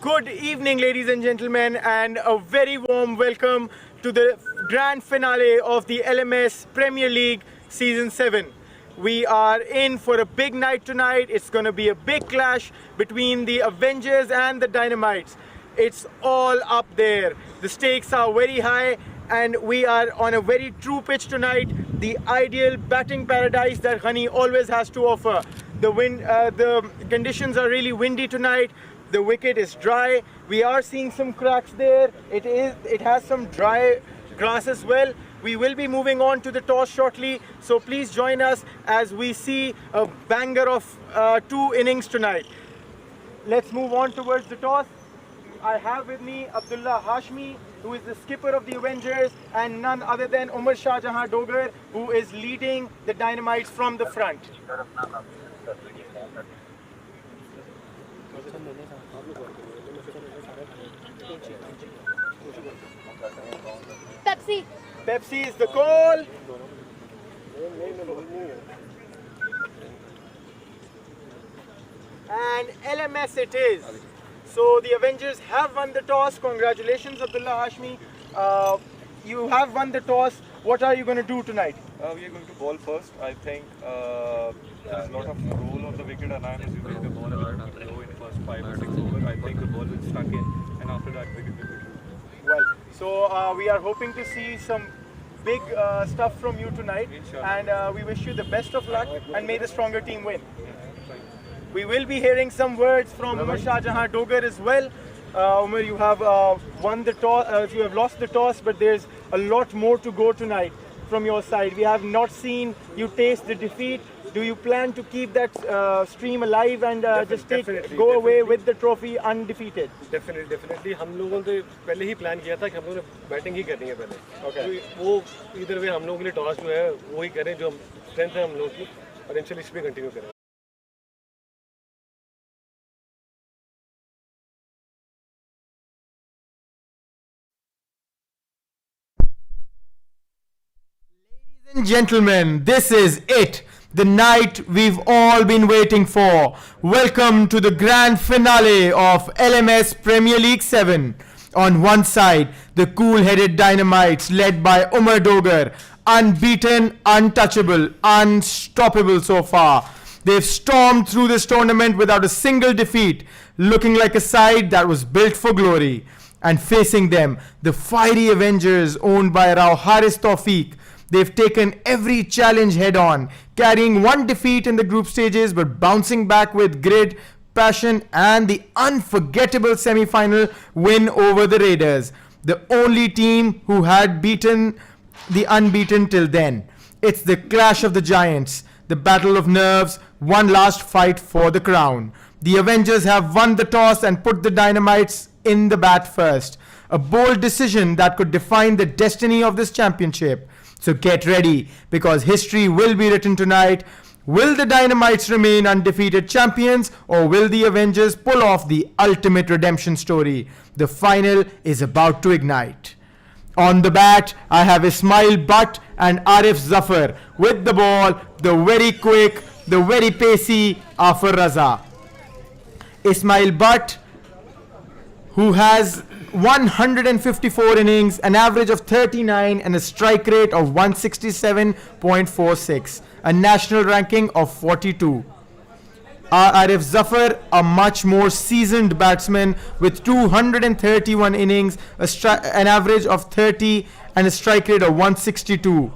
Good evening, ladies and gentlemen, and a very warm welcome to the grand finale of the LMS Premier League Season 7. We are in for a big night tonight. It's going to be a big clash between the Avengers and the Dynamites. It's all up there. The stakes are very high, and we are on a very true pitch tonight. The ideal batting paradise that Ghani always has to offer. The conditions are really windy tonight. The wicket is dry. We are seeing some cracks there. It has some dry grass as well. We will be moving on to the toss shortly, so please join us as we see a banger of 2 innings tonight. Let's move on towards the toss. I have with me Abdullah Hashmi, who is the skipper of the Avengers, and none other than Umar Shah Jahan Dogar, who is leading the Dynamites from the front. Pepsi. Pepsi is the call. And LMS it is. So the Avengers have won the toss. Congratulations, Abdullah Hashmi. You have won the toss. What are you going to do tonight? We are going to ball first. I think there's a lot of roll on the wicket, and I'm assuming the ball is going to go in first 5 or 6 overs. I think the ball will stuck in, and after that wicket will be loose. Well, so we are hoping to see some big stuff from you tonight, and we wish you the best of luck, and may the stronger team win. We will be hearing some words from Umar Shah Jahan Dogar as well. Umar, you have won the toss. You have lost the toss, but there's a lot more to go tonight from your side. We have not seen you taste the defeat. Do you plan to keep that stream alive and go away with the trophy undefeated? Definitely. हम लोगों ने पहले ही plan किया था कि हम लोगों ने बैटिंग ही करनी है पहले. Okay. वो इधर वे हम लोगों के लिए टॉस जो है वो ही करें जो स्ट्रेंथ है हम लोगों की, और इंशाल्लाह इस पे कंटिन्यू करें. Ladies and gentlemen, this is it. The night we've all been waiting for. Welcome to the grand finale of LMS Premier League 7. On one side, the cool-headed Dynamites led by Umar Dogar. Unbeaten, untouchable, unstoppable so far. They've stormed through this tournament without a single defeat, looking like a side that was built for glory. And facing them, the fiery Avengers owned by Rao Haris Tawfiq. They've taken every challenge head on, carrying one defeat in the group stages but bouncing back with grit, passion, and the unforgettable semi-final win over the Raiders, the only team who had beaten the unbeaten till then. It's the clash of the giants, the battle of nerves, one last fight for the crown. The Avengers have won the toss and put the Dynamites in the bat first. A bold decision that could define the destiny of this championship. So get ready, because history will be written tonight. Will the Dynamites remain undefeated champions, or will the Avengers pull off the ultimate redemption story? The final is about to ignite. On the bat, I have Ismail Butt and Arif Zafar. With the ball, the very quick, the very pacey Afar Raza. Ismail Butt, who has 154 innings, an average of 39 and a strike rate of 167.46, a national ranking of 42. Arif Zafar, a much more seasoned batsman with 231 innings, an average of 30 and a strike rate of 162.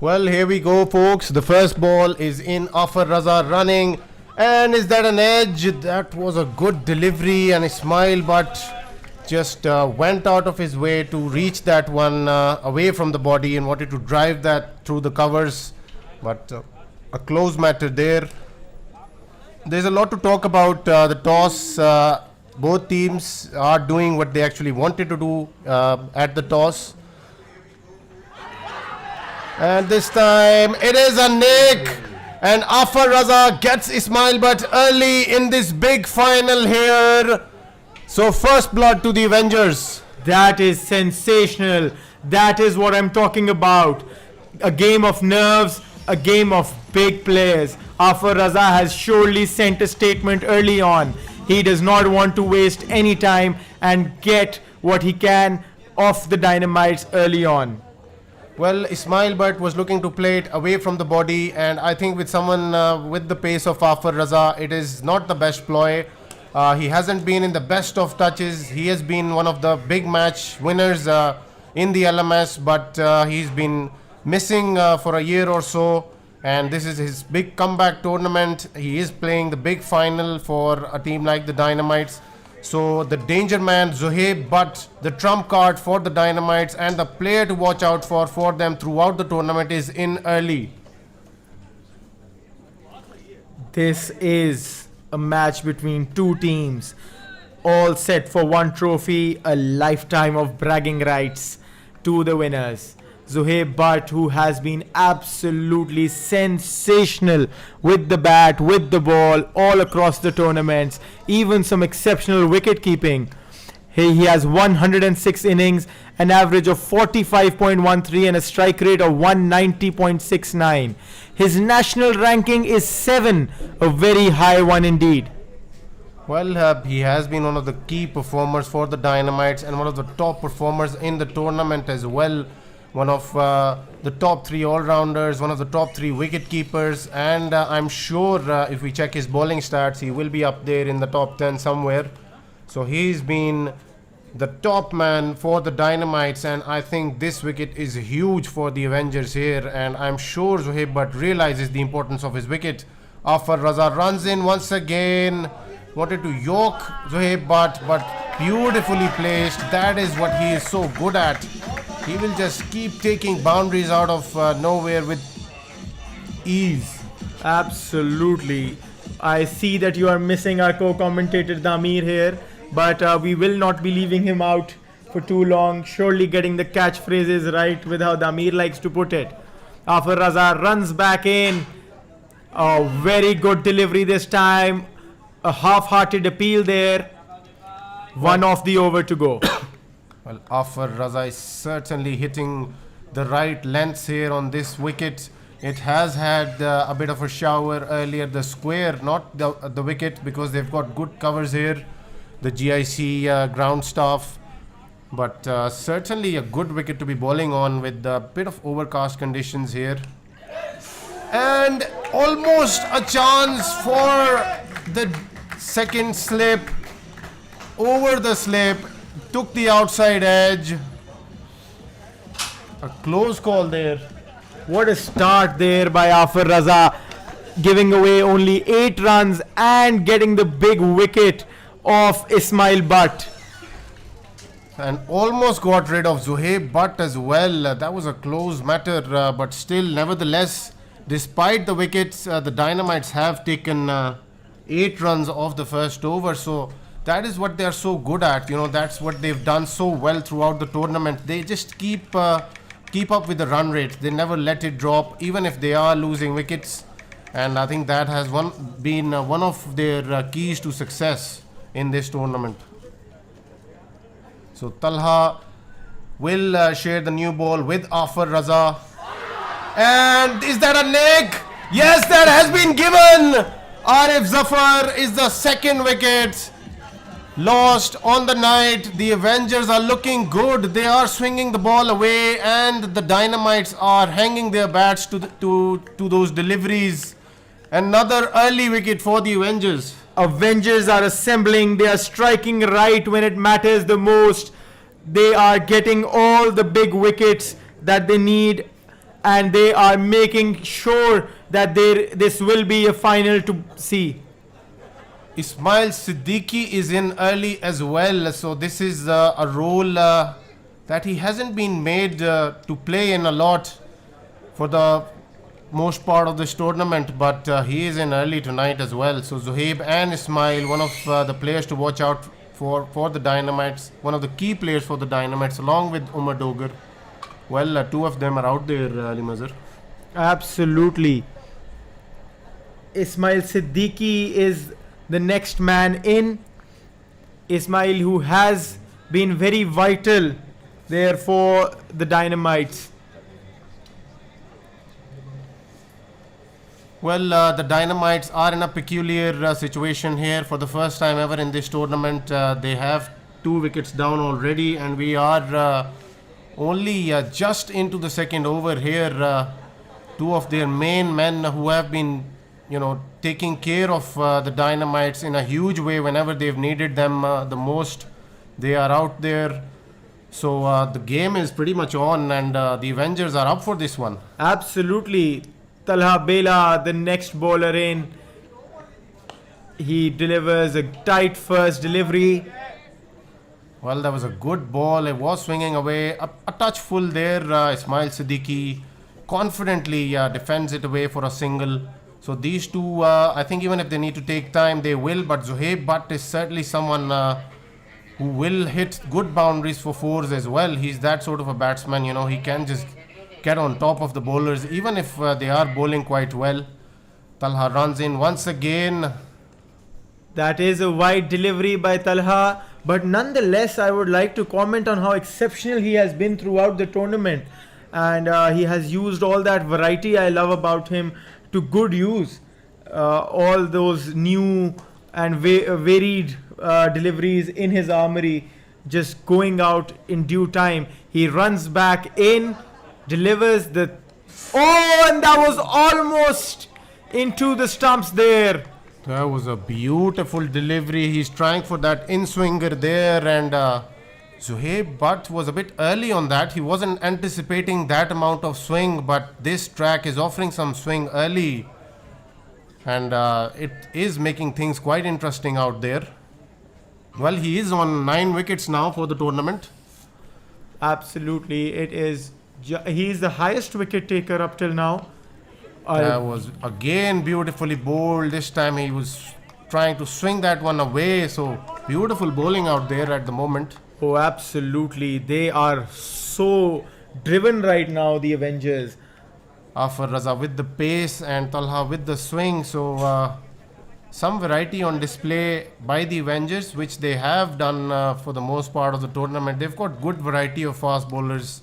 Well, here we go, folks. The first ball is in. Afar Raza running. And is that an edge? That was a good delivery, and Ismail Butt just went out of his way to reach that one away from the body and wanted to drive that through the covers. But a close matter there. There's a lot to talk about the toss. Both teams are doing what they actually wanted to do at the toss. And this time it is a nick. And Afar Raza gets Ismail Butt early in this big final here. So first blood to the Avengers. That is sensational. That is what I'm talking about. A game of nerves, a game of big players. Afar Raza has surely sent a statement early on. He does not want to waste any time and get what he can off the Dynamites early on. Well, Ismail Butt was looking to play it away from the body, and I think with someone with the pace of Afar Raza, it is not the best ploy. He hasn't been in the best of touches. He has been one of the big match winners in the LMS, but he's been missing for a year or so. And this is his big comeback tournament. He is playing the big final for a team like the Dynamites. So the danger man Zohaib Butt, the trump card for the Dynamites and the player to watch out for them throughout the tournament, is in early. This is a match between two teams, all set for one trophy, a lifetime of bragging rights to the winners. Zohaib Butt, who has been absolutely sensational with the bat, with the ball, all across the tournaments, even some exceptional wicket keeping. He has 106 innings, an average of 45.13 and a strike rate of 190.69. His national ranking is 7, a very high one indeed. Well, he has been one of the key performers for the Dynamites and one of the top performers in the tournament as well. One of the top 3 all-rounders, one of the top 3 wicket keepers, and I'm sure if we check his bowling stats, he will be up there in the top 10 somewhere. So he's been the top man for the Dynamites, and I think this wicket is huge for the Avengers here, and I'm sure Zohaib Butt realizes the importance of his wicket. Afar Raza runs in once again, wanted to yoke Zohaib Butt, but beautifully placed. That is what he is so good at. He will just keep taking boundaries out of nowhere with ease. Absolutely. I see that you are missing our co-commentator Damir here, but we will not be leaving him out for too long. Surely getting the catchphrases right with how Damir likes to put it. Afar Raza runs back in. A very good delivery this time. A half-hearted appeal there. One off the over to go. Well, Afar Raza is certainly hitting the right lengths here on this wicket. It has had a bit of a shower earlier. The square, not the wicket, because they've got good covers here. The GIC ground staff. But certainly a good wicket to be bowling on with a bit of overcast conditions here. And almost a chance for the second slip. Over the slip. Took the outside edge. A close call there. What a start there by Afar Raza, giving away only 8 runs and getting the big wicket of Ismail Butt. And almost got rid of Zohaib Butt as well. That was a close matter, but still, nevertheless, despite the wickets, the Dynamites have taken 8 runs off the first over. So that is what they are so good at. You know, that's what they've done so well throughout the tournament. They just keep up with the run rate. They never let it drop, even if they are losing wickets. And I think that has been one of their keys to success in this tournament. So Talha will share the new ball with Afar Raza. And is that a leg? Yes, that has been given. Arif Zafar is the second wicket. Lost on the night. The Avengers are looking good. They are swinging the ball away, and the Dynamites are hanging their bats to those deliveries. Another early wicket for the Avengers. Avengers are assembling. They are striking right when it matters the most. They are getting all the big wickets that they need, and they are making sure that this will be a final to see. Ismail Siddiqui is in early as well, so this is a role that he hasn't been made to play in a lot for the most part of this tournament, but he is in early tonight as well. So Zohaib and Ismail, one of the players to watch out for the Dynamites, one of the key players for the Dynamites, along with Umar Dogar. Well, 2 of them are out there, Ali Mazhar. Absolutely. Ismail Siddiqui is the next man in. Ismail, who has been very vital there for the Dynamites. Well, the Dynamites are in a peculiar situation here. For the first time ever in this tournament, they have 2 wickets down already, and we are only just into the second over here. Two of their main men who have been, taking care of the Dynamites in a huge way whenever they've needed them the most. They are out there. So the game is pretty much on, and the Avengers are up for this one. Absolutely. Talha Bela, the next bowler in. He delivers a tight first delivery. Well, that was a good ball. It was swinging away. A touch full there. Ismail Siddiqui confidently defends it away for a single. So these two, I think even if they need to take time, they will. But Zohaib Butt is certainly someone who will hit good boundaries for fours as well. He's that sort of a batsman. He can just get on top of the bowlers, even if they are bowling quite well. Talha runs in once again. That is a wide delivery by Talha. But nonetheless, I would like to comment on how exceptional he has been throughout the tournament. And he has used all that variety I love about him to good use. All those new and varied deliveries in his armory, just going out in due time. He runs back in, delivers the... Oh, and that was almost into the stumps there. That was a beautiful delivery. He's trying for that in-swinger there, and Zohaib Butt was a bit early on that. He wasn't anticipating that amount of swing, but this track is offering some swing early, and it is making things quite interesting out there. Well, he is on 9 wickets now for the tournament. Absolutely, it is. He is the highest wicket taker up till now. That was again beautifully bowled. This time he was trying to swing that one away. So beautiful bowling out there at the moment. Oh, absolutely. They are so driven right now, the Avengers. Afar Raza with the pace and Talha with the swing. So some variety on display by the Avengers, which they have done for the most part of the tournament. They've got good variety of fast bowlers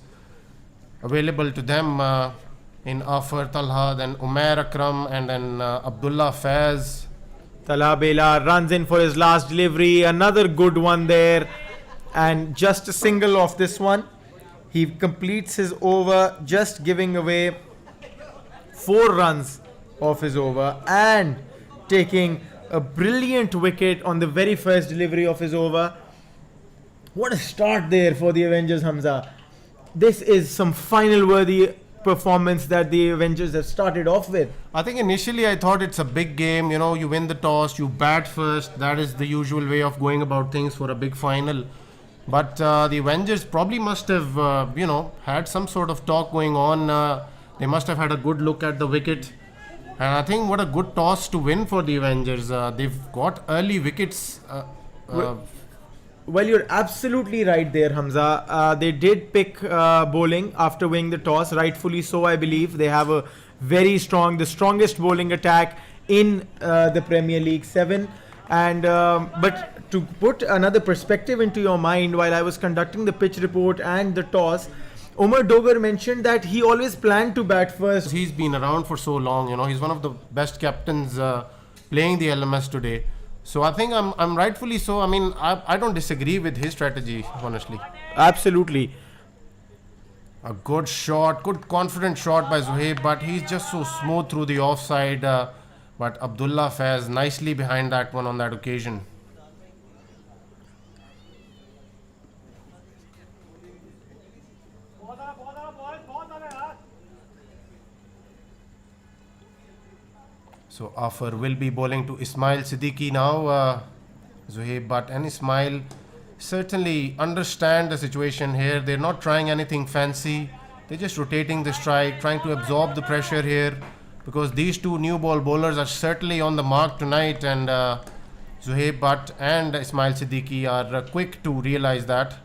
available to them. In Afar, Talha, then Umair Akram, and then Abdullah Faiz. Talha Bela runs in for his last delivery. Another good one there. And just a single off this one. He completes his over, just giving away 4 runs off his over and taking a brilliant wicket on the very first delivery of his over. What a start there for the Avengers, Hamza. This is some final worthy performance that the Avengers have started off with. I think initially I thought it's a big game. You win the toss, you bat first. That is the usual way of going about things for a big final. But the Avengers probably must have, had some sort of talk going on. They must have had a good look at the wicket. And I think what a good toss to win for the Avengers. They've got early wickets. Well, you're absolutely right there, Hamza. They did pick bowling after winning the toss, rightfully so, I believe. They have a very the strongest bowling attack in the Premier League 7. And but to put another perspective into your mind, while I was conducting the pitch report and the toss, Omar Dogar mentioned that he always planned to bat first. He's been around for so long. He's one of the best captains playing the LMS today. So I think I'm rightfully so. I mean, I don't disagree with his strategy, honestly. Absolutely. A good shot, good confident shot by Zohaib, but he's just so smooth through the offside. But Abdullah Faiz nicely behind that one on that occasion. So Afar will be bowling to Ismail Siddiqui now. Zohaib Butt and Ismail certainly understand the situation here. They're not trying anything fancy. They're just rotating the strike, trying to absorb the pressure here, because these two new ball bowlers are certainly on the mark tonight, and Zohaib Butt and Ismail Siddiqui are quick to realize that.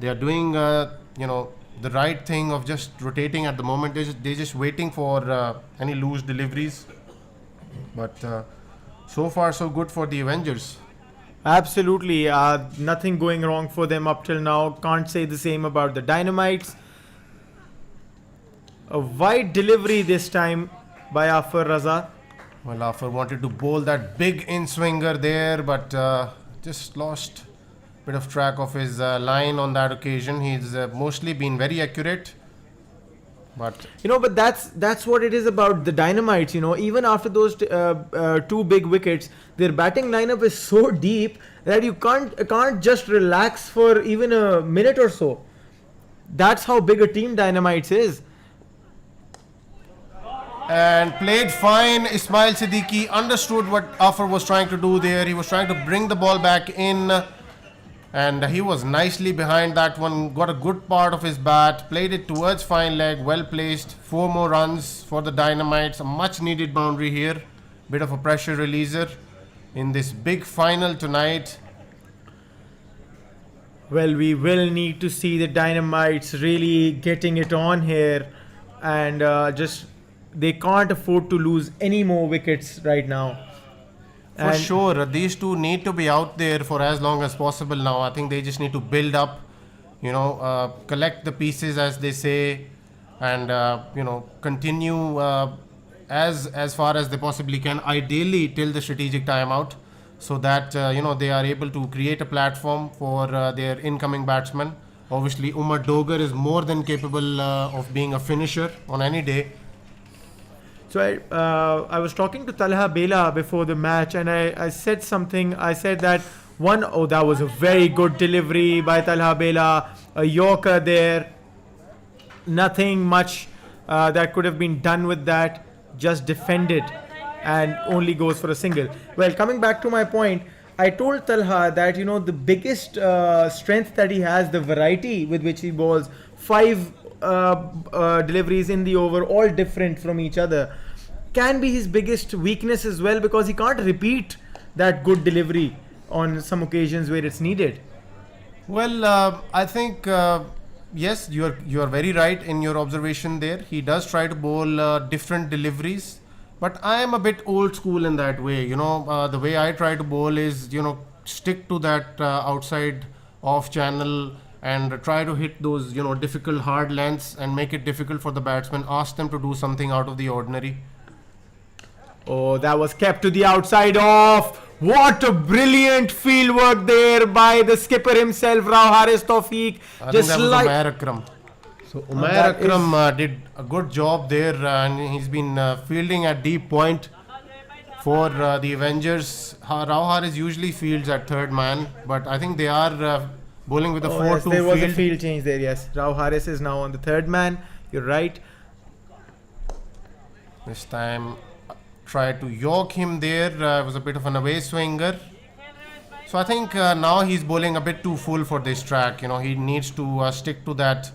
They are doing the right thing of just rotating at the moment. They're just waiting for any loose deliveries. But so far so good for the Avengers. Absolutely. Nothing going wrong for them up till now. Can't say the same about the Dynamites. A wide delivery this time by Afar Raza. Well, Afar wanted to bowl that big in-swinger there, but just lost a bit of track of his line on that occasion. He's mostly been very accurate, but But that's what it is about the Dynamites. Even after those two big wickets, their batting lineup is so deep that you can't just relax for even a minute or so. That's how big a team Dynamites is. and played fine. Ismail Siddiqui understood what Afar was trying to do there. He was trying to bring the ball back in, and he was nicely behind that one. Got a good part of his bat, played it towards fine leg, well placed. 4 more runs for the Dynamites. A much needed boundary here. Bit of a pressure releaser in this big final tonight. Well, we will need to see the Dynamites really getting it on here, and just they can't afford to lose any more wickets right now. For sure, these two need to be out there for as long as possible now. I think they just need to build up, collect the pieces as they say, and continue as far as they possibly can. Ideally, till the strategic timeout, so that they are able to create a platform for their incoming batsmen. Obviously, Umar Dogar is more than capable of being a finisher on any day. So I was talking to Talha Bela before the match, and I said something. I said that that was a very good delivery by Talha Bela, a Yorker there. Nothing much that could have been done with that. Just defended, and only goes for a single. Well, coming back to my point, I told Talha that the biggest strength that he has, the variety with which he bowls, 5 deliveries in the over, all different from each other, can be his biggest weakness as well, because he can't repeat that good delivery on some occasions where it's needed. Well, I think yes, you are very right in your observation there. He does try to bowl different deliveries, but I am a bit old school in that way. The way I try to bowl is stick to that outside off channel and try to hit those difficult hard lengths and make it difficult for the batsman. Ask them to do something out of the ordinary. Oh, that was kept to the outside off. What a brilliant field work there by the skipper himself, Rao Haris Tawfiq. I think that was Umair Akram. So Umair Akram did a good job there, and he's been fielding at deep point for the Avengers. Rao Haris usually fields at third man, but I think they are bowling with a 4-2 yes, there was field. a field change there, yes. Rao Haris is now on the third man. You're right. This time tried to york him there. It was a bit of an away swinger. So I think now he's bowling a bit too full for this track. He needs to stick to that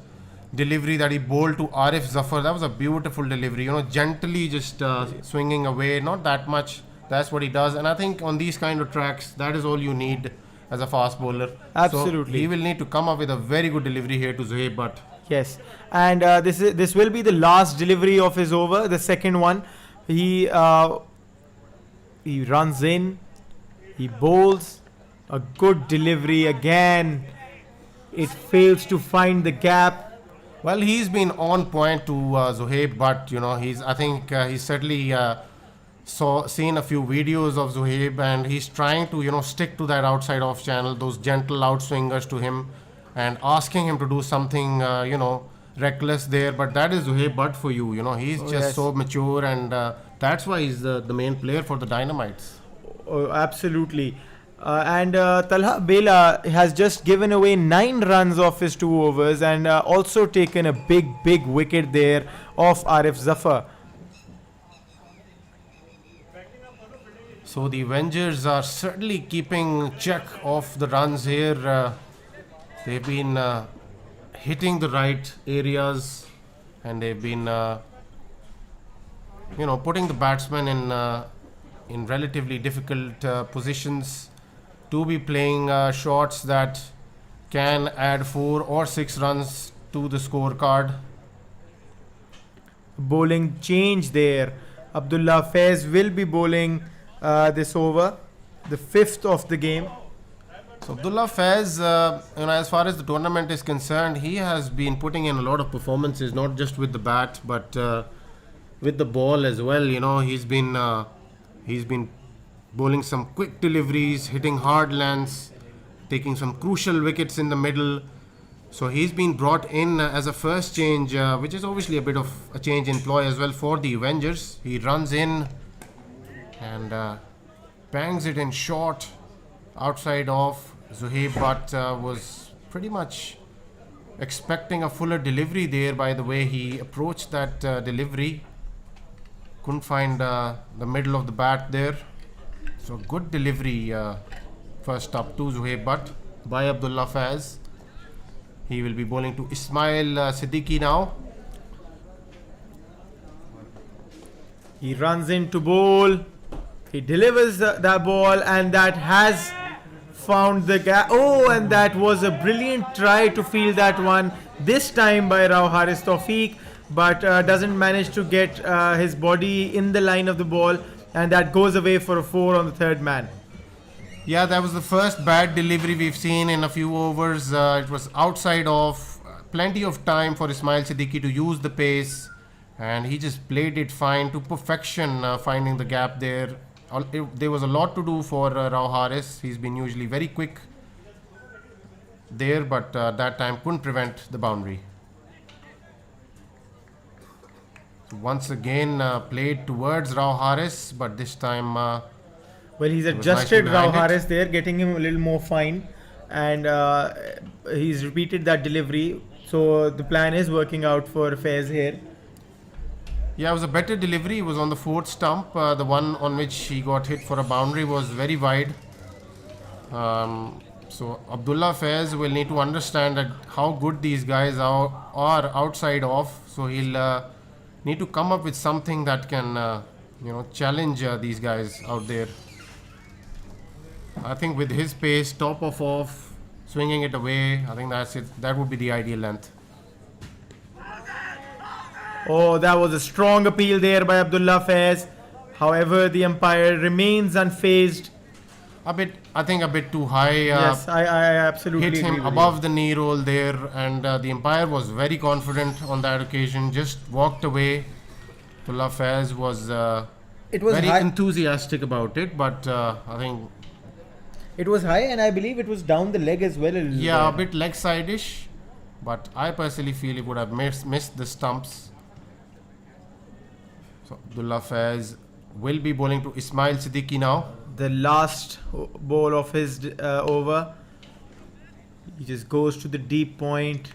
delivery that he bowled to Arif Zafar. That was a beautiful delivery. Gently just swinging away, not that much. That's what he does. And I think on these kind of tracks, that is all you need as a fast bowler. Absolutely. So he will need to come up with a very good delivery here to Zohaib Butt. Yes, and this will be the last delivery of his over, the second one. He runs in, he bowls, a good delivery again. It fails to find the gap. Well, he's been on point to Zohaib, but I think he's certainly seen a few videos of Zohaib, and he's trying to stick to that outside off channel, those gentle out swingers to him, and asking him to do something reckless there. But that is Zohaib Butt for you. He's just so mature, and that's why he's the main player for the Dynamites. Oh, absolutely. And Talha Bela has just given away 9 runs off his 2 overs, and also taken a big wicket there off Arif Zafar. So the Avengers are certainly keeping check of the runs here. They've been hitting the right areas, and they've been putting the batsmen in relatively difficult positions to be playing shots that can add 4 or 6 runs to the scorecard. Bowling change there. Abdullah Faiz will be bowling this over, the 5th of the game. So Abdullah Faiz, as far as the tournament is concerned, he has been putting in a lot of performances, not just with the bat, but with the ball as well. He's been He's been bowling some quick deliveries, hitting hard lengths, taking some crucial wickets in the middle. So he's been brought in as a first change, which is obviously a bit of a change in ploy as well for the Avengers. He runs in and bangs it in short, outside off. Zuhaib Butt was pretty much expecting a fuller delivery there by the way he approached that delivery. Couldn't find the middle of the bat there. So good delivery first up to Zuhaib Butt by Abdullah Faiz. He will be bowling to Ismail Siddiqui now. He runs in to bowl. He delivers that ball, and that has found the gap. Oh, and that was a brilliant try to field that one, this time by Rao Haris Tawfiq, but doesn't manage to get his body in the line of the ball, and that goes away for a 4 on the third man. Yeah, that was the first bad delivery we've seen in a few overs. It was outside off. Plenty of time for Ismail Siddiqui to use the pace, and he just played it fine to perfection, finding the gap there. There was a lot to do for Rao Haris. He's been usually very quick there, but that time couldn't prevent the boundary. So once again played towards Rao Haris, but this time well, he's was adjusted nicely Rao behind it. Haris there, getting him a little more fine, and he's repeated that delivery. So the plan is working out for Faiz here. Yeah, it was a better delivery. It was on the fourth stump. The one on which he got hit for a boundary was very wide. So Abdullah Faiz will need to understand that how good these guys are outside off. So he'll need to come up with something that can, challenge these guys out there. I think with his pace, top of off, swinging it away, I think that's it. That would be the ideal length. Oh, that was a strong appeal there by Abdullah Faiz. However, the umpire remains unfazed. I think a bit too high. Yes, I absolutely Hit agree him with above the knee roll there, and the umpire was very confident on that occasion. Just walked away. Abdullah Faiz was It was very high. enthusiastic about it, but I think It was high, and I believe it was down the leg as well. A little a bit. bit leg side-ish. But I personally feel he would have missed the stumps. So Abdullah Faiz will be bowling to Ismail Siddiqui now. The last ball of his over. He just goes to the deep point,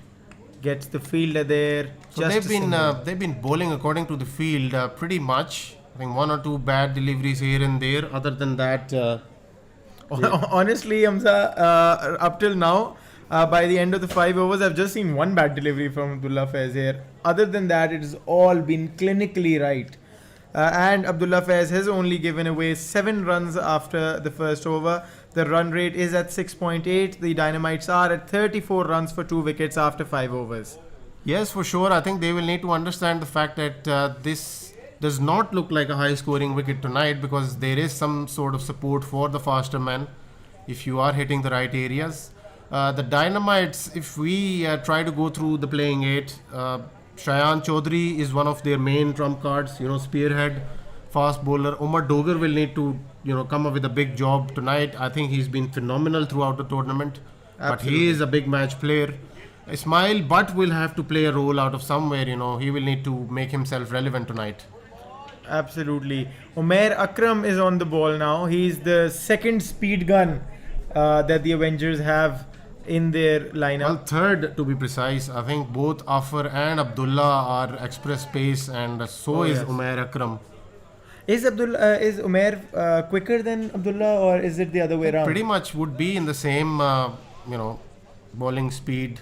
gets the fielder there. So just they've a been single. they've been bowling according to the field pretty much. I think one or two bad deliveries here and there. Other than that, Honestly, Hamza, up till now, by the end of the 5 overs, I've just seen one bad delivery from Abdullah Faiz here. Other than that, it has all been clinically right. And Abdullah Faiz has only given away 7 runs after the first over. The run rate is at 6.8. The Dynamites are at 34 runs for 2 wickets after 5 overs. yes, for sure. I think they will need to understand the fact that this does not look like a high-scoring wicket tonight, because there is some sort of support for the faster men if you are hitting the right areas. The Dynamites, if we try to go through the playing 8, Shayan Chaudhary is one of their main trump cards, spearhead, fast bowler. Umar Dogar will need to, come up with a big job tonight. I think he's been phenomenal throughout the tournament, but he is a big match player. Ismail Butt will have to play a role out of somewhere, he will need to make himself relevant tonight. Absolutely. Umair Akram is on the ball now. He's the second speed gun that the Avengers have in their lineup. Well, third to be precise. I think both Afar and Abdullah are express pace, and so is yes. Umair Akram. Is Umair quicker than Abdullah, or is it the other way around? Pretty much would be in the same, bowling speed.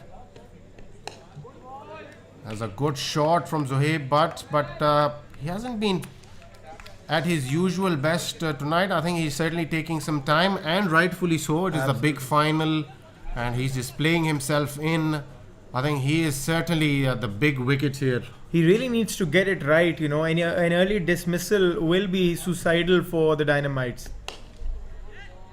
Has a good shot from Zuhaib Butt, but he hasn't been at his usual best tonight. I think he's certainly taking some time, and rightfully so. It is a big final, and he's just playing himself in. I think he is certainly the big wicket here. He really needs to get it right. An early dismissal will be suicidal for the Dynamites.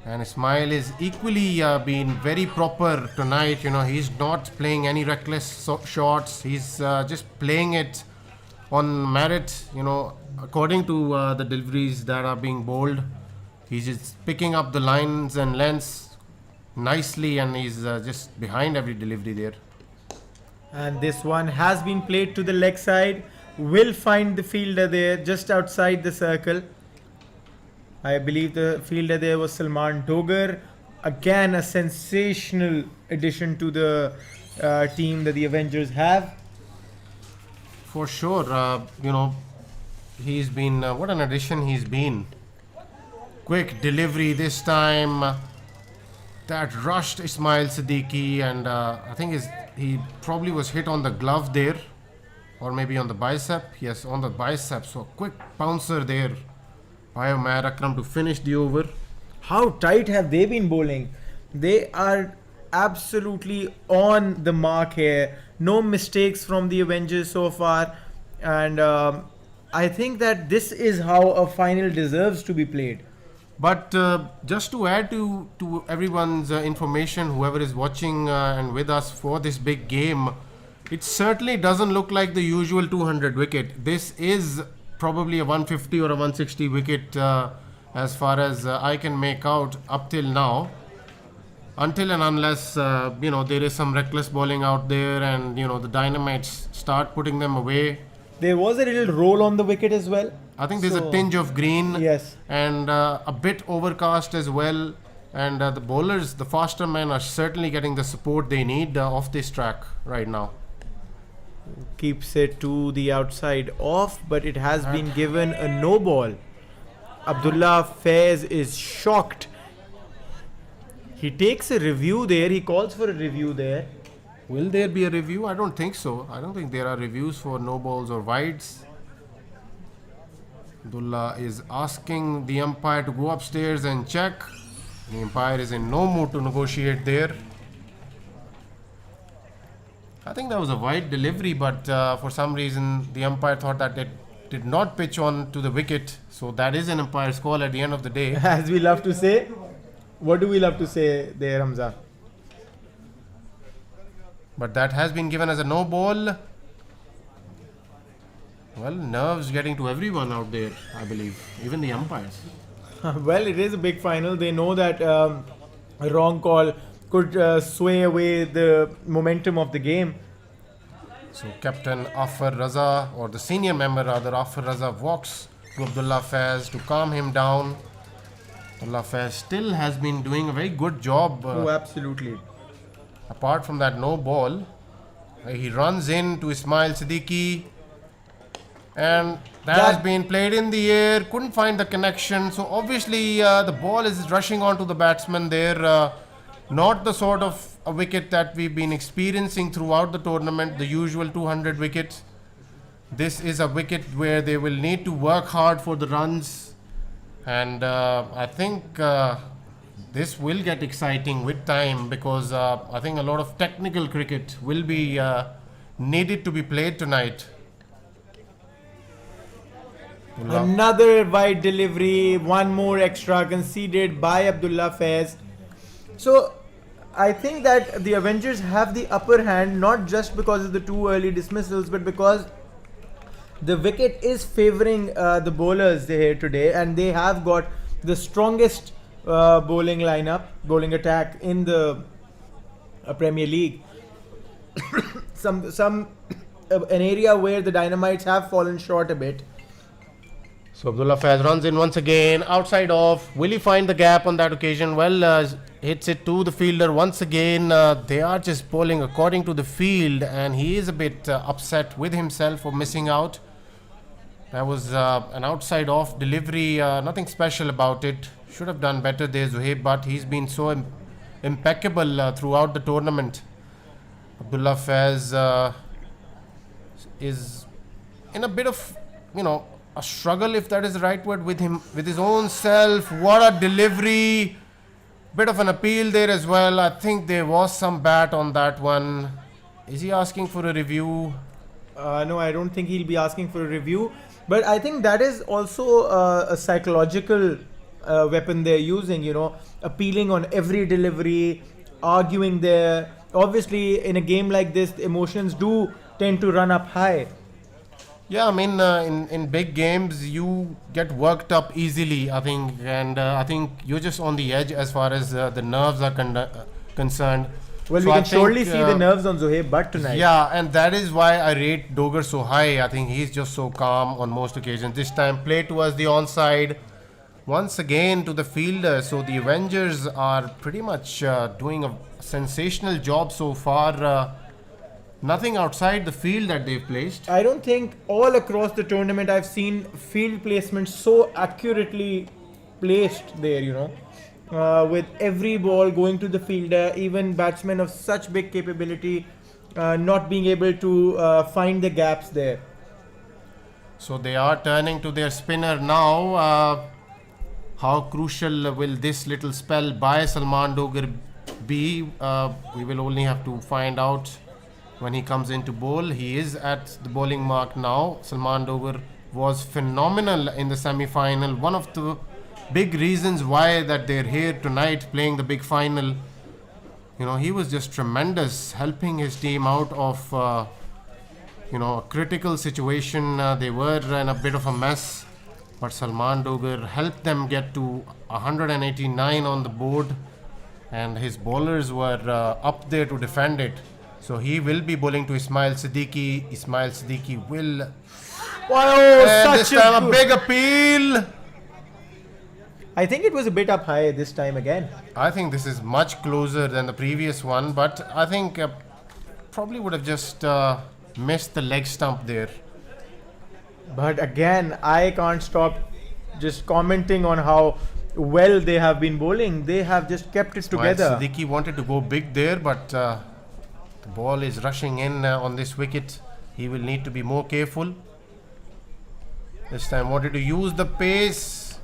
And Ismail is equally been very proper tonight. He's not playing any reckless shots. He's just playing it on merit. according to the deliveries that are being bowled, he's just picking up the lines and lengths nicely, and he's just behind every delivery there. And this one has been played to the leg side. Will find the fielder there just outside the circle. I believe the fielder there was Salman Dogar. Again, a sensational addition to the team that the Avengers have. For sure, he's been what an addition he's been. Quick delivery this time. That rushed Ismail Siddiqui, and I think he probably was hit on the glove there, or maybe on the bicep. Yes, on the bicep. So quick bouncer there by Umair Akram to finish the over. How tight have they been bowling? They are absolutely on the mark here. No mistakes from the Avengers so far, and I think that this is how a final deserves to be played. But just to add to everyone's information, whoever is watching and with us for this big game, it certainly doesn't look like the usual 200 wicket. This is probably a 150 or a 160 wicket as far as I can make out up till now. Until and unless, there is some reckless bowling out there and, the Dynamites start putting them away. There was a little roll on the wicket as well. I think there's a tinge of green, yes, and a bit overcast as well. And the bowlers, the faster men, are certainly getting the support they need off this track right now. Keeps it to the outside off, but it has been given a no ball. Abdullah Faiz is shocked. He takes a review there. He calls for a review there. Will there be a review? I don't think so. I don't think there are reviews for no balls or wides. Abdullah is asking the umpire to go upstairs and check. The umpire is in no mood to negotiate there. I think that was a wide delivery, but for some reason the umpire thought that it did not pitch on to the wicket. So that is an umpire's call at the end of the day. As we love to say. What do we love to say there, Hamza? But that has been given as a no ball. Well, nerves getting to everyone out there, I believe, even the umpires. Well, it is a big final. They know that a wrong call could sway away the momentum of the game. So Captain Afar Raza, or the senior member rather, Afar Raza, walks to Abdullah Faiz to calm him down. Abdullah Faiz still has been doing a very good job. Oh, absolutely. Apart from that no ball, he runs in to Ismail Siddiqui, and that has been played in the air, couldn't find the connection. So obviously the ball is rushing onto the batsman there. Not the sort of a wicket that we've been experiencing throughout the tournament, the usual 200 wicket. This is a wicket where they will need to work hard for the runs, and I think this will get exciting with time, because I think a lot of technical cricket will be needed to be played tonight. Another wide delivery, one more extra conceded by Abdullah Faiz. So I think that the Avengers have the upper hand, not just because of the two early dismissals, but because the wicket is favouring the bowlers here today, and they have got the strongest bowling lineup, bowling attack in the Premier League. An area where the Dynamites have fallen short a bit. So Abdullah Faiz runs in once again, outside off. Will he find the gap on that occasion? Well, hits it to the fielder once again. They are just bowling according to the field, and he is a bit upset with himself for missing out. That was an outside off delivery, nothing special about it. Should have done better there, Zuhaib, but he's been so impeccable throughout the tournament. Abdullah Faiz is in a bit of, a struggle, if that is the right word, with his own self. What a delivery. Bit of an appeal there as well. I think there was some bat on that one. Is he asking for a review? No, I don't think he'll be asking for a review. But I think that is also a psychological weapon they're using, appealing on every delivery, arguing there. Obviously, in a game like this, the emotions do tend to run up high. Yeah, I mean, in big games, you get worked up easily, I think, and I think you're just on the edge as far as the nerves are concerned. Well, So we I can surely think, see the nerves on Zohaib Butt tonight. Yeah, and that is why I rate Doger so high. I think he's just so calm on most occasions. This time, play towards the onside. Once again to the fielder. So the Avengers are pretty much doing a sensational job so far. Nothing outside the field that they've placed. I don't think all across the tournament I've seen field placement so accurately placed there, with every ball going to the fielder, even batsmen of such big capability not being able to find the gaps there. So they are turning to their spinner now. How crucial will this little spell by Salman Dogar be? We will only have to find out when he comes into bowl. He is at the bowling mark now. Salman Dogar was phenomenal in the semi-final. One of the big reasons why that they're here tonight playing the big final. He was just tremendous, helping his team out of a critical situation. They were in a bit of a mess, but Salman Dogar helped them get to 189 on the board, and his bowlers were up there to defend it. So he will be bowling to Ismail Siddiqui. Ismail Siddiqui will. Wow, And this such time a a big appeal. I think it was a bit up high this time again. I think this is much closer than the previous one, but I think probably would have just missed the leg stump there. But again, I can't stop just commenting on how well they have been bowling. They have just kept it Ismail together. Siddiqui wanted to go big there, but the ball is rushing in on this wicket. He will need to be more careful. This time wanted to use the pace.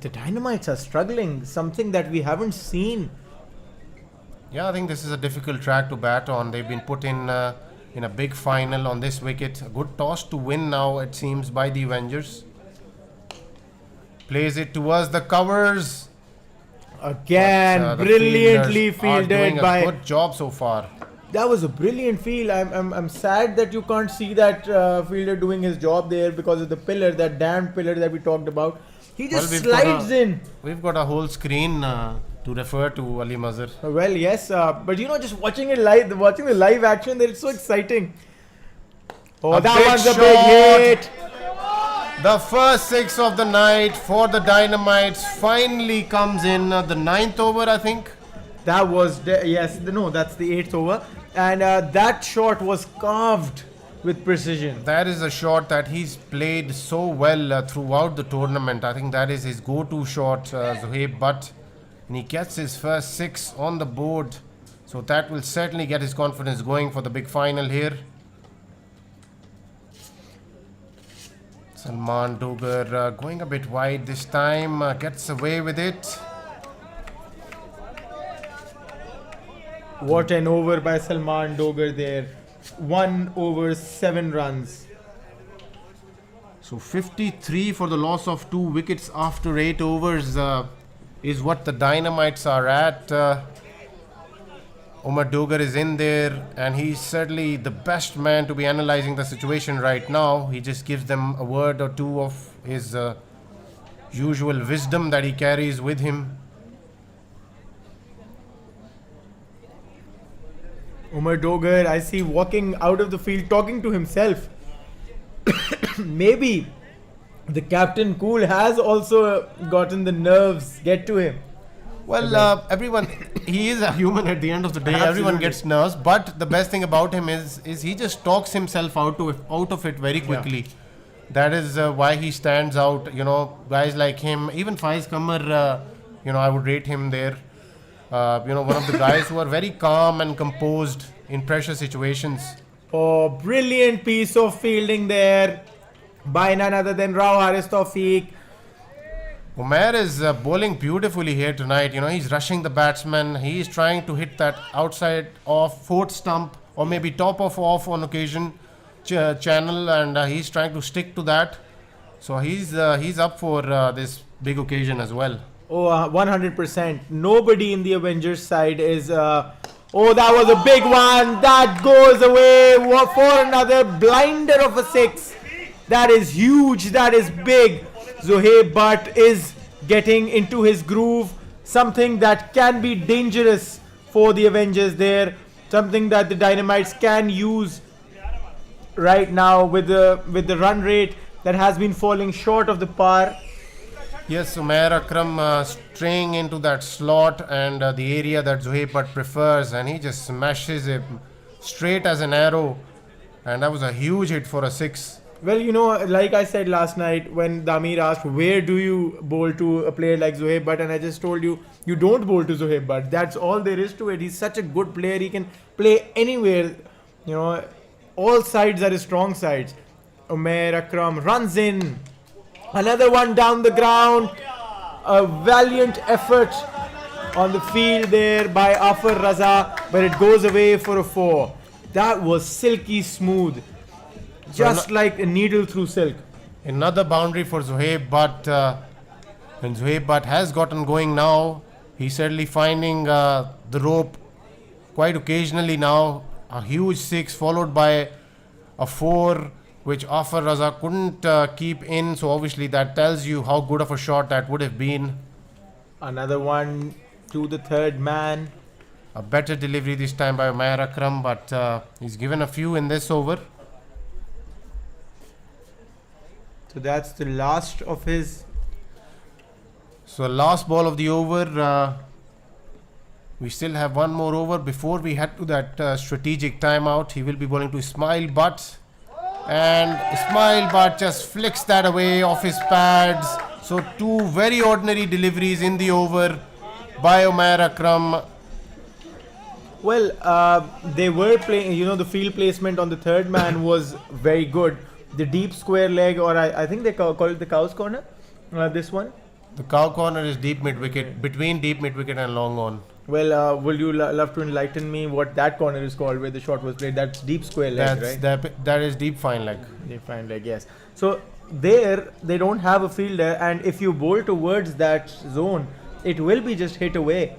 The Dynamites are struggling, something that we haven't seen. Yeah, I think this is a difficult track to bat on. They've been put in a big final on this wicket. A good toss to win now, it seems, by the Avengers. Plays it towards the covers. Again, But, the brilliantly fielders are doing fielded by. a good job so far. That was a brilliant field. I'm sad that you can't see that fielder doing his job there because of the pillar, that damned pillar that we talked about. He just Well, we've got slides in. We've got a whole screen to refer to Ali Mazhar. Well, yes, but just watching it live, watching the live action, there, it's so exciting. Oh, A that big one's a shot. big hit. The first six of the night for the Dynamites finally comes in the 9th over, I think. That was that's the 8th over, and that shot was carved with precision. That is a shot that he's played so well throughout the tournament. I think that is his go-to shot, Zohaib Butt. And he gets his first six on the board. So that will certainly get his confidence going for the big final here. Salman Dogar going a bit wide this time, gets away with it. What an over by Salman Dogar there. 1 over 7 runs. So 53 for the loss of 2 wickets after 8 overs is what the Dynamites are at. Umar Dogar is in there, and he's certainly the best man to be analysing the situation right now. He just gives them a word or two of his usual wisdom that he carries with him. Umar Dogar, I see walking out of the field talking to himself. Maybe the Captain Cool has also gotten the nerves get to him. Well, everyone, he is a human at the end of the day. Everyone Absolutely. gets nerves, but the best thing about him is he just talks himself out of it very quickly. That is why he stands out. Guys like him, even Faiz Kamar, I would rate him there. One of the guys who are very calm and composed in pressure situations. Oh, brilliant piece of fielding there by none other than Rao Haris Tawfiq. Umair is bowling beautifully here tonight. He's rushing the batsman. He is trying to hit that outside off fourth stump or maybe top of off on occasion channel, and he's trying to stick to that. So he's up for this big occasion as well. Oh, 100%. Nobody in the Avengers side is Oh, that was a big one. That goes away for another blinder of a 6. That is huge. That is big. Zohaib Butt is getting into his groove. Something that can be dangerous for the Avengers there. Something that the Dynamites can use right now with the run rate that has been falling short of the par. Yes, Umair Akram straying into that slot and the area that Zohaib Butt prefers, and he just smashes it straight as an arrow, and that was a huge hit for a 6. Well, like I said last night when Damir asked, where do you bowl to a player like Zohaib Butt? And I just told you, you don't bowl to Zohaib Butt. That's all there is to it. He's such a good player. He can play anywhere. All sides are his strong sides. Umair Akram runs in. Another one down the ground. A valiant effort on the field there by Afar Raza, but it goes away for a 4. That was silky smooth. Just like a needle through silk. Another boundary for Zohaib Butt. And Zohaib Butt has gotten going now. He's certainly finding the rope quite occasionally now. A huge 6 followed by a 4, which Afar Raza couldn't keep in. So obviously that tells you how good of a shot that would have been. Another one to the third man. A better delivery this time by Umair Akram, but he's given a few in this over. So that's the last of his. So last ball of the over. We still have one more over before we head to that strategic timeout. He will be bowling to Ismail Butt. And Ismail Butt just flicks that away off his pads. So 2 very ordinary deliveries in the over by Umair Akram. Well, they were playing, the field placement on the third man was very good. The deep square leg, or I think they call it the cow's corner, this one. The cow corner is deep mid wicket, between deep mid wicket and long on. Well, will you love to enlighten me what that corner is called where the shot was played? That's deep square leg, right? That is deep fine leg. Deep fine leg, yes. So there, they don't have a fielder, and if you bowl towards that zone, it will be just hit away.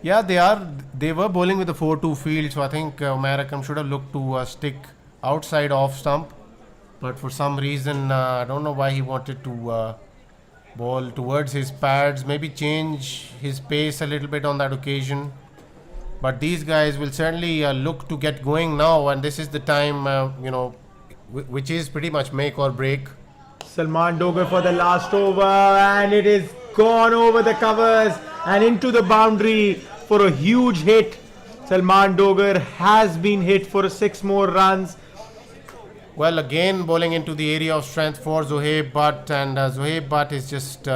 Yeah, they were bowling with a 4-2 field, so I think Umair Akram should have looked to stick outside off stump. But for some reason, I don't know why he wanted to ball towards his pads, maybe change his pace a little bit on that occasion. But these guys will certainly look to get going now, and this is the time, which is pretty much make or break. Salman Dogar for the last over, and it is gone over the covers and into the boundary for a huge hit. Salman Dogar has been hit for 6 more runs. Well, again bowling into the area of strength for Zohaib Butt, and Zohaib Butt is just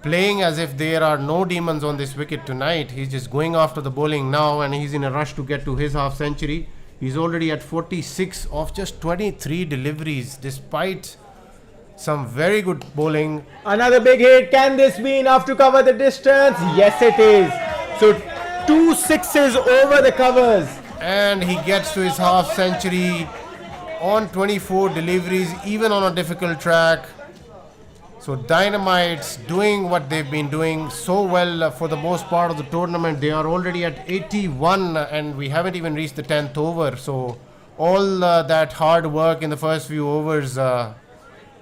playing as if there are no demons on this wicket tonight. He's just going after the bowling now, and he's in a rush to get to his half century. He's already at 46 of just 23 deliveries, despite some very good bowling. Another big hit. Can this be enough to cover the distance? Yes, it is. So 2 6s over the covers. And he gets to his half century on 24 deliveries, even on a difficult track. So Dynamites doing what they've been doing so well for the most part of the tournament. They are already at 81 and we haven't even reached the 10th over. So all that hard work in the first few overs,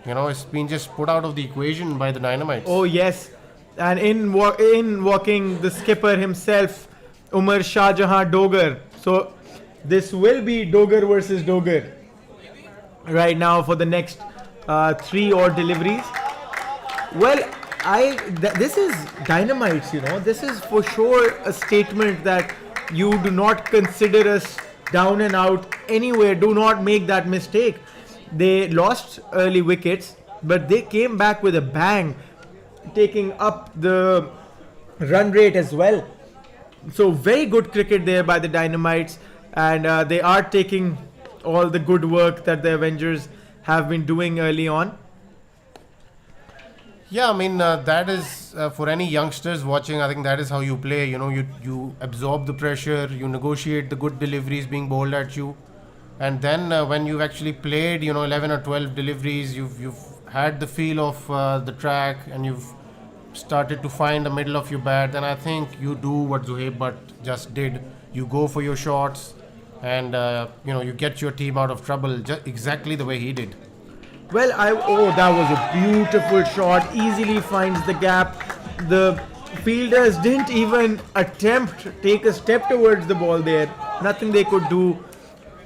it's been just put out of the equation by the Dynamites. Oh yes, and in walking the skipper himself, Umar Shah Jahan Dogar. So this will be Dogar versus Dogar right now for the next 3 odd deliveries. Well, this is Dynamites, This is for sure a statement that you do not consider us down and out anywhere. Do not make that mistake. They lost early wickets, but they came back with a bang, taking up the run rate as well. So very good cricket there by the Dynamites, and they are taking all the good work that the Avengers have been doing early on. Yeah, I mean, that is for any youngsters watching, I think that is how you play. You absorb the pressure, you negotiate the good deliveries being bowled at you. And then when you've actually played, 11 or 12 deliveries, you've had the feel of the track and you've started to find the middle of your bat, then I think you do what Zohaib Butt just did. you go for your shots, and you get your team out of trouble, just exactly the way he did. Well, that was a beautiful shot. Easily finds the gap. The fielders didn't even take a step towards the ball there. Nothing they could do.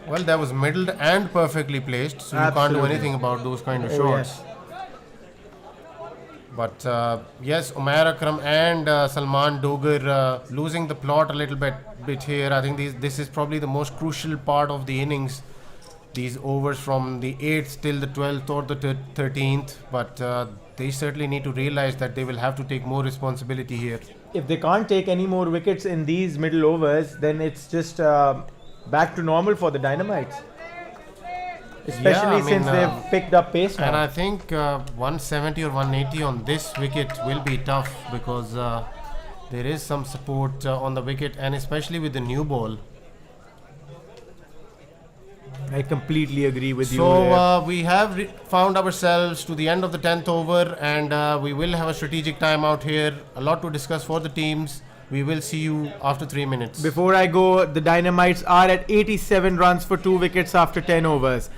Well, that was middled and perfectly placed, so you can't do Absolutely. anything about those kind of Oh, shots. yes. But yes, Umair Akram and Salman Dogar losing the plot a little bit here. I think this is probably the most crucial part of the innings. These overs from the 8th till the 12th or the 13th. But they certainly need to realize that they will have to take more responsibility here. If they can't take any more wickets in these middle overs, then it's just back to normal for the Dynamites. Especially since they've picked up pace now. And I think 170 or 180 on this wicket will be tough, because there is some support on the wicket, and especially with the new ball. I completely agree with you. So we have found ourselves to the end of the 10th over, and we will have a strategic timeout here. A lot to discuss for the teams. We will see you after 3 minutes. Before I go, the Dynamites are at 87 runs for 2 wickets after 10 overs.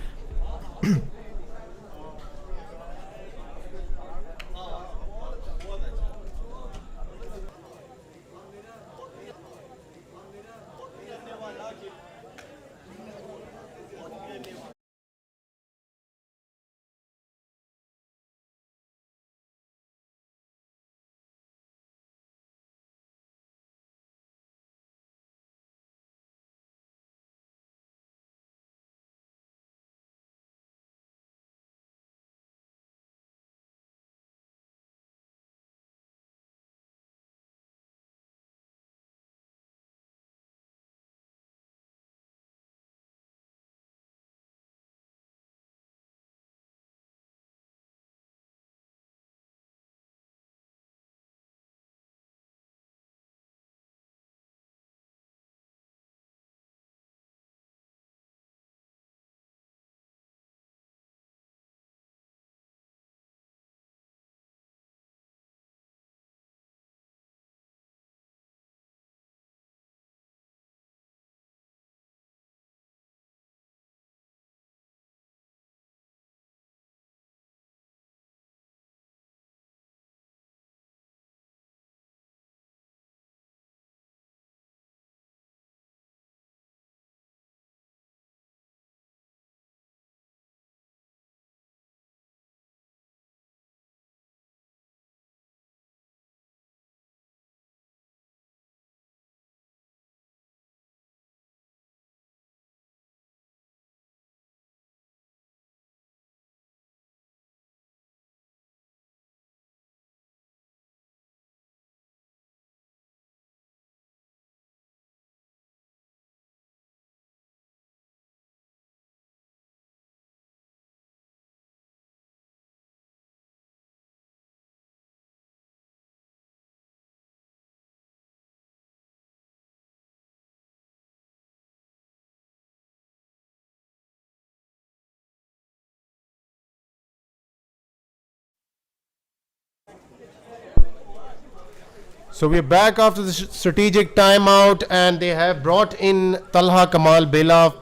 So we're back after the strategic timeout, and they have brought in Talha Kamal Bela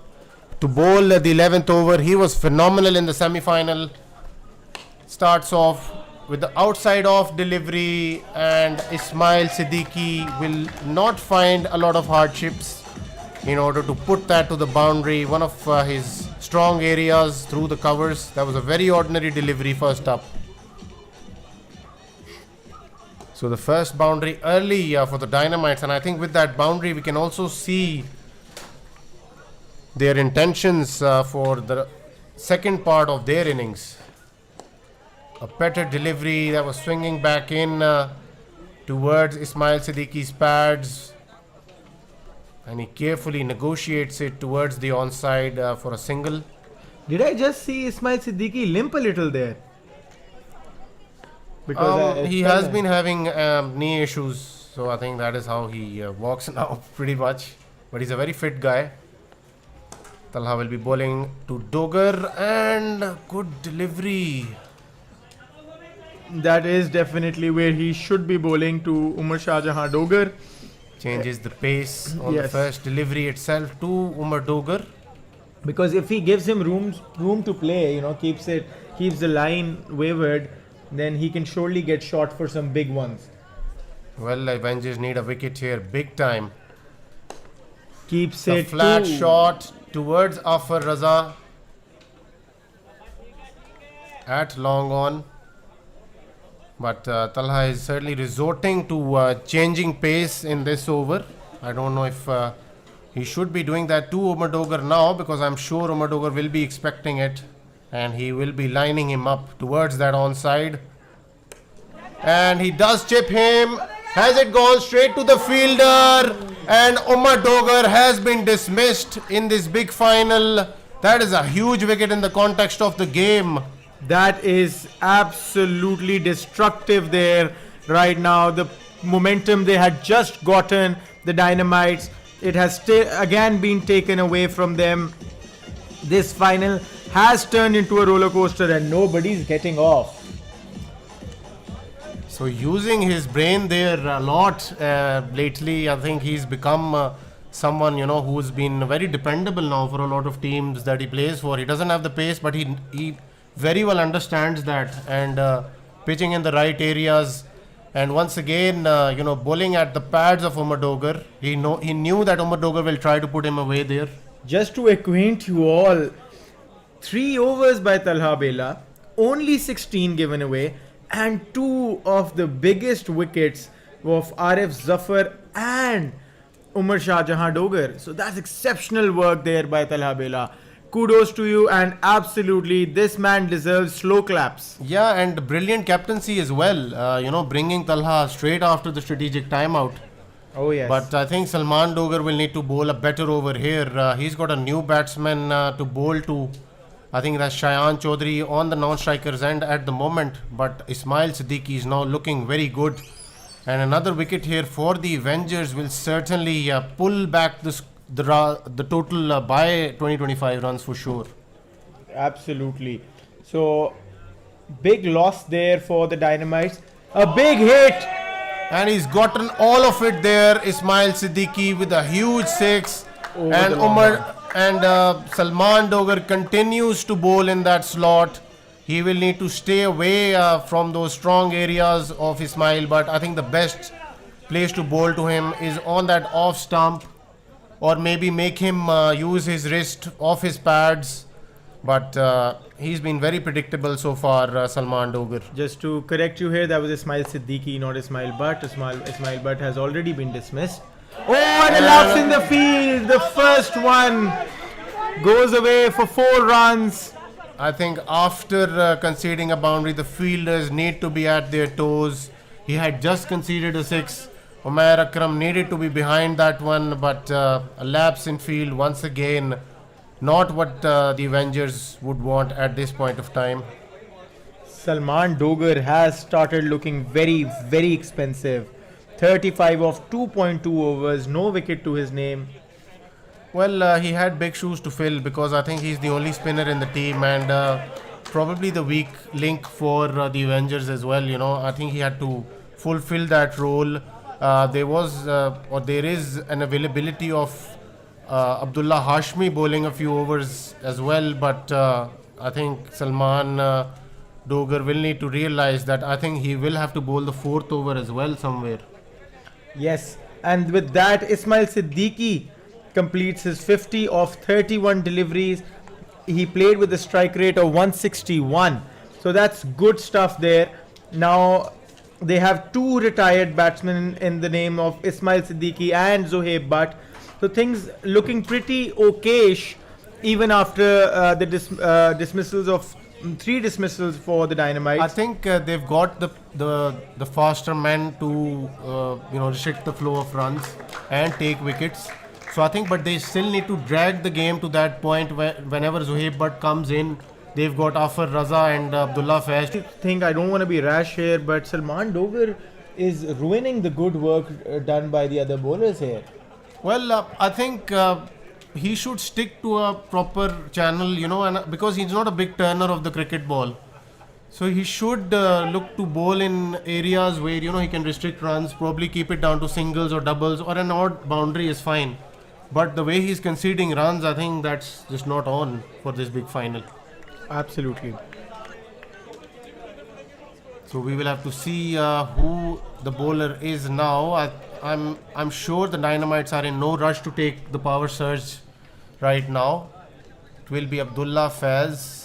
to bowl the 11th over. He was phenomenal in the semi-final. Starts off with the outside off delivery, and Ismail Siddiqui will not find a lot of hardships in order to put that to the boundary. One of his strong areas through the covers. That was a very ordinary delivery first up. So the first boundary early for the Dynamites, and I think with that boundary we can also see their intentions for the second part of their innings. A better delivery that was swinging back in towards Ismail Siddiqui's pads, and he carefully negotiates it towards the onside for a single. Did I just see Ismail Siddiqui limp a little there? Because He has been having knee issues, so I think that is how he walks now pretty much. But he's a very fit guy. Talha will be bowling to Dogar, and good delivery. that is definitely where he should be bowling, to Umar Shah Jahan Dogar. changes the pace on the Yes. first delivery itself to Umar Dogar. Because if he gives him room to play, keeps the line wavered, then he can surely get shot for some big ones. Well, Avengers need a wicket here, big time. Keeps A it flat to- shot towards Afar Raza at long on. But Talha is certainly resorting to changing pace in this over. I don't know if he should be doing that to Umar Dogar now, because I'm sure Umar Dogar will be expecting it and he will be lining him up towards that onside. And he does chip him. Has it gone straight to the fielder? And Umar Dogar has been dismissed in this big final. That is a huge wicket in the context of the game. That is absolutely destructive there right now. The momentum they had just gotten, the Dynamites, it has again been taken away from them. This final has turned into a roller coaster and nobody's getting off. So using his brain there a lot lately, I think he's become someone who's been very dependable now for a lot of teams that he plays for. He doesn't have the pace, but he very well understands that, and pitching in the right areas. And once again, bowling at the pads of Umar Dogar. He knew that Umar Dogar will try to put him away there. Just to acquaint you all, 3 overs by Talha Bela, only 16 given away, and 2 of the biggest wickets of Arif Zafar and Umar Shah Jahan Dogar. So that's exceptional work there by Talha Bela. Kudos to you, and absolutely this man deserves slow claps. Yeah, and brilliant captaincy as well. Bringing Talha straight after the strategic timeout. Oh yes. But I think Salman Dogar will need to bowl a better over here. He's got a new batsman to bowl to. I think that's Shayan Chaudhary on the non-strikers end at the moment. But Ismail Siddiqui is now looking very good. And another wicket here for the Avengers will certainly pull back the total by 20-25 runs for sure. Absolutely. So big loss there for the Dynamites. A big hit. And he's gotten all of it there. Ismail Siddiqui with a huge 6. Over And the long Umar and Salman Dogar continues to bowl in that slot. He will need to stay away from those strong areas of Ismail. But I think the best place to bowl to him is on that off stump. Or maybe make him use his wrist off his pads. But he's been very predictable so far, Salman Dogar. Just to correct you here, that was Ismail Siddiqui, not Ismail Butt. Ismail Butt has already been dismissed. Oh, and a lapse in the field. The first one goes away for 4 runs. I think after conceding a boundary, the fielders need to be at their toes. He had just conceded a 6. Umair Akram needed to be behind that one, but a lapse in field once again. Not what the Avengers would want at this point of time. Salman Dogar has started looking very, very expensive. 35 of 2.2 overs, no wicket to his name. Well, he had big shoes to fill because I think he's the only spinner in the team and probably the weak link for the Avengers as well. I think he had to fulfill that role. There is an availability of Abdullah Hashmi bowling a few overs as well, but I think Salman Dogar will need to realize that I think he will have to bowl the 4th over as well somewhere. Yes, and with that, Ismail Siddiqui completes his 50 of 31 deliveries. He played with a strike rate of 161. So that's good stuff there. Now they have 2 retired batsmen in the name of Ismail Siddiqui and Zohaib Butt. So things looking pretty okayish even after the dismissals of 3 dismissals for the Dynamites. I think they've got the faster men to restrict the flow of runs and take wickets. So I think, but they still need to drag the game to that point where whenever Zohaib Butt comes in, they've got Afar Raza and Abdullah Faiz. I don't want to be rash here, but Salman Dogar is ruining the good work done by the other bowlers here. Well, I think he should stick to a proper channel, and because he's not a big turner of the cricket ball. So he should look to bowl in areas where he can restrict runs, probably keep it down to singles or doubles, or an odd boundary is fine. But the way he's conceding runs, I think that's just not on for this big final. Absolutely. So we will have to see who the bowler is now. I'm sure the Dynamites are in no rush to take the power surge right now. It will be Abdullah Faiz.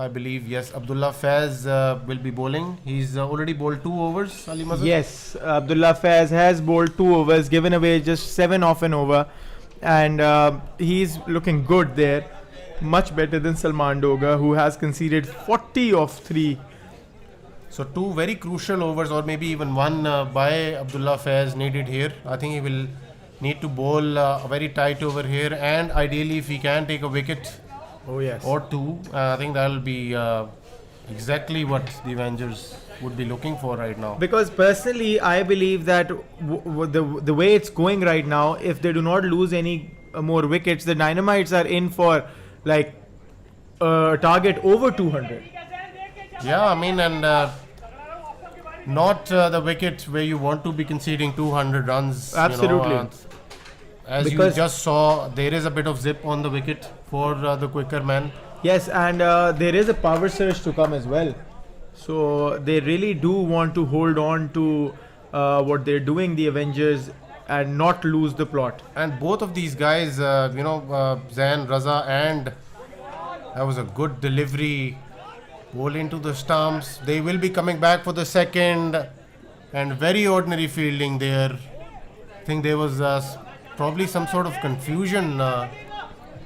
I believe, yes, Abdullah Faiz will be bowling. He's already bowled 2 overs, Ali Mazhar. Yes, Abdullah Faiz has bowled 2 overs, given away just 7 off an over, and he's looking good there. Much better than Salman Doga, who has conceded 40 off 3. So 2 very crucial overs, or maybe even one by Abdullah Faiz needed here. I think he will need to bowl a very tight over here, and ideally if he can take a wicket Oh yes. or 2, I think that will be exactly what the Avengers would be looking for right now. Because personally, I believe that the way it's going right now, if they do not lose any more wickets, the Dynamites are in for like a target over 200. Yeah, I mean, and not the wicket where you want to be conceding 200 runs. Absolutely. As Because- you just saw, there is a bit of zip on the wicket for the quicker man. Yes, and there is a power surge to come as well. So they really do want to hold on to what they're doing, the Avengers, and not lose the plot. And both of these guys, Zain, Raza, and that was a good delivery. Ball into the stumps. They will be coming back for the second, and very ordinary fielding there. I think there was probably some sort of confusion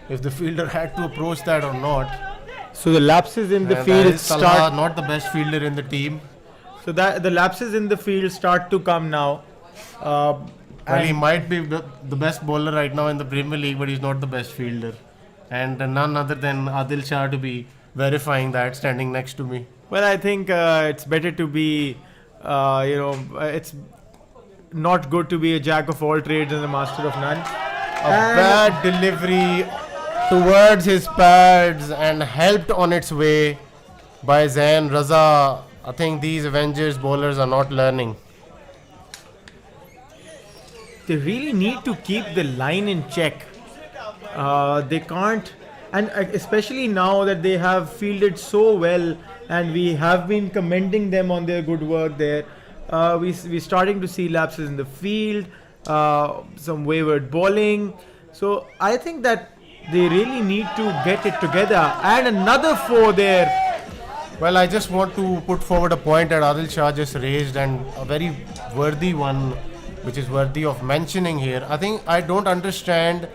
if the fielder had to approach that or not. So the lapses in the That field is Salah, start. not the best fielder in the team. So that the lapses in the field start to come now. Well, he And- might be the best bowler right now in the Premier League, but he's not the best fielder. And none other than Adil Shah to be verifying that, standing next to me. Well, I think it's better to be, it's not good to be a jack of all trades and a master of none. A bad delivery towards his pads and helped on its way by Zain Raza. I think these Avengers bowlers are not learning. They really need to keep the line in check. They can't, and especially now that they have fielded so well, and we have been commending them on their good work there. We're starting to see lapses in the field, some wayward bowling. So I think that they really need to get it together. And another 4 there. Well, I just want to put forward a point that Adil Shah just raised, and a very worthy one, which is worthy of mentioning here. I don't understand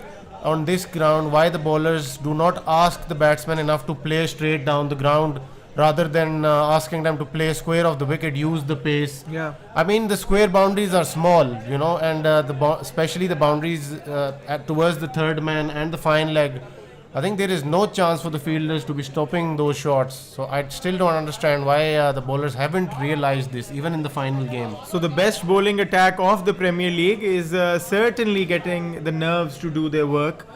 on this ground why the bowlers do not ask the batsmen enough to play straight down the ground rather than asking them to play square of the wicket, use the pace. Yeah. I mean, the square boundaries are small, and especially the boundaries towards the third man and the fine leg. I think there is no chance for the fielders to be stopping those shots. So I still don't understand why the bowlers haven't realized this, even in the final game. So the best bowling attack of the Premier League is certainly getting the nerves to do their work.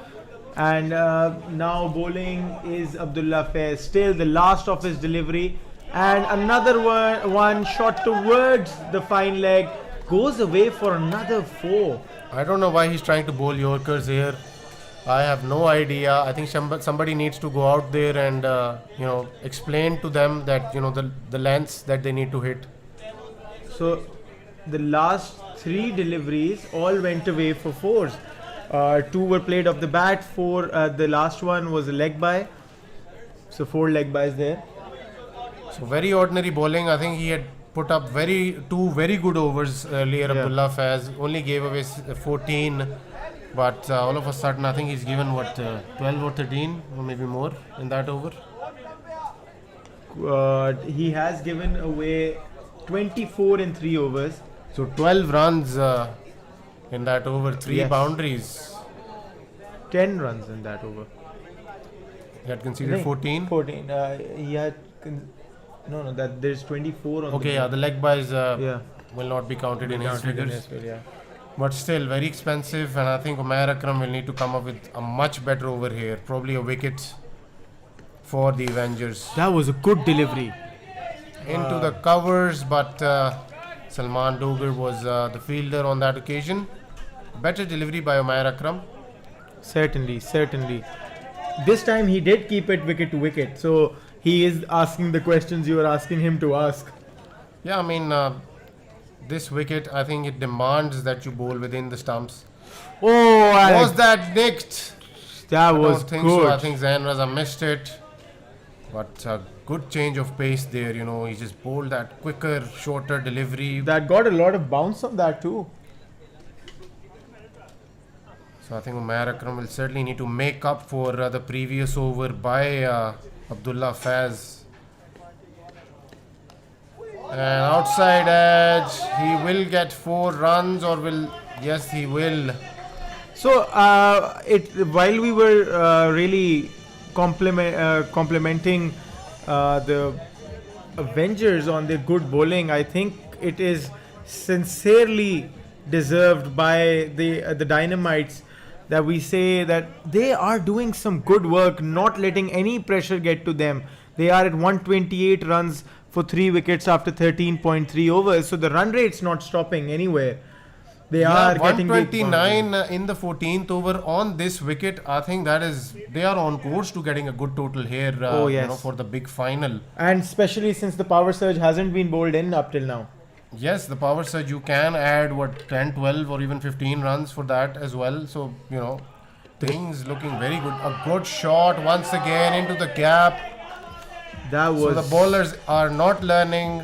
And now bowling is Abdullah Faiz, still the last of his delivery. And another one shot towards the fine leg, goes away for another 4. I don't know why he's trying to bowl Yorkers here. I have no idea. I think somebody needs to go out there and explain to them that the lengths that they need to hit. So the last 3 deliveries all went away for 4s. 2 were played off the bat, 4. The last one was a leg by. So 4 leg bys there. So very ordinary bowling. I think he had put up 2 very good overs earlier. Yeah. Abdullah Faiz only gave away 14, but all of a sudden I think he's given 12 or 13 or maybe more in that over. He has given away 24 in 3 overs. So 12 runs in that over, 3 Yes. boundaries. 10 runs in that over. He had conceded 14. 14. He had. No, that there's 24 on Okay, yeah, the leg buys yeah. will not be counted in his Counted in figures. as well, yeah. But still, very expensive, and I think Umair Akram will need to come up with a much better over here. Probably a wicket for the Avengers. That was a good delivery. Into the covers, but Salman Dogar was the fielder on that occasion. Better delivery by Umair Akram. Certainly, certainly. This time he did keep it wicket to wicket. So he is asking the questions you were asking him to ask. Yeah, I mean, this wicket, I think it demands that you bowl within the stumps. Oh, Was that nicked? that I was don't think good. so. I think Zain Raza missed it. But a good change of pace there, you know. He just bowled that quicker, shorter delivery. That got a lot of bounce on that too. So I think Umair Akram will certainly need to make up for the previous over by Abdullah Faz. And outside edge, he will get 4 runs or will... Yes, he will. So while we were really complimenting the Avengers on their good bowling, I think it is sincerely deserved by the Dynamites that we say that they are doing some good work, not letting any pressure get to them. They are at 128 runs for 3 wickets after 13.3 overs, so the run rate's not stopping anywhere. They are getting big 129 in the 14th over on this wicket. I think that is, they are on course to getting a good total here you know, for the big final. And especially since the power surge hasn't been bowled in up till now. Yes, the power surge, you can add 10, 12 or even 15 runs for that as well. So, you know, things looking very good. A good shot once again into the gap. That was... So the bowlers are not learning.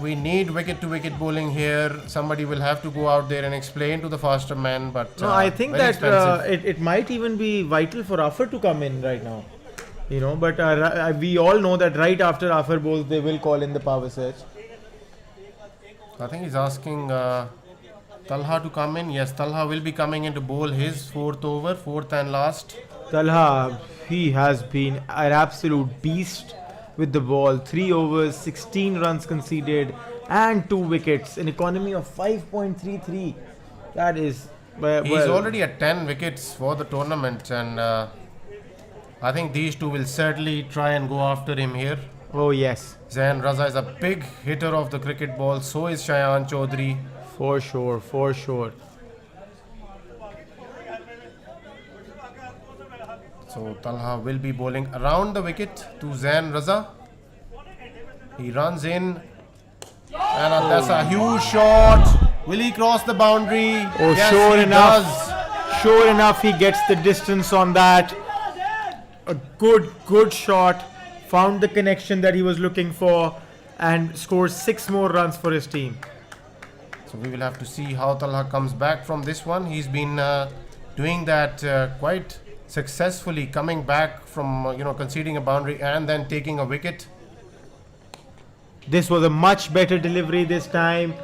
We need wicket to wicket bowling here. Somebody will have to go out there and explain to the faster man. But no, I think very that it might even be vital for Afar to come in right now. You know, but we all know that right after Afar bowls, they will call in the power surge. I think he's asking Talha to come in. Yes, Talha will be coming in to bowl his 4th over, 4th and last. Talha, he has been an absolute beast with the ball. 3 overs, 16 runs conceded and 2 wickets. An economy of 5.33. That is... He's already at 10 wickets for the tournament, and I think these two will certainly try and go after him here. Oh yes. Zain Raza is a big hitter of the cricket ball. So is Shayan Chaudhary. For sure, for sure. So Talha will be bowling around the wicket to Zain Raza. He runs in. And that's a huge shot. Will he cross the boundary? Oh, yes, sure he enough. does. Sure enough, he gets the distance on that. A good shot. Found the connection that he was looking for and scores 6 more runs for his team. So we will have to see how Talha comes back from this one. He's been doing that quite successfully, coming back from conceding a boundary and then taking a wicket. This was a much better delivery this time.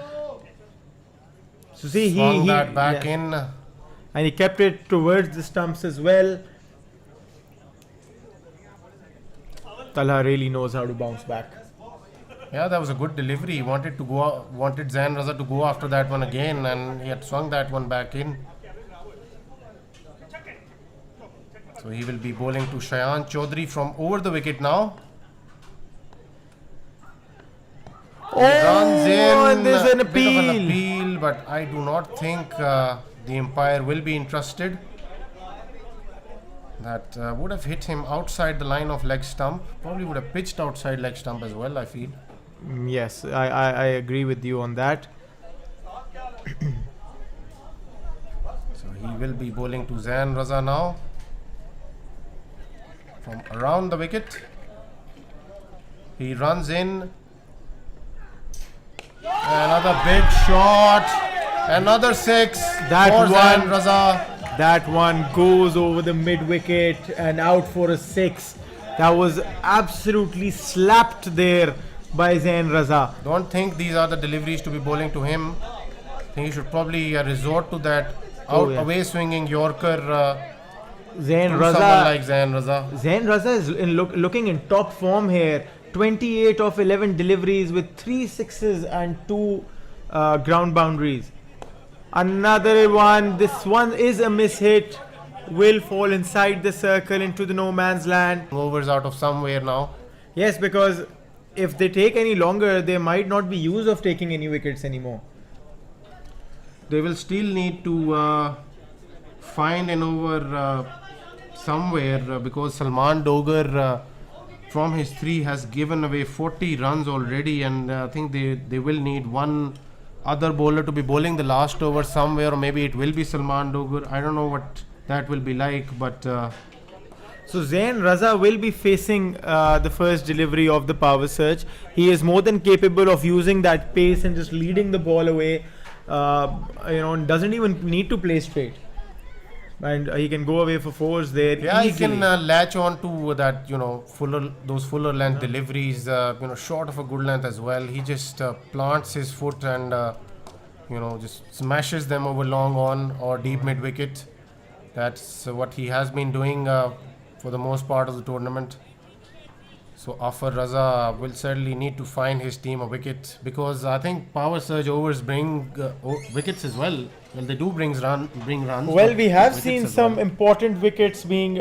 So see, Swung he that back in. and he kept it towards the stumps as well. Talha really knows how to bounce back. Yeah, that was a good delivery. He wanted Zain Raza to go after that one again, and he had swung that one back in. So he will be bowling to Shayan Chaudhary from over the wicket now. He runs in. And there's an Bit of an appeal. appeal, but I do not think the umpire will be interested. That would have hit him outside the line of leg stump. Probably would have pitched outside leg stump as well, I feel. Yes, I agree with you on that. So he will be bowling to Zain Raza now. From around the wicket. He runs in. Another big shot. Another 6 That for Zain one- Raza. That one goes over the mid wicket and out for a 6. That was absolutely slapped there by Zain Raza. Don't think these are the deliveries to be bowling to him. I think he should probably resort to that away swinging Yorker Zain to someone Raza. like Zain Raza. Zain Raza is looking in top form here. 28 of 11 deliveries with 3 sixes and 2 ground boundaries. Another one. This one is a miss hit. will fall inside the circle into the no man's land. Overs out of somewhere now. Yes, because if they take any longer, they might not be used of taking any wickets anymore. They will still need to find an over somewhere because Salman Dogar from his 3 has given away 40 runs already, and I think they will need one other bowler to be bowling the last over somewhere, or maybe it will be Salman Dogar. I don't know what that will be like, but So Zain Raza will be facing the first delivery of the power surge. He is more than capable of using that pace and just leading the ball away. Doesn't even need to play straight, and he can go away for 4s there. yeah, easily. he can latch on to that, those fuller length deliveries, short of a good length as well. He just plants his foot and just smashes them over long on or deep mid wicket. That's what he has been doing for the most part of the tournament. So Afar Raza will certainly need to find his team a wicket, because I think power surge overs bring wickets as well. Well, they do bring runs. Well, we have wickets seen as some well. important wickets being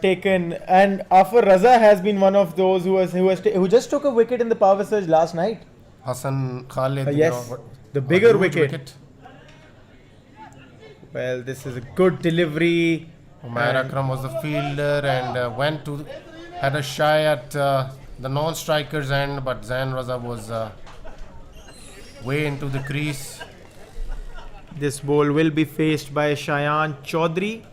taken, and Afar Raza has been one of those who just took a wicket in the power surge last night. Hassan Khalid. Yes, the bigger huge wicket. Well, this is a good delivery. Umair Akram was the fielder and had a shy at the non-striker's end, but Zain Raza was way into the crease. This ball will be faced by Shayan Chaudhary.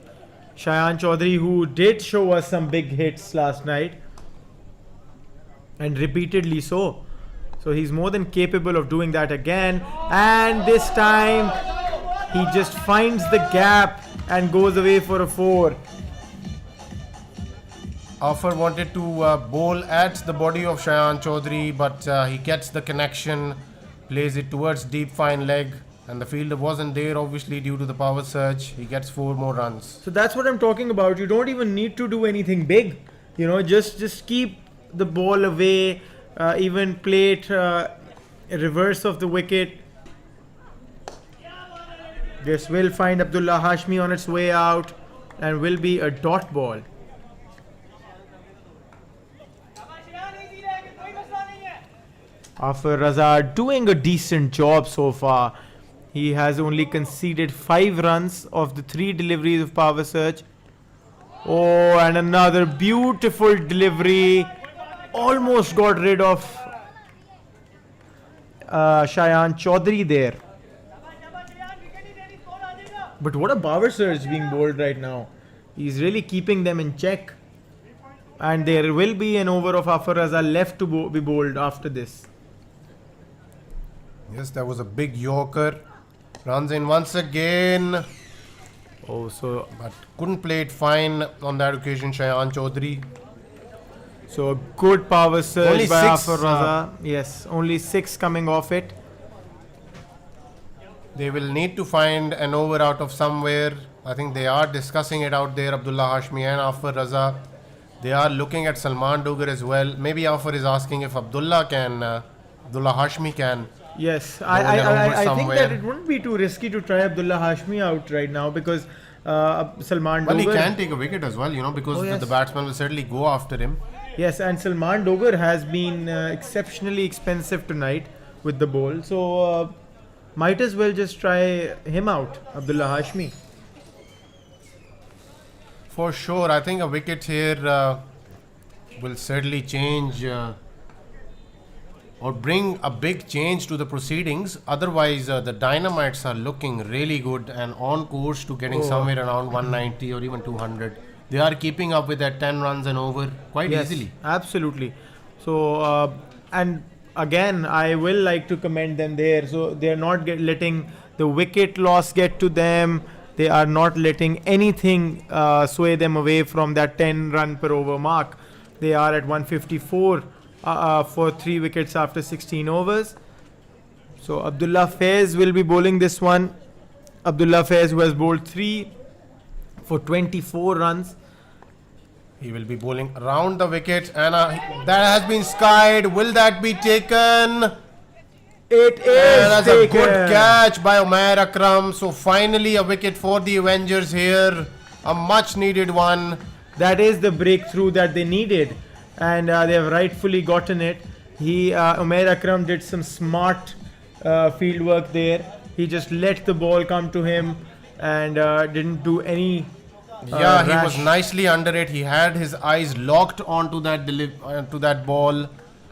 Shayan Chaudhary, who did show us some big hits last night, and repeatedly so. So he's more than capable of doing that again. And this time, he just finds the gap and goes away for a 4. Afar wanted to bowl at the body of Shayan Chaudhary, but he gets the connection, plays it towards deep fine leg, and the fielder wasn't there obviously due to the power surge. He gets 4 more runs. So that's what I'm talking about. You don't even need to do anything big. Just keep the ball away, even play it reverse of the wicket. This will find Abdullah Hashmi on its way out and will be a dot ball. Afar Raza doing a decent job so far. He has only conceded 5 runs of the 3 deliveries of power surge. Oh, and another beautiful delivery. Almost got rid of Shayan Chaudhary there. But what a power surge being bowled right now. He's really keeping them in check. And there will be an over of Afar Raza left to be bowled after this. Yes, that was a big Yorker. Runs in once again, Oh, so but couldn't play it fine on that occasion, Shayan Chaudhary. So a good power surge Only by 6, Afar Raza. Yes, only 6 coming off it. They will need to find an over out of somewhere. I think they are discussing it out there, Abdullah Hashmi and Afar Raza. They are looking at Salman Dogar as well. Maybe Afar is asking if Abdullah Hashmi can. Yes, an I over think somewhere. that it wouldn't be too risky to try Abdullah Hashmi out right now, because Salman Well, he Dogar. can take a wicket as well, because Oh, yes. the batsman will certainly go after him. Yes, and Salman Dogar has been exceptionally expensive tonight with the ball, so might as well just try him out, Abdullah Hashmi. For sure, I think a wicket here will certainly change or bring a big change to the proceedings. Otherwise, the Dynamites are looking really good and on course to getting somewhere around 190 or even 200. They are keeping up with that 10 runs and over quite Yes, easily. absolutely. So, and again, I will like to commend them there. So they are not letting the wicket loss get to them. They are not letting anything sway them away from that 10 run per over mark. They are at 154 for 3 wickets after 16 overs. So Abdullah Faiz will be bowling this one. Abdullah Faiz, who has bowled 3 for 24 runs. He will be bowling around the wicket, and that has been skied. Will that be taken? It is That's taken. a good catch by Umair Akram. So finally a wicket for the Avengers here. A much needed one. That is the breakthrough that they needed, and they have rightfully gotten it. Umair Akram did some smart field work there. He just let the ball come to him and didn't do any. Yeah, he rash. was nicely under it. He had his eyes locked onto that to that ball,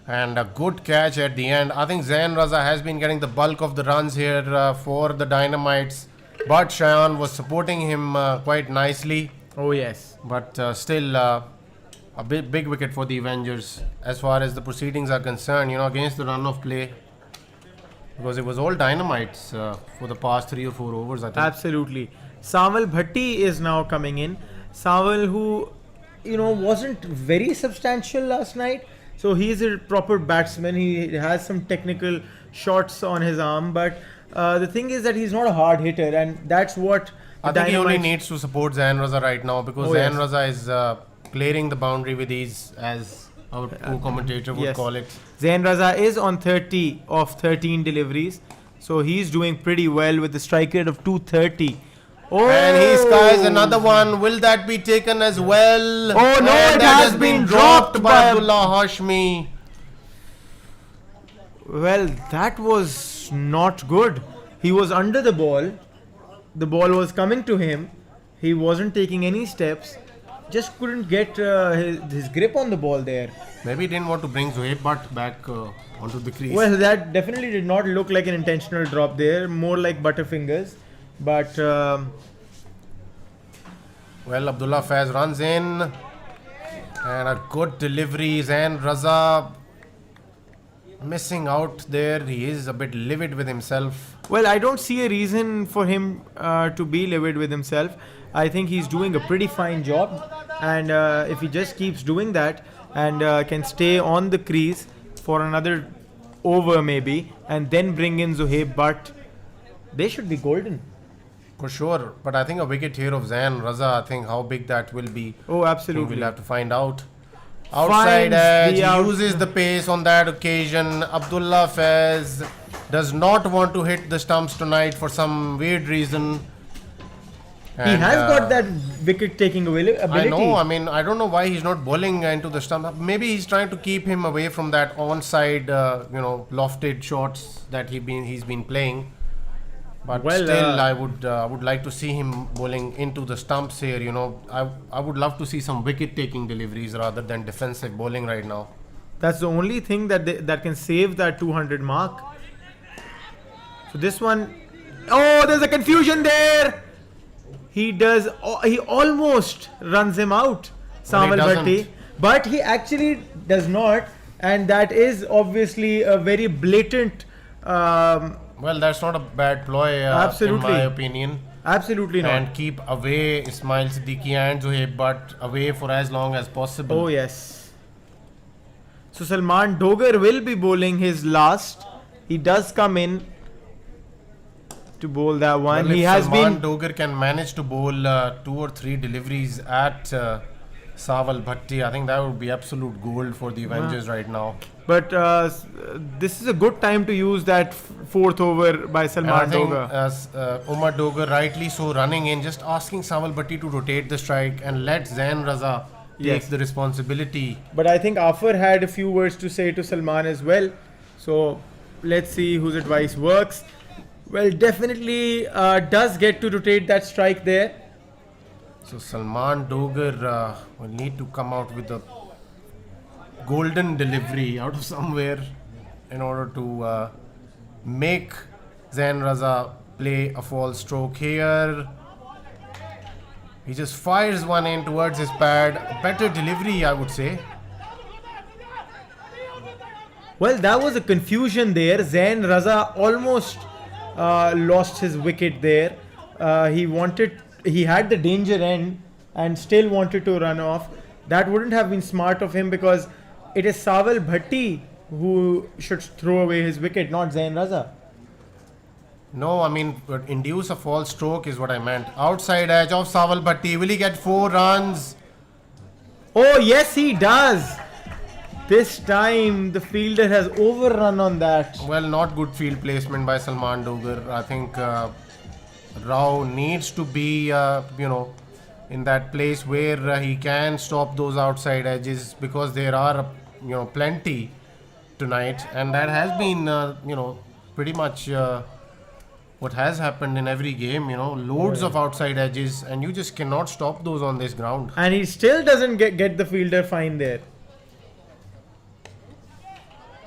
and a good catch at the end. I think Zain Raza has been getting the bulk of the runs here for the Dynamites, but Shayan was supporting him quite nicely. Oh yes. But still, a big wicket for the Avengers as far as the proceedings are concerned. Against the run of play, because it was all Dynamites for the past 3 or 4 overs, I think. Absolutely. Samal Bhatti is now coming in. Samal, who wasn't very substantial last night, so he's a proper batsman. He has some technical shots on his arm, but the thing is that he's not a hard hitter, and that's what I think he only Dynamites- needs to support Zain Raza right now, because Oh, Zain yes. Raza is clearing the boundary with ease, as our co-commentator would yes. call it. Zain Raza is on 30 of 13 deliveries, so he's doing pretty well with the strike rate of 230. Oh, And he skies another one. Will that be taken as well? Oh, no, And it that has been dropped by by- Abdullah Hashmi. Well, that was not good. He was under the ball. The ball was coming to him. He wasn't taking any steps. Just couldn't get his grip on the ball there. Maybe he didn't want to bring Zohaib Butt back onto the crease. Well, that definitely did not look like an intentional drop there. More like butterfingers. But Well, Abdullah Faiz runs in, and a good delivery. Zain Raza missing out there. He is a bit livid with himself. well, I don't see a reason for him to be livid with himself. I think he's doing a pretty fine job, and if he just keeps doing that and can stay on the crease for another over maybe, and then bring in Zohaib Butt, they should be golden. For sure. But I think a wicket here of Zain Raza, I think how big that will be, Oh, absolutely. we'll have to find out. Outside Finds edge, the out- uses the pace on that occasion. Abdullah Faiz does not want to hit the stumps tonight for some weird reason. He has got that wicket-taking ability. I know. I mean, I don't know why he's not bowling into the stump. Maybe he's trying to keep him away from that onside, lofted shots that he's been playing. But Well, still, I would like to see him bowling into the stumps here. I would love to see some wicket-taking deliveries rather than defensive bowling right now. That's the only thing that can save that 200 mark. So this one, oh, there's a confusion there. He almost runs him out, Well, he Samal doesn't. Bhatti, but he actually does not, and that is obviously a very blatant. Well, that's not a bad ploy, Absolutely. in my opinion. Absolutely not. And keep away Ismail Siddiqui and Zohaib Butt away for as long as possible. Oh yes. So Salman Dogar will be bowling his last. He does come in to bowl that one. Well, He if has Salman been. Dogar can manage to bowl 2 or 3 deliveries at Saval Bhatti, I think that would be absolute gold for the Avengers right now. But this is a good time to use that fourth over by And I Salman think Dogar. as Umar Dogar rightly so running in, just asking Saval Bhatti to rotate the strike and let Zain Raza take Yes. the responsibility. But I think Afar had a few words to say to Salman as well. So let's see whose advice works. Well, definitely does get to rotate that strike there. So Salman Dogar will need to come out with a golden delivery out of somewhere in order to make Zain Raza play a false stroke here. He just fires one in towards his pad. A better delivery, I would say. Well, that was a confusion there. Zain Raza almost lost his wicket there. He had the danger end and still wanted to run off. That wouldn't have been smart of him, because it is Saval Bhatti who should throw away his wicket, not Zain Raza. No, I mean, induce a false stroke is what I meant. Outside edge of Saval Bhatti. Will he get 4 runs? Oh, yes, he does. This time the fielder has overrun on that. Well, not good field placement by Salman Dogar. I think Rao needs to be, in that place where he can stop those outside edges, because there are plenty tonight, and that has been pretty much what has happened in every game. Loads of outside edges, and you just cannot stop those on this ground. And he still doesn't get the fielder fine there.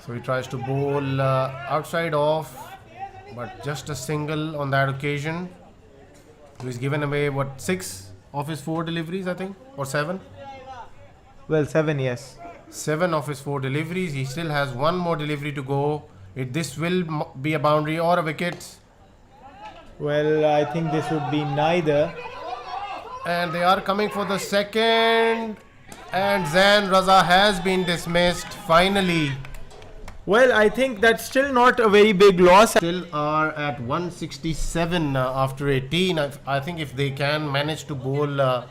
So he tries to bowl outside off, but just a single on that occasion. He's given away 6 of his 4 deliveries, I think, or 7. Well, 7, yes. 7 of his 4 deliveries. He still has 1 more delivery to go. This will be a boundary or a wicket. Well, I think this would be neither. And they are coming for the second. And Zain Raza has been dismissed finally. Well, I think that's still not a very big loss. Still are at 167 after 18. I think if they can manage to bowl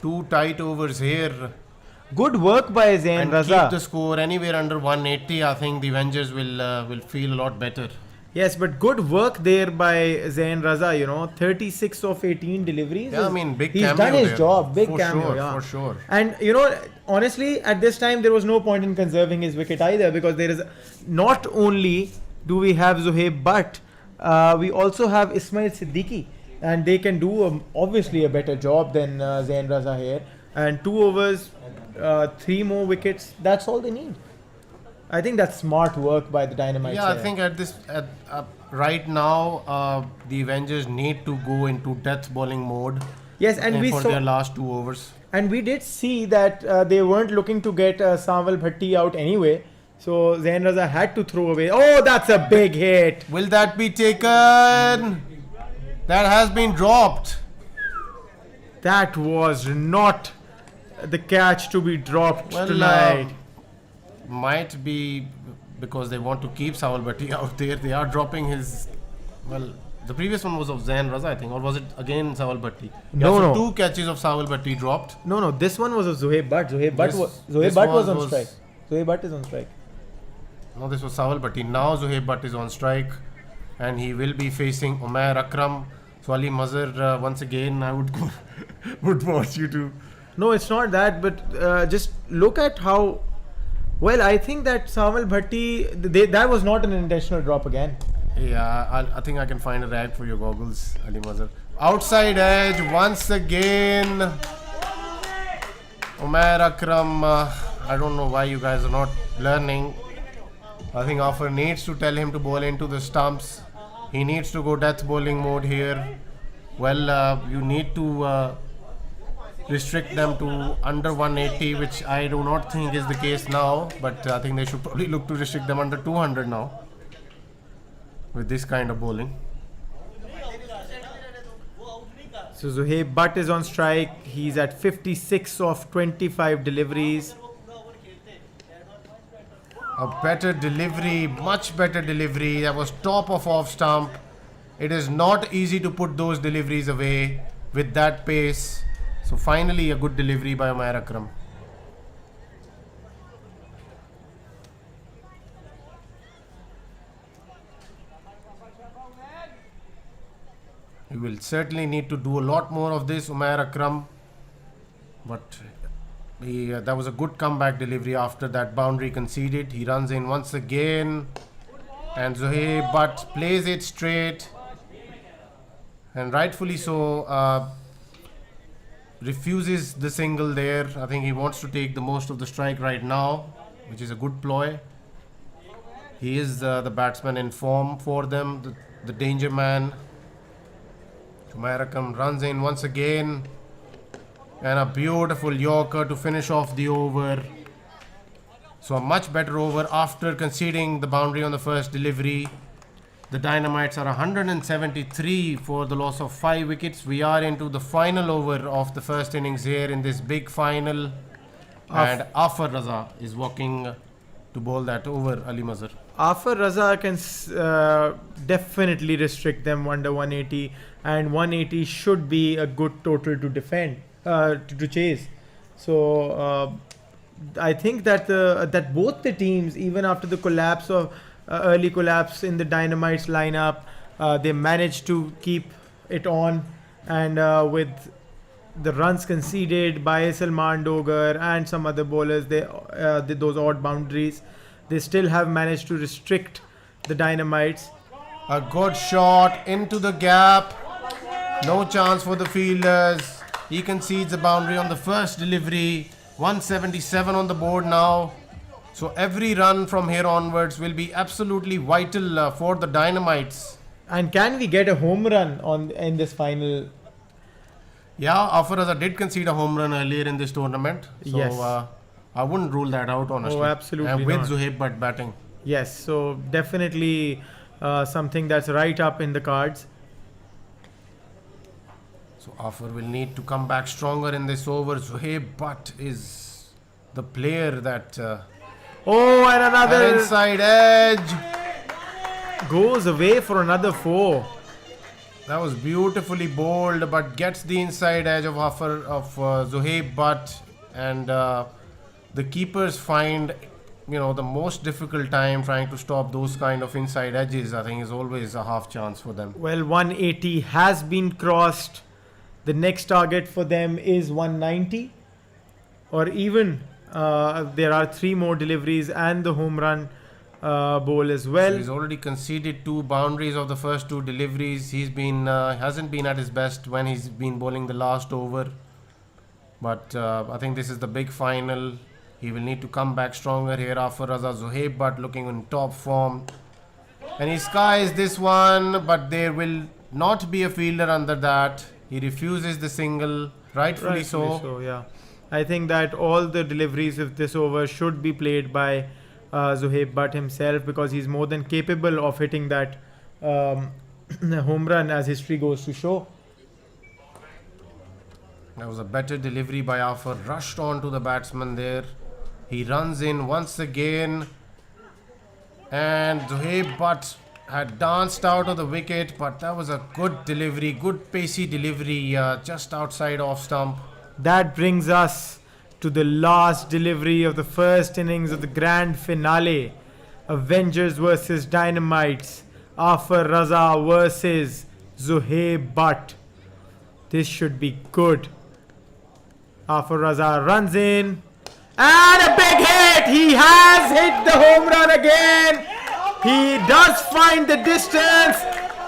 2 tight overs here Good work by Zain and Raza. keep the score anywhere under 180, I think the Avengers will feel a lot better. Yes, but good work there by Zain Raza, 36 of 18 deliveries. Yeah, I mean, big He's cameo done his there. job, big For cameo, sure, yeah. for sure. And, honestly, at this time, there was no point in conserving his wicket either, because there is not only do we have Zohaib, but we also have Ismail Siddiqui, and they can do obviously a better job than Zain Raza here. And 2 overs, 3 more wickets, that's all they need. I think that's smart work by the Dynamites. Yeah, I here. think right now the Avengers need to go into death bowling mode. Yes, and we for saw, their last 2 overs. and we did see that they weren't looking to get Sanwal Bhatti out anyway. So Zain Raza had to throw away. Oh, that's a big hit. Will that be taken? That has been dropped. That was not the catch to be dropped Well, tonight. might be because they want to keep Sawal Bhatti out there. They are dropping his. Well, the previous one was of Zain Raza, I think, or was it again Sawal Bhatti? No, so no. 2 catches of Sawal Bhatti dropped. No, this one was of Zohaib Butt. Zohaib Butt This was one on strike. Zohaib Butt is on strike. No, this was Sawal Bhatti. Now Zohaib Butt is on strike, and he will be facing Umair Akram. So Ali Mazhar, once again, I would want you to. No, it's not that, but just look at how. Well, I think that Sanwal Bhatti, that was not an intentional drop again. Yeah, I think I can find a rag for your goggles, Ali Mazhar. Outside edge once again. Umair Akram, I don't know why you guys are not learning. I think Afar needs to tell him to bowl into the stumps. He needs to go death bowling mode here. Well, you need to restrict them to under 180, which I do not think is the case now, but I think they should probably look to restrict them under 200 now with this kind of bowling. So Zohaib Butt is on strike. He's at 56 of 25 deliveries. A better delivery, much better delivery. That was top of off stump. It is not easy to put those deliveries away with that pace. So finally a good delivery by Umair Akram. You will certainly need to do a lot more of this, Umair Akram. But that was a good comeback delivery after that boundary conceded. He runs in once again. And Zohaib Butt plays it straight. And rightfully so. Refuses the single there. I think he wants to take the most of the strike right now, which is a good ploy. He is the batsman in form for them, the danger man. Umair Akram runs in once again, and a beautiful Yorker to finish off the over. So a much better over after conceding the boundary on the first delivery. The Dynamites are 173 for the loss of 5 wickets. We are into the final over of the first innings here in this big final. And Afar Raza is walking to bowl that over, Ali Mazhar. Afar Raza can definitely restrict them under 180, and 180 should be a good total to defend, to chase. So I think that that both the teams, even after the collapse of early collapse in the Dynamites lineup, they managed to keep it on, and with the runs conceded by Salman Dogar and some other bowlers, those odd boundaries, they still have managed to restrict the Dynamites. A good shot into the gap. No chance for the fielders. He concedes a boundary on the first delivery. 177 on the board now. So every run from here onwards will be absolutely vital for the Dynamites. And can we get a home run in this final? Yeah, Afaraza did concede a home run earlier in this tournament. So Yes. I wouldn't rule that out, honestly. Oh, absolutely And with not. Zuhaib Butt batting. Yes, so definitely something that's right up in the cards. So Afar will need to come back stronger in this over. Zuhaib Butt is the player that... Oh, and an another inside edge. goes away for another 4. That was beautifully bowled, but gets the inside edge of Zuhaib Butt, and the keepers find, the most difficult time trying to stop those kind of inside edges. I think is always a half chance for them. Well, 180 has been crossed. The next target for them is 190, or even there are 3 more deliveries and the home run bowl as well. So he's already conceded 2 boundaries of the first 2 deliveries. He's been hasn't been at his best when he's been bowling the last over. But I think this is the big final. He will need to come back stronger here after Raza. Zuhaib Butt looking in top form. And he skies this one, but there will not be a fielder under that. He refuses the single, rightfully so. Yeah. I think that all the deliveries of this over should be played by Zuhaib Butt himself, because he's more than capable of hitting that home run, as history goes to show. That was a better delivery by Afar. Rushed on to the batsman there. He runs in once again. And Zuhaib Butt had danced out of the wicket, but that was a good delivery, good pacey delivery, just outside off stump. That brings us to the last delivery of the first innings of the grand finale. Avengers versus Dynamites. Afar Raza versus Zuhaib Butt. This should be good. Afar Raza runs in. And a big hit! He has hit the home run again! He does find the distance.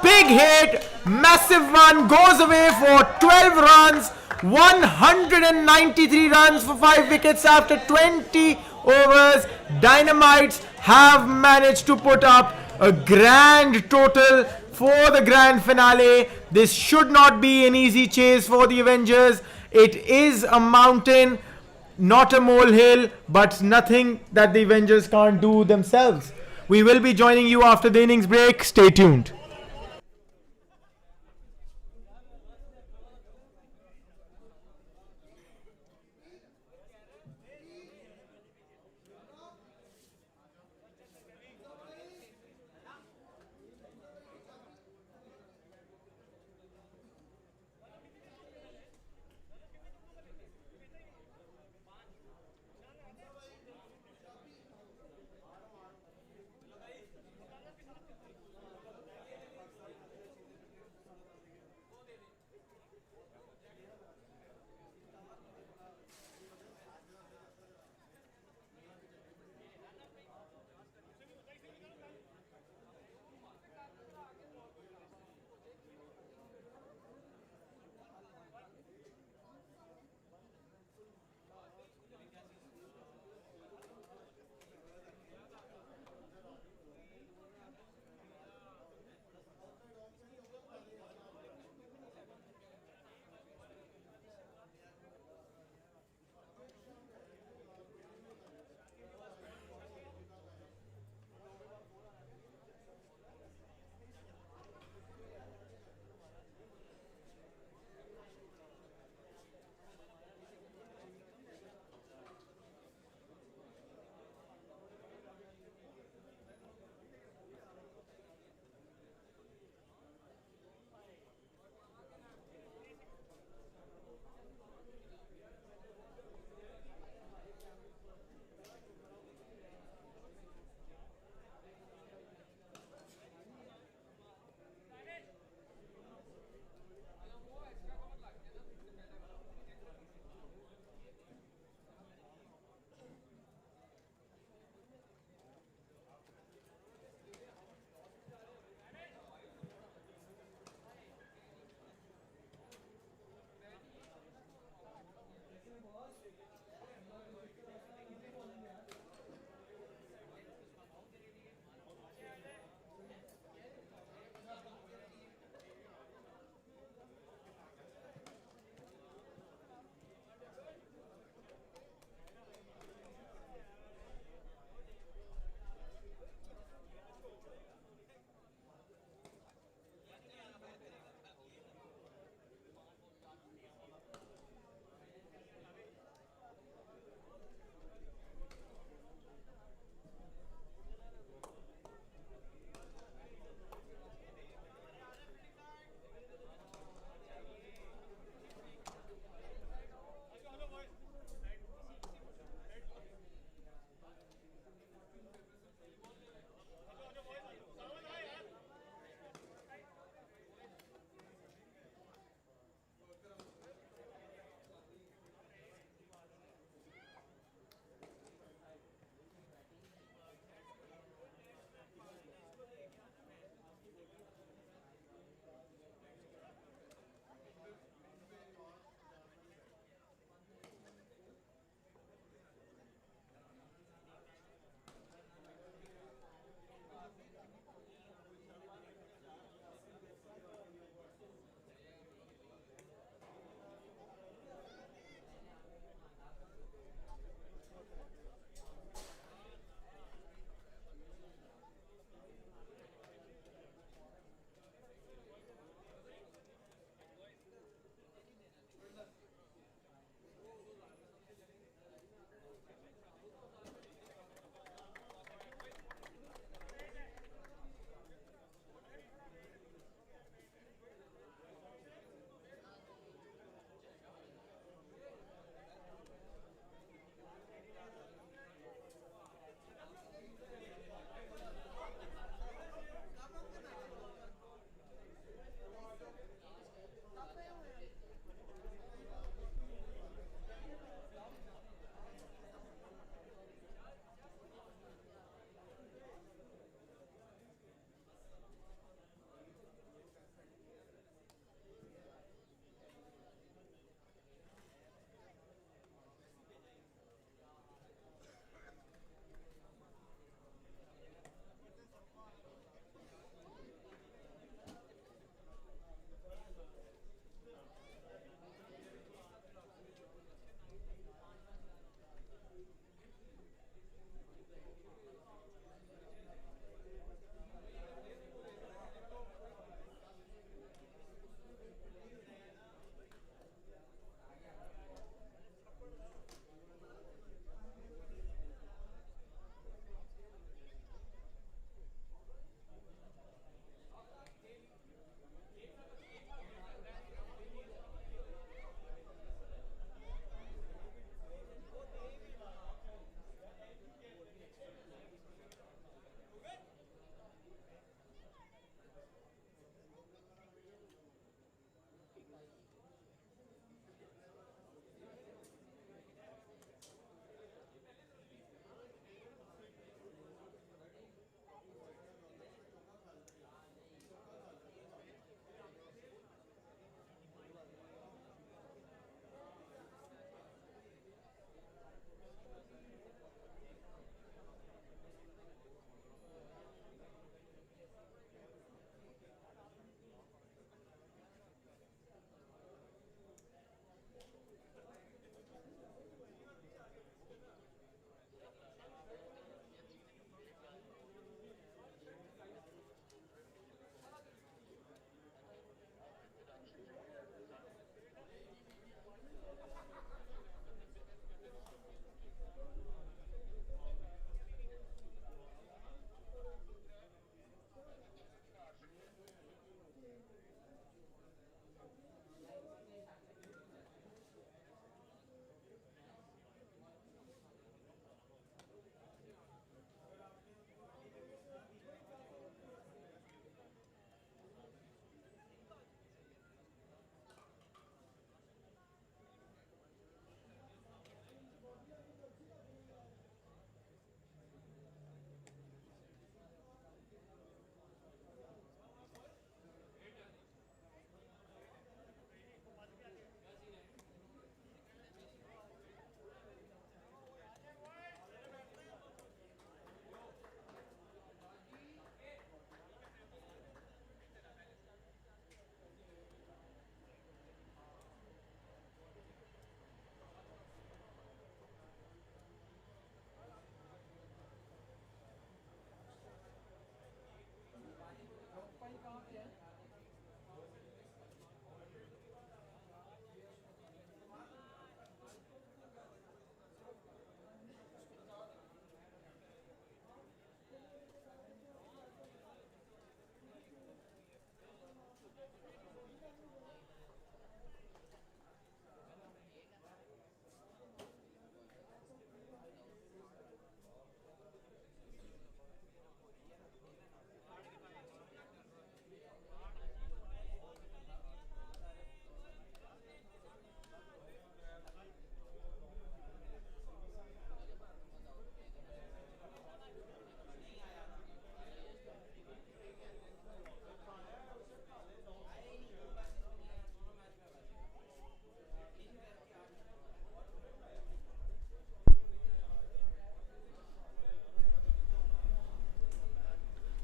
Big hit. Massive one. Goes away for 12 runs. 193 runs for 5 wickets after 20 overs. Dynamites have managed to put up a grand total for the grand finale. This should not be an easy chase for the Avengers. It is a mountain, not a molehill, but nothing that the Avengers can't do themselves. We will be joining you after the innings break. Stay tuned.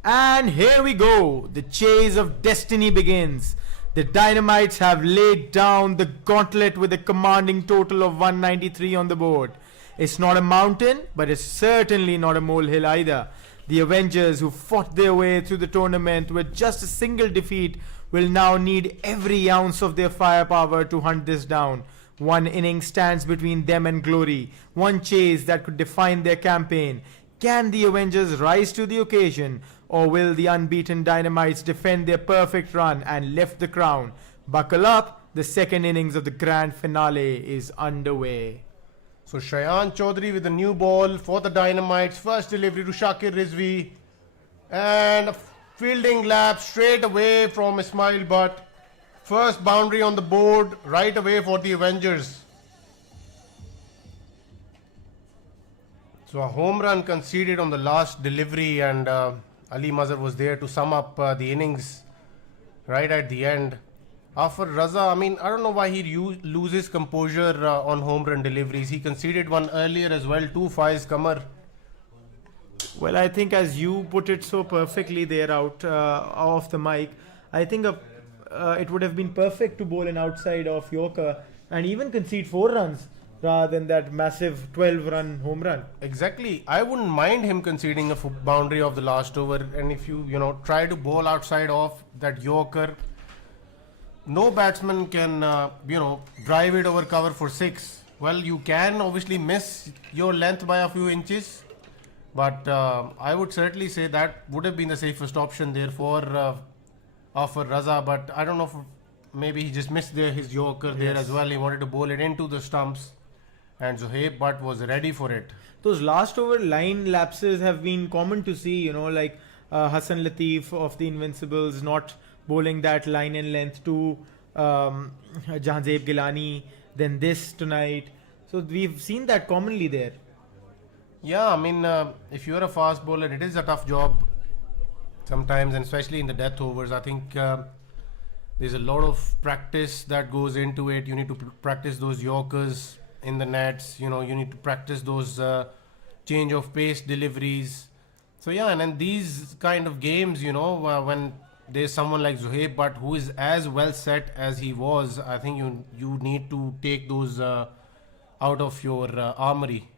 And here we go. The chase of destiny begins. The Dynamites have laid down the gauntlet with a commanding total of 193 on the board. It's not a mountain, but it's certainly not a molehill either. The Avengers, who fought their way through the tournament with just a single defeat, will now need every ounce of their firepower to hunt this down. One inning stands between them and glory, one chase that could define their campaign. Can the Avengers rise to the occasion, or will the unbeaten Dynamites defend their perfect run and lift the crown? Buckle up, the second innings of the grand finale is underway. So Shayan Chaudhary with the new ball for the Dynamites. First delivery to Shakir Rizvi. And a fielding lap straight away from Ismail Butt. First boundary on the board right away for the Avengers. So a home run conceded on the last delivery, and Ali Mazhar was there to sum up the innings right at the end. After Raza, I mean, I don't know why he loses composure on home run deliveries. He conceded one earlier as well, 2 Kamar. Well, I think as you put it so perfectly there out off the mic, I think it would have been perfect to bowl an outside off Yorker and even concede 4 runs rather than that massive 12-run home run. Exactly. I wouldn't mind him conceding a boundary of the last over, and if you try to bowl outside off that Yorker, no batsman can drive it over cover for 6. Well, you can obviously miss your length by a few inches, but I would certainly say that would have been the safest option there for Raza. But I don't know if maybe he just missed his Yorker there as well. He wanted to bowl it into the stumps, and Zohaib Butt was ready for it. Those last over line lapses have been common to see, like Hassan Latif of the Invincibles not bowling that line and length to Jahanzeb Gilani, then this tonight. So we've seen that commonly there. Yeah, I mean, if you're a fast bowler, it is a tough job sometimes, and especially in the death overs. I think there's a lot of practice that goes into it. You need to practice those Yorkers in the nets. You need to practice those change of pace deliveries. So yeah, and then these kind of games, when there's someone like Zohaib Butt who is as well set as he was, I think you need to take those out of your armory.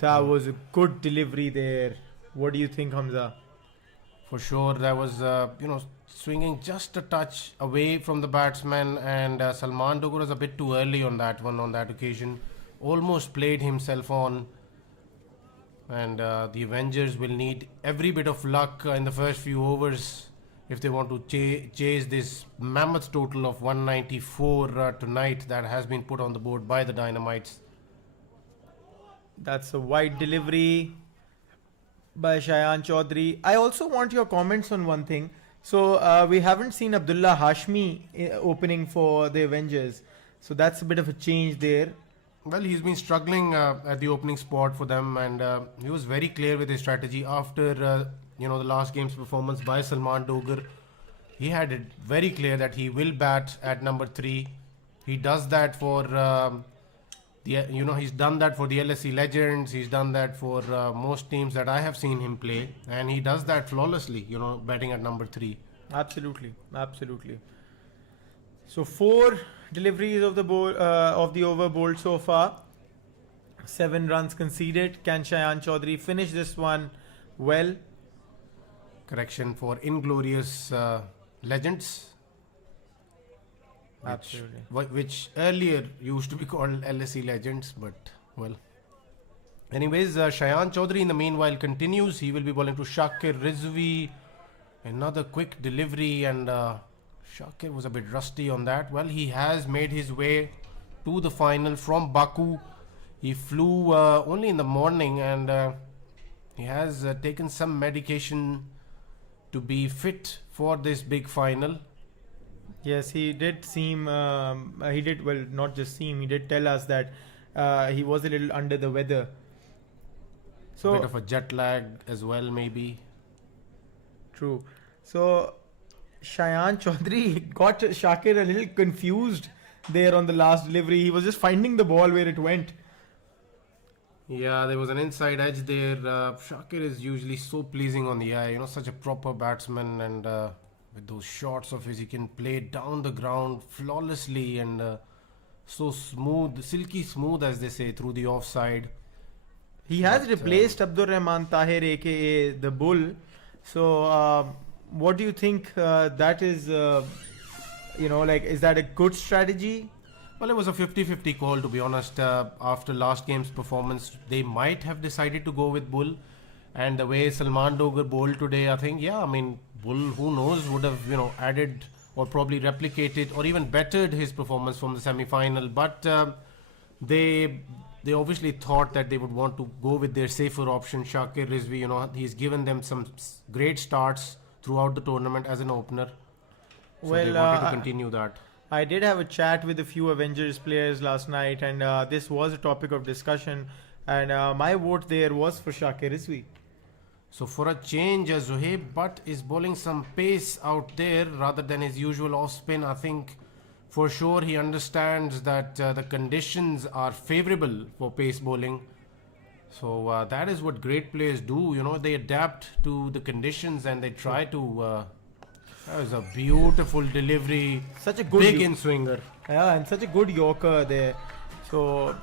That was a good delivery there. What do you think, Hamza? For sure, that was swinging just a touch away from the batsman, and Salman Dogar was a bit too early on that one on that occasion. Almost played himself on. And the Avengers will need every bit of luck in the first few overs if they want to chase this mammoth total of 194 tonight that has been put on the board by the Dynamites. That's a wide delivery by Shayan Chaudhary. I also want your comments on one thing. So we haven't seen Abdullah Hashmi opening for the Avengers. So that's a bit of a change there. Well, he's been struggling at the opening spot for them, and he was very clear with his strategy after the last game's performance by Salman Dogar. He had it very clear that he will bat at number 3. He does that for he's done that for the LSE Legends. He's done that for most teams that I have seen him play, and he does that flawlessly. Batting at number 3. Absolutely. So 4 deliveries of the over bowled so far. 7 runs conceded. Can Shayan Chaudhary finish this one well? Correction for Inglorious Legends. Absolutely. Which earlier used to be called LSE Legends, but well. Anyways, Shayan Chaudhary in the meanwhile continues. He will be bowling to Shakir Rizvi. Another quick delivery, and Shakir was a bit rusty on that. Well, he has made his way to the final from Baku. He flew only in the morning, and he has taken some medication to be fit for this big final. Yes, he did seem, he did tell us that he was a little under the weather. So, bit of a jet lag as well, maybe. True. So, Shayan Chaudhary got Shakir a little confused there on the last delivery. He was just finding the ball where it went. Yeah, there was an inside edge there. Shakir is usually so pleasing on the eye, such a proper batsman, and with those shots of his, he can play down the ground flawlessly and so smooth, silky smooth, as they say, through the offside. He has But, replaced Abdur Rahman Tahir, aka the Bull. So, what do you think that is? Is that a good strategy? Well, it was a 50-50 call, to be honest. After last game's performance, they might have decided to go with Bull. And the way Salman Dogar bowled today, I think, Bull, who knows, would have, added or probably replicated or even bettered his performance from the semi-final. But they obviously thought that they would want to go with their safer option, Shakir Rizvi. He's given them some great starts throughout the tournament as an opener. So they wanted to continue that. I did have a chat with a few Avengers players last night, and this was a topic of discussion. And my vote there was for Shakir Rizvi. So for a change, Zohaib Butt is bowling some pace out there rather than his usual off spin. I think for sure he understands that the conditions are favourable for pace bowling. So that is what great players do. They adapt to the conditions and they try to. That was a beautiful delivery. Such a good big in swinger. Yeah, and such a good Yorker there. So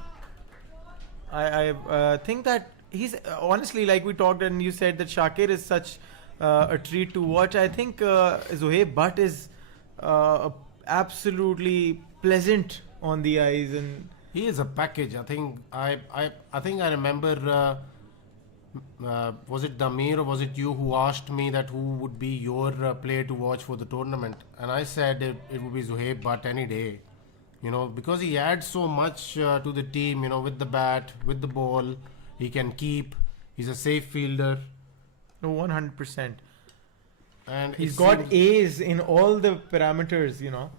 I think that he's honestly, like we talked and you said that Shakir is such a treat to watch. I think Zohaib Butt is absolutely pleasant on the eyes, and he is a package. I think I remember. Was it Damir or was it you who asked me that who would be your player to watch for the tournament? And I said it would be Zohaib Butt any day. Because he adds so much to the team. With the bat, with the ball, he can keep. He's a safe fielder. no 100%. And He's got A's in all the parameters.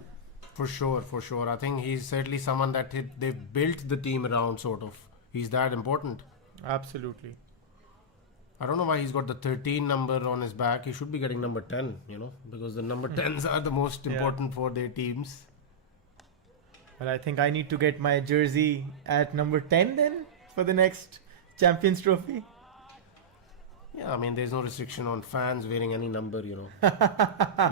For sure. I think he's certainly someone that they've built the team around, sort of. He's that important. Absolutely. I don't know why he's got the 13 number on his back. He should be getting number 10, because the number 10s are the most important for their teams. Well, I think I need to get my jersey at number 10 then for the next Champions Trophy. Yeah, there's no restriction on fans wearing any number, You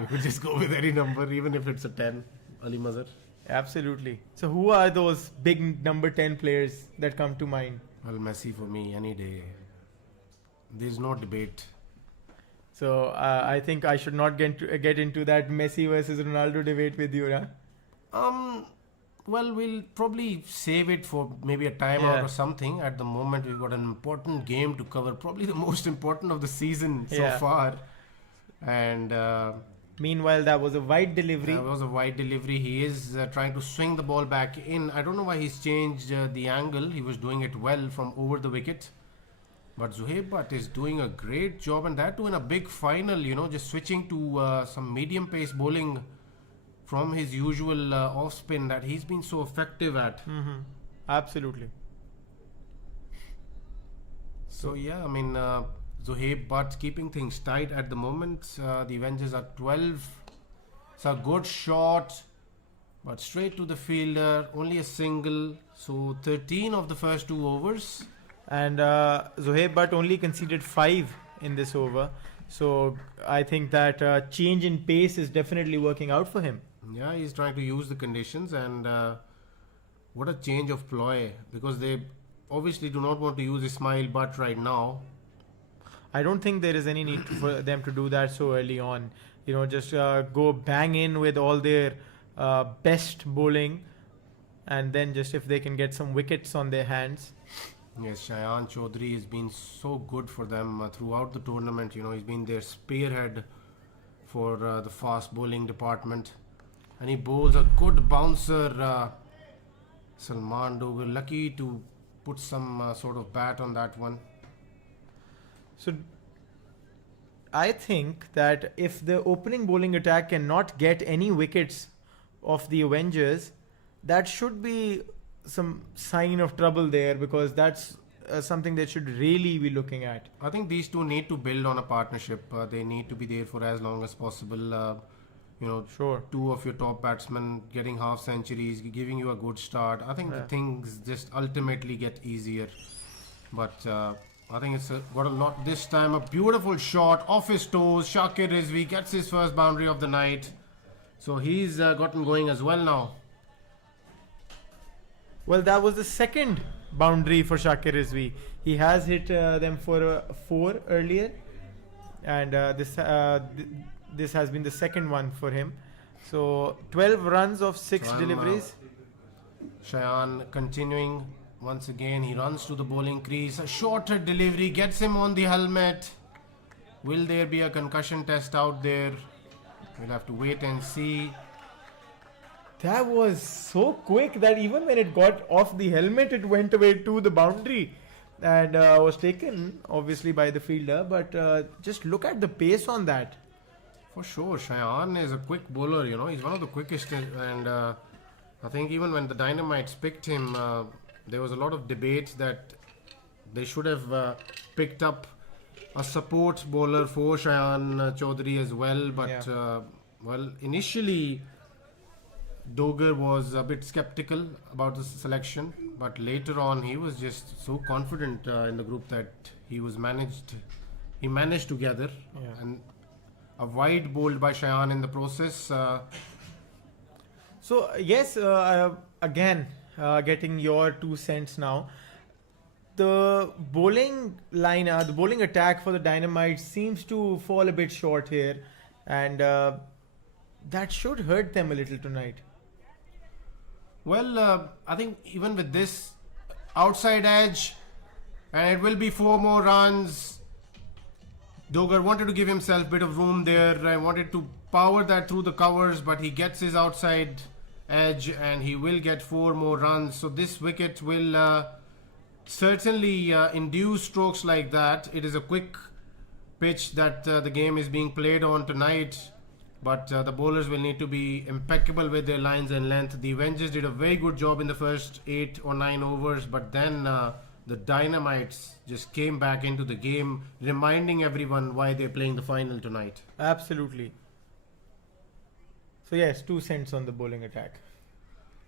could just go with any number, even if it's a 10, Ali Mazhar. Absolutely. So who are those big number 10 players that come to mind? Well, Messi for me, any day. There's no debate. So I think I should not get into that Messi versus Ronaldo debate with you, huh? Well, we'll probably save it for maybe a timeout or something. At the moment, we've got an important game to cover, probably the most important of the season so far. And meanwhile, that was a wide delivery. He is trying to swing the ball back in. I don't know why he's changed the angle. He was doing it well from over the wicket. But Zohaib Butt is doing a great job, and that too in a big final, just switching to some medium pace bowling from his usual off spin that he's been so effective at. Mm-hmm. Absolutely. So Zohaib Butt keeping things tight at the moment. The Avengers are 12. It's a good shot, but straight to the fielder, only a single. So 13 of the first 2 overs. And Zohaib Butt only conceded 5 in this over. So I think that change in pace is definitely working out for him. Yeah, he's trying to use the conditions, and what a change of ploy, because they obviously do not want to use Ismail Butt right now. I don't think there is any need for them to do that so early on. Just go bang in with all their best bowling, and then just if they can get some wickets on their hands. Yes, Shayan Chaudhary has been so good for them throughout the tournament. He's been their spearhead for the fast bowling department. And he bowls a good bouncer. Salman Dogar lucky to put some sort of bat on that one. So I think that if the opening bowling attack cannot get any wickets of the Avengers, that should be some sign of trouble there, because that's something they should really be looking at. I think these two need to build on a partnership. They need to be there for as long as possible. Sure. 2 of your top batsmen getting half centuries, giving you a good start. I think the things just ultimately get easier. But I think it's got a lot this time. A beautiful shot off his toes. Shakir Rizvi gets his first boundary of the night. So he's gotten going as well now. Well, that was the second boundary for Shakir Rizvi. He has hit them for a 4 earlier, and this has been the second one for him. So 12 runs of 6 So deliveries. Shayan continuing once again. He runs to the bowling crease. A shorter delivery gets him on the helmet. Will there be a concussion test out there? We'll have to wait and see. That was so quick that even when it got off the helmet, it went away to the boundary and was taken obviously by the fielder. But just look at the pace on that. For sure, Shayan is a quick bowler, he's one of the quickest, and I think even when the Dynamites picked him, there was a lot of debate that they should have picked up a support bowler for Shayan Chaudhary as well, but initially Dogar was a bit skeptical about the selection, but later on he was just so confident in the group that he managed to gather, and a wide bowled by Shayan in the process. So yes, again, getting your 2 cents now. The bowling the bowling attack for the Dynamites seems to fall a bit short here, and that should hurt them a little tonight. Well, I think even with this outside edge, and it will be 4 more runs. Dogar wanted to give himself a bit of room there. I wanted to power that through the covers, but he gets his outside edge and he will get 4 more runs. So this wicket will certainly induce strokes like that. It is a quick pitch that the game is being played on tonight, but the bowlers will need to be impeccable with their lines and length. The Avengers did a very good job in the first 8 or 9 overs, but then the Dynamites just came back into the game, reminding everyone why they're playing the final tonight. Absolutely. So yes, 2 cents on the bowling attack.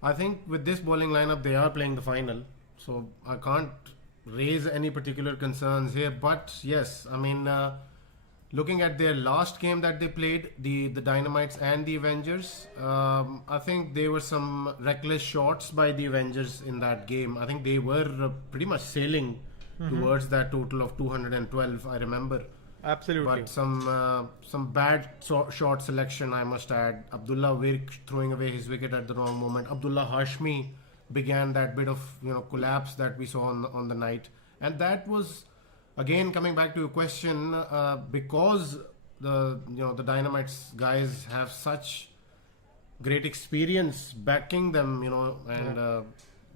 I think with this bowling lineup, they are playing the final, so I can't raise any particular concerns here. But yes, I mean, looking at their last game that they played, the Dynamites and the Avengers, I think there were some reckless shots by the Avengers in that game. I think they were pretty much sailing towards that total of 212, I remember. Absolutely. But some bad shot selection, I must add. Abdullah Virk throwing away his wicket at the wrong moment. Abdullah Hashmi began that bit of collapse that we saw on the night, and that was, again, coming back to your question, because the Dynamites guys have such great experience backing them, and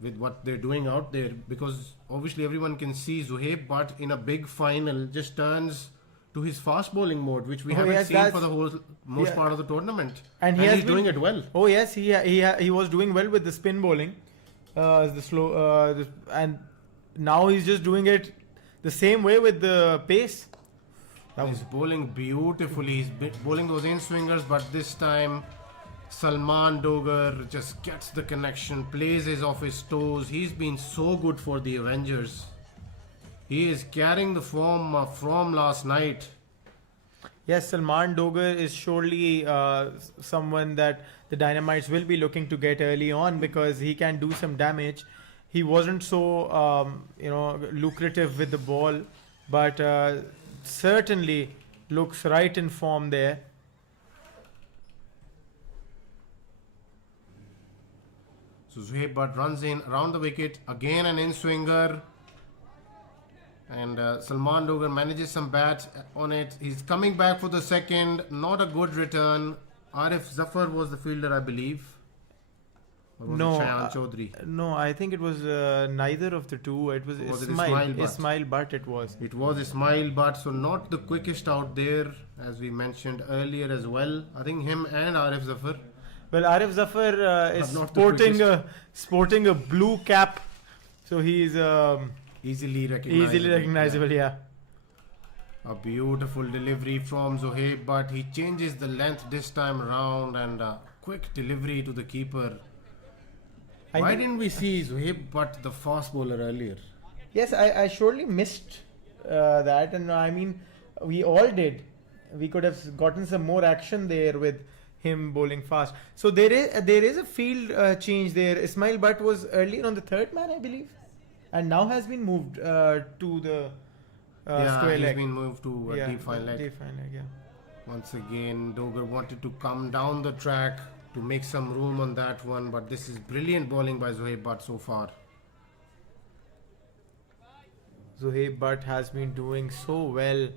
with what they're doing out there, because obviously everyone can see Zuhaib, but in a big final just turns to his fast bowling mode, which we haven't seen for the most part of the tournament, and he's doing it well. Oh yes, he was doing well with the spin bowling, the slow, and now he's just doing it the same way with the pace. He's bowling beautifully. He's bowling those in-swingers, but this time Salman Dogar just gets the connection, plays his off his toes. He's been so good for the Avengers. He is carrying the form from last night. Yes, Salman Dogar is surely someone that the Dynamites will be looking to get early on, because he can do some damage. He wasn't so lucrative with the ball, but certainly looks right in form there. So Zuhaib Butt runs in around the wicket, again an in-swinger, and Salman Dogar manages some bat on it. He's coming back for the second, not a good return. Arif Zafar was the fielder, I believe. Or was it Shayan Chaudhary? No, I think it was neither of the two. It was Ismail Butt. It was Ismail Butt, so not the quickest out there, as we mentioned earlier as well. I think him and Arif Zafar. Well, Arif Zafar is sporting a blue cap, so he's easily recognizable. Yeah. A beautiful delivery from Zuhaib, but he changes the length this time around, and a quick delivery to the keeper. Why didn't we see Zuhaib but the fast bowler earlier? Yes, I surely missed that, and I mean, we all did. We could have gotten some more action there with him bowling fast. So there is a field change there. Ismail Butt was earlier on the third man, I believe, and now has been moved to the square he's leg. been moved to Yeah, deep fine leg. Deep fine leg, yeah. Once again, Dogar wanted to come down the track to make some room on that one, but this is brilliant bowling by Zohaib Butt so far. Zohaib Butt has been doing so well.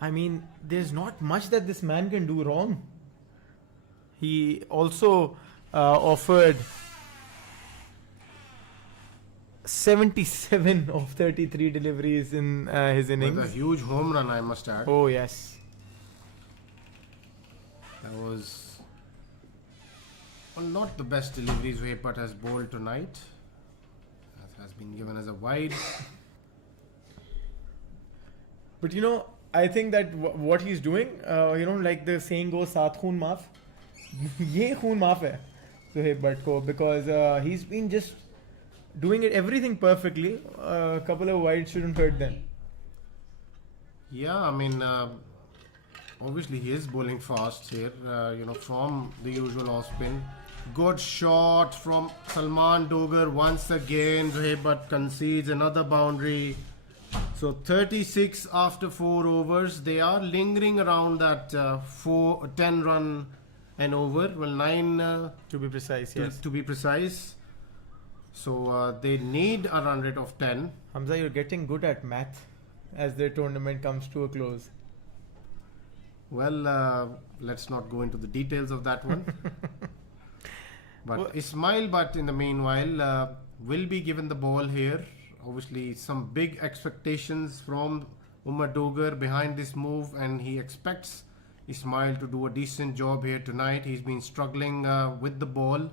I mean, there's not much that this man can do wrong. He also offered 77 of 33 deliveries in his innings. With a huge home run, I must add. Oh, yes. That was not the best delivery Zohaib Butt has bowled tonight. That has been given as a wide. But I think that what he's doing, like the saying goes, "Saath khoon maaf." Ye khoon maaf hai Zohaib Butt ko, because he's been just doing everything perfectly. A couple of wides shouldn't hurt them. Yeah, I mean, obviously he is bowling fast here, from the usual off spin. Good shot from Salman Dogar once again. Zohaib Butt concedes another boundary. So 36 after 4 overs. They are lingering around that 10 run and over. Well, 9 To be precise, yes. to be precise. So they need a run rate of 10. Hamza, you're getting good at math as the tournament comes to a close. Well, let's not go into the details of that one. But Well- Ismail Butt, in the meanwhile, will be given the ball here. Obviously, some big expectations from Umar Dogar behind this move, and he expects Ismail to do a decent job here tonight. He's been struggling with the ball.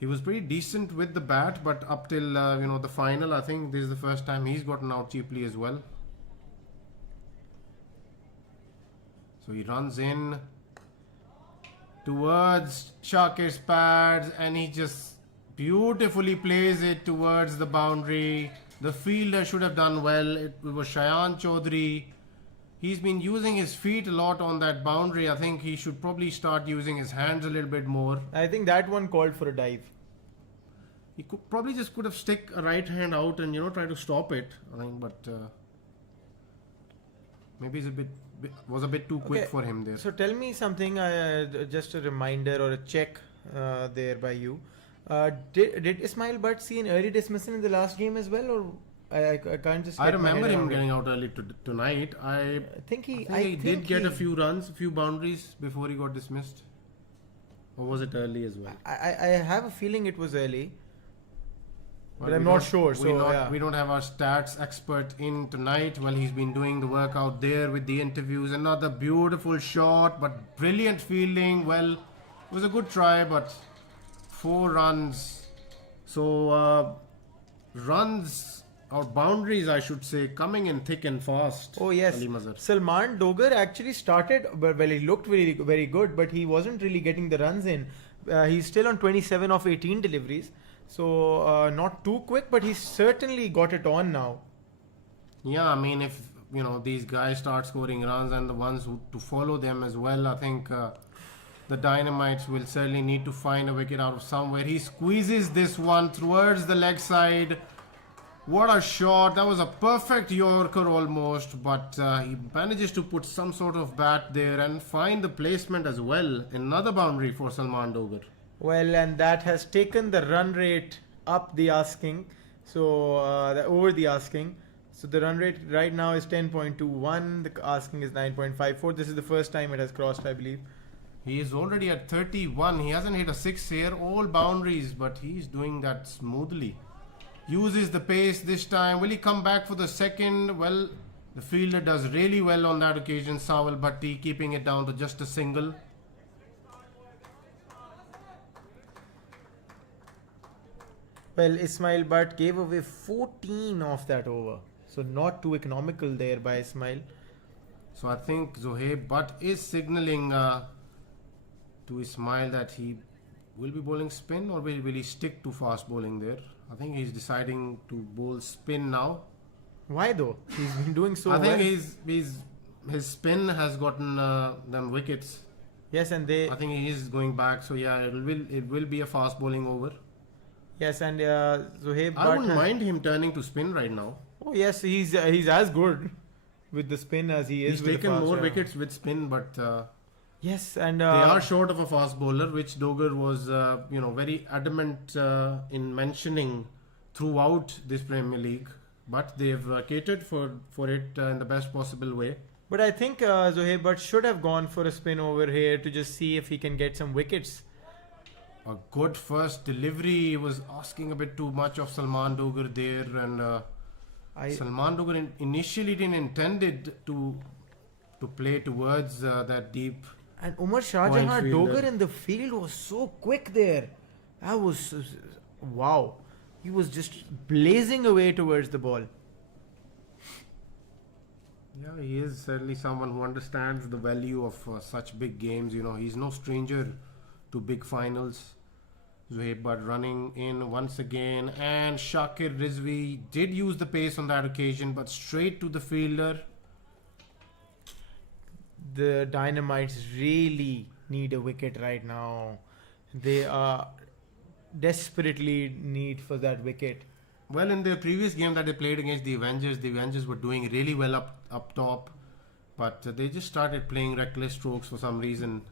He was pretty decent with the bat, but up till the final, I think this is the first time he's gotten out cheaply as well. So he runs in towards Shakir's pads, and he just beautifully plays it towards the boundary. The fielder should have done well. It was Shayan Chaudhary. He's been using his feet a lot on that boundary. I think he should probably start using his hands a little bit more. I think that one called for a dive. He could have stick a right hand out and try to stop it. I think, but maybe it's was a bit too quick Okay, for him there. So tell me something, just a reminder or a check there by you. Did Ismail Butt see an early dismissal in the last game as well, or I can't just. I get my remember head him around getting it. out early tonight. I think he did get a few runs, a few boundaries before he got dismissed. Or was it early as well? I have a feeling it was early, Well, but I'm we not don't- sure. We, So not, yeah. we don't have our stats expert in tonight. Well, he's been doing the work out there with the interviews. Another beautiful shot, but brilliant fielding. Well, it was a good try, but 4 runs. So runs or boundaries, I should say, coming in thick and fast. Oh yes, Ali Mazhar. Salman Dogar actually started, well, he looked very, very good, but he wasn't really getting the runs in. He's still on 27 of 18 deliveries, so not too quick, but he's certainly got it on now. Yeah, I mean, if these guys start scoring runs and the ones who to follow them as well, I think the Dynamites will certainly need to find a wicket out of somewhere. He squeezes this one towards the leg side. What a shot! That was a perfect Yorker almost, but he manages to put some sort of bat there and find the placement as well. Another boundary for Salman Dogar. Well, and that has taken the run rate up the asking, so over the asking. So the run rate right now is 10.21. The asking is 9.54. This is the first time it has crossed, I believe. He is already at 31. He hasn't hit a 6 here. All boundaries, but he's doing that smoothly. Uses the pace this time. Will he come back for the second? Well, the fielder does really well on that occasion. Sawal Bhatti keeping it down to just a single. Well, Ismail Butt gave away 14 off that over. So not too economical there by Ismail. So I think Zohaib Butt is signalling to Ismail that he will be bowling spin or will he stick to fast bowling there? I think he's deciding to bowl spin now. Why though? He's been doing so I well. think his spin has gotten them wickets. Yes, and I think he is going back. So yeah, it will be a fast bowling over. yes, and Zohaib. I wouldn't mind him turning to spin right now. Oh yes, he's as good with the spin as he is. He's with taken the fast, more wickets with spin, but Yes, and they are short of a fast bowler, which Dogger was very adamant in mentioning throughout this Premier League. But they've catered for it in the best possible way. But I think Zohaib Butt should have gone for a spin over here to just see if he can get some wickets. A good first delivery. He was asking a bit too much of Salman Dogger there, and Salman Dogger initially didn't intended to play towards that deep. And Umar Shah Point Jahan fielder. Dogger in the field was so quick there. That was wow. He was just blazing away towards the ball. Yeah, he is certainly someone who understands the value of such big games. He's no stranger to big finals. Zohaib Butt running in once again, and Shakir Rizvi did use the pace on that occasion, but straight to the fielder. The Dynamites really need a wicket right now. They are desperately need for that wicket. Well, in the previous game that they played against the Avengers were doing really well up top, but they just started playing reckless strokes for some reason.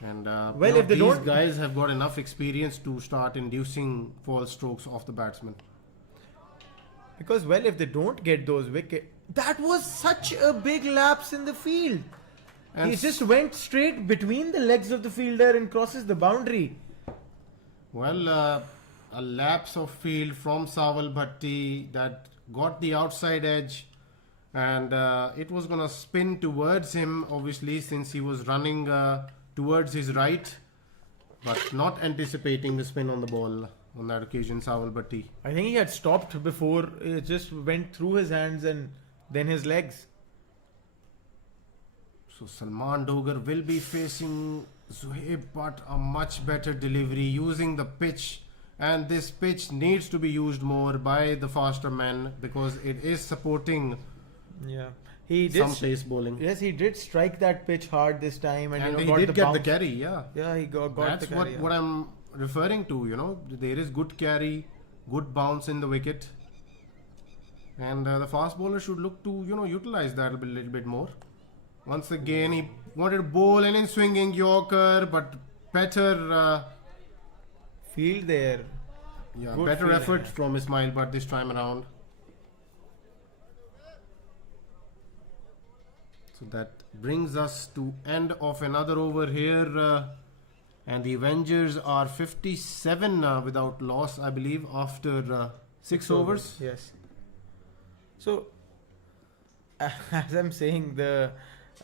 And if they these don't- guys have got enough experience to start inducing false strokes off the batsman. Because if they don't get those wickets, that was such a big lapse in the field. And He just went straight between the legs of the fielder and crosses the boundary. Well, a lapse of field from Sawal Bhatti that got the outside edge, and it was going to spin towards him, obviously, since he was running towards his right, but not anticipating the spin on the ball on that occasion, Sawal Bhatti. I think he had stopped before it just went through his hands and then his legs. So Salman Dogger will be facing Zohaib Butt, a much better delivery using the pitch, and this pitch needs to be used more by the faster men because it is supporting Yeah, he did. some pace bowling. Yes, he did strike that pitch hard this time, and, And he he got did the get the bounce. carry, yeah. Yeah, he got That's the carry. what I'm referring to, there is good carry, good bounce in the wicket, and the fast bowler should look to utilize that a little bit more. Once again, he wanted to bowl an in-swinging Yorker, but better Field there. Good better field, effort yeah. from Ismail Butt this time around. So that brings us to end of another over here, and the Avengers are 57 without loss, I believe, after 6 overs. Yes. So, as I'm saying, the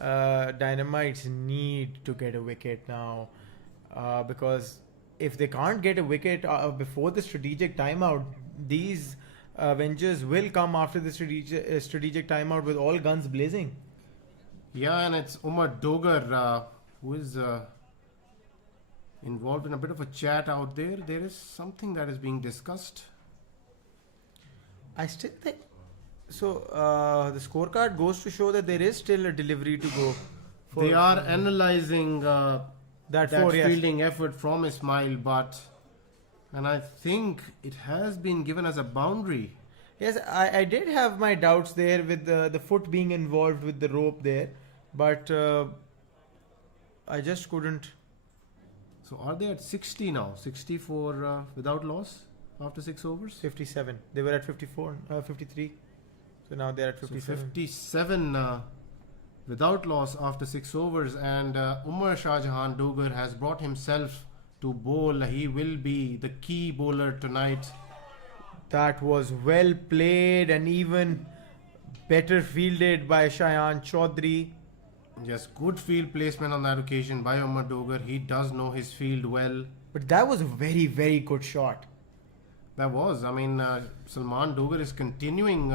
Dynamites need to get a wicket now, because if they can't get a wicket before the strategic timeout, these Avengers will come after the strategic timeout with all guns blazing. Yeah, and it's Umar Dogger who is involved in a bit of a chat out there. There is something that is being discussed. I still think so. The scorecard goes to show that there is still a delivery to go. They are analyzing that four, yes. fielding effort from Ismail Butt, and I think it has been given as a boundary. Yes, I did have my doubts there with the foot being involved with the rope there, but I just couldn't. So are they at 60 now? 60 for without loss after 6 overs? 57. They were at 54, 53. So now they're at So 57. 57 without loss after 6 overs, and Umar Shah Jahan Dogger has brought himself to bowl. He will be the key bowler tonight. That was well played and even better fielded by Shayan Chaudhry. Yes, good field placement on that occasion by Umar Dogger. He does know his field well. But that was a very, very good shot. That was, Salman Dogger is continuing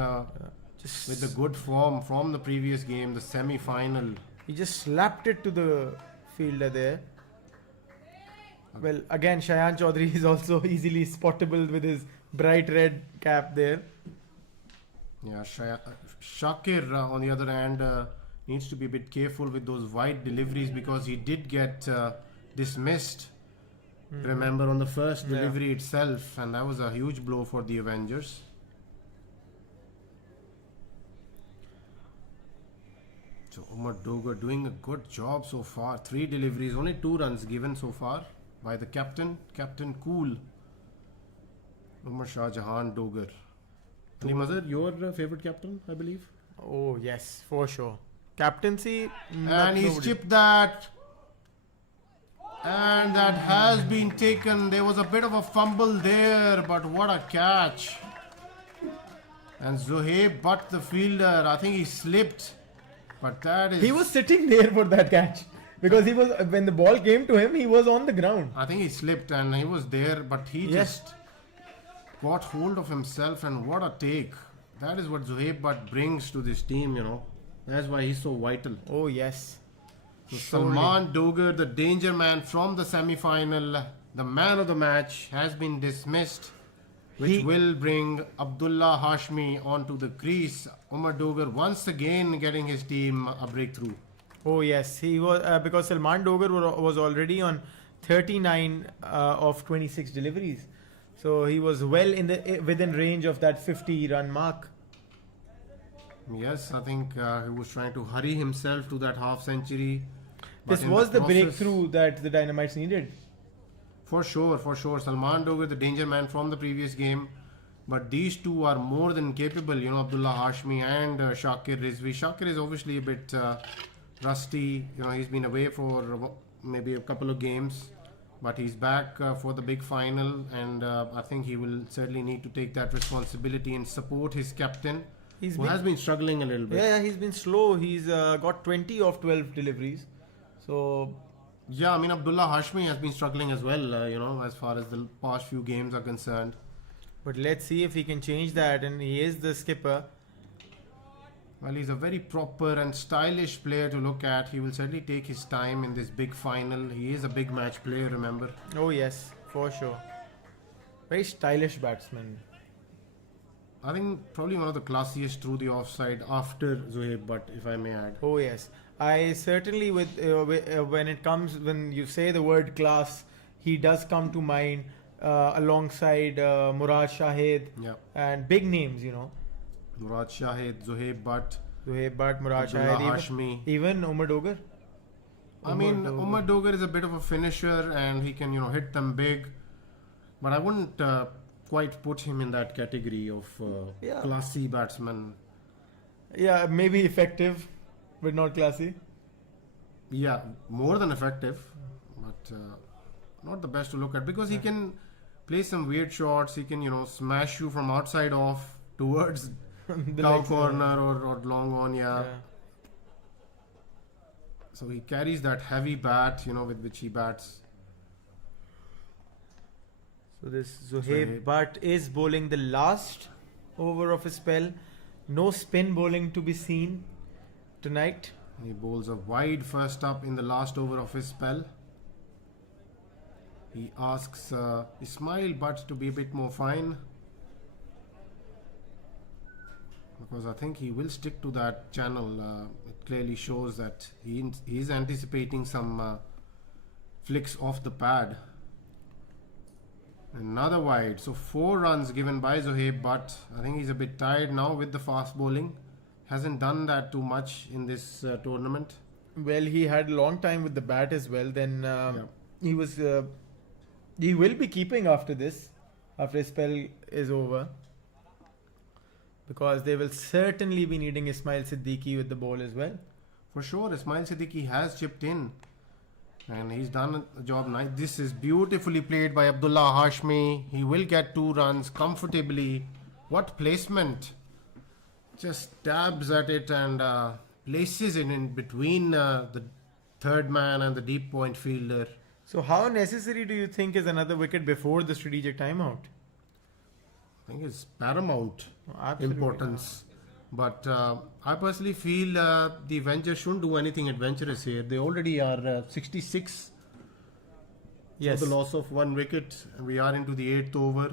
Just with the good form from the previous game, the semi-final. He just slapped it to the fielder there. Well, again, Shayan Chaudhary is also easily spottable with his bright red cap there. Yeah, Shakir, on the other hand, needs to be a bit careful with those wide deliveries because he did get dismissed. Remember, on the first delivery itself, and that was a huge blow for the Avengers. So Umar Dogar doing a good job so far. 3 deliveries, only 2 runs given so far by the captain, Captain Cool, Umar Shah Jahan Dogar. Ali Mazhar, your favorite captain, I believe. Oh yes, for sure. Captaincy, And he's chipped that. And that has been taken. There was a bit of a fumble there, but what a catch. And Zohaib Butt, the fielder, I think he slipped. But that is... He was sitting there for that catch because he was when the ball came to him, he was on the ground. I think he slipped and he was there, but he just got hold of himself, and what a take. That is what Zohaib Butt brings to this team, you know. That's why he's so vital. Oh yes. So Salman Dogar, the danger man from the semi-final, the man of the match, has been dismissed, which will bring Abdullah Hashmi onto the crease. Umar Dogar once again getting his team a breakthrough. Oh yes, he was because Salman Dogar was already on 39 of 26 deliveries, so he was well in the within range of that 50-run mark. Yes, I think he was trying to hurry himself to that half century. This was the breakthrough that the Dynamites needed. For sure, for sure. Salman Dogar, the danger man from the previous game. But these two are more than capable, you know, Abdullah Hashmi and Shakir Rizvi. Shakir is obviously a bit rusty. You know, he's been away for maybe a couple of games. But he's back for the big final. And I think he will certainly need to take that responsibility and support his captain, who has been struggling a little bit. Yeah, he's been slow. He's got 20 of 12 deliveries. So... yeah, I mean, Abdullah Hashmi has been struggling as well, you know, as far as the past few games are concerned. But let's see if he can change that, and he is the skipper. Well, he's a very proper and stylish player to look at. He will certainly take his time in this big final. He is a big match player, remember. Oh yes, for sure. Very stylish batsman. I think probably one of the classiest through the offside after Zohaib Butt, if I may add. Oh yes. I certainly when you say the word class, he does come to mind alongside Murad Shahid and big names, you know. Murad Shahid, Zohaib Butt, Murad Abdullah Shahid, Hashmi. even Umar Dogar. Umar Dogar is a bit of a finisher and he can, you know, hit them big. But I wouldn't quite put him in that category of classy batsman. Yeah, maybe effective, but not classy. Yeah, more than effective, but not the best to look at because he can play some weird shots. He can, you know, smash you from outside off towards cow corner or long on, So he carries that heavy bat, you know, with which he bats. So this Zohaib Butt is bowling the last over of his spell. No spin bowling to be seen tonight. He bowls a wide first up in the last over of his spell. He asks Ismail Butt to be a bit more fine, because I think he will stick to that channel. It clearly shows that he is anticipating some flicks off the pad. Another wide, so 4 runs given by Zohaib Butt. I think he's a bit tired now with the fast bowling. Hasn't done that too much in this tournament. Well, he had a long time with the bat as well. Then he was. He will be keeping after this, after his spell is over, because they will certainly be needing Ismail Siddiqui with the ball as well. For sure, Ismail Siddiqui has chipped in. And he's done a job nice. This is beautifully played by Abdullah Hashmi. He will get 2 runs comfortably. What placement! Just stabs at it and places it in between the third man and the deep point fielder. So how necessary do you think is another wicket before the strategic timeout? I think it's paramount importance. But I personally feel the Avengers shouldn't do anything adventurous here. They already are 66 Yes. So the loss of 1 wicket. We are into the 8th over.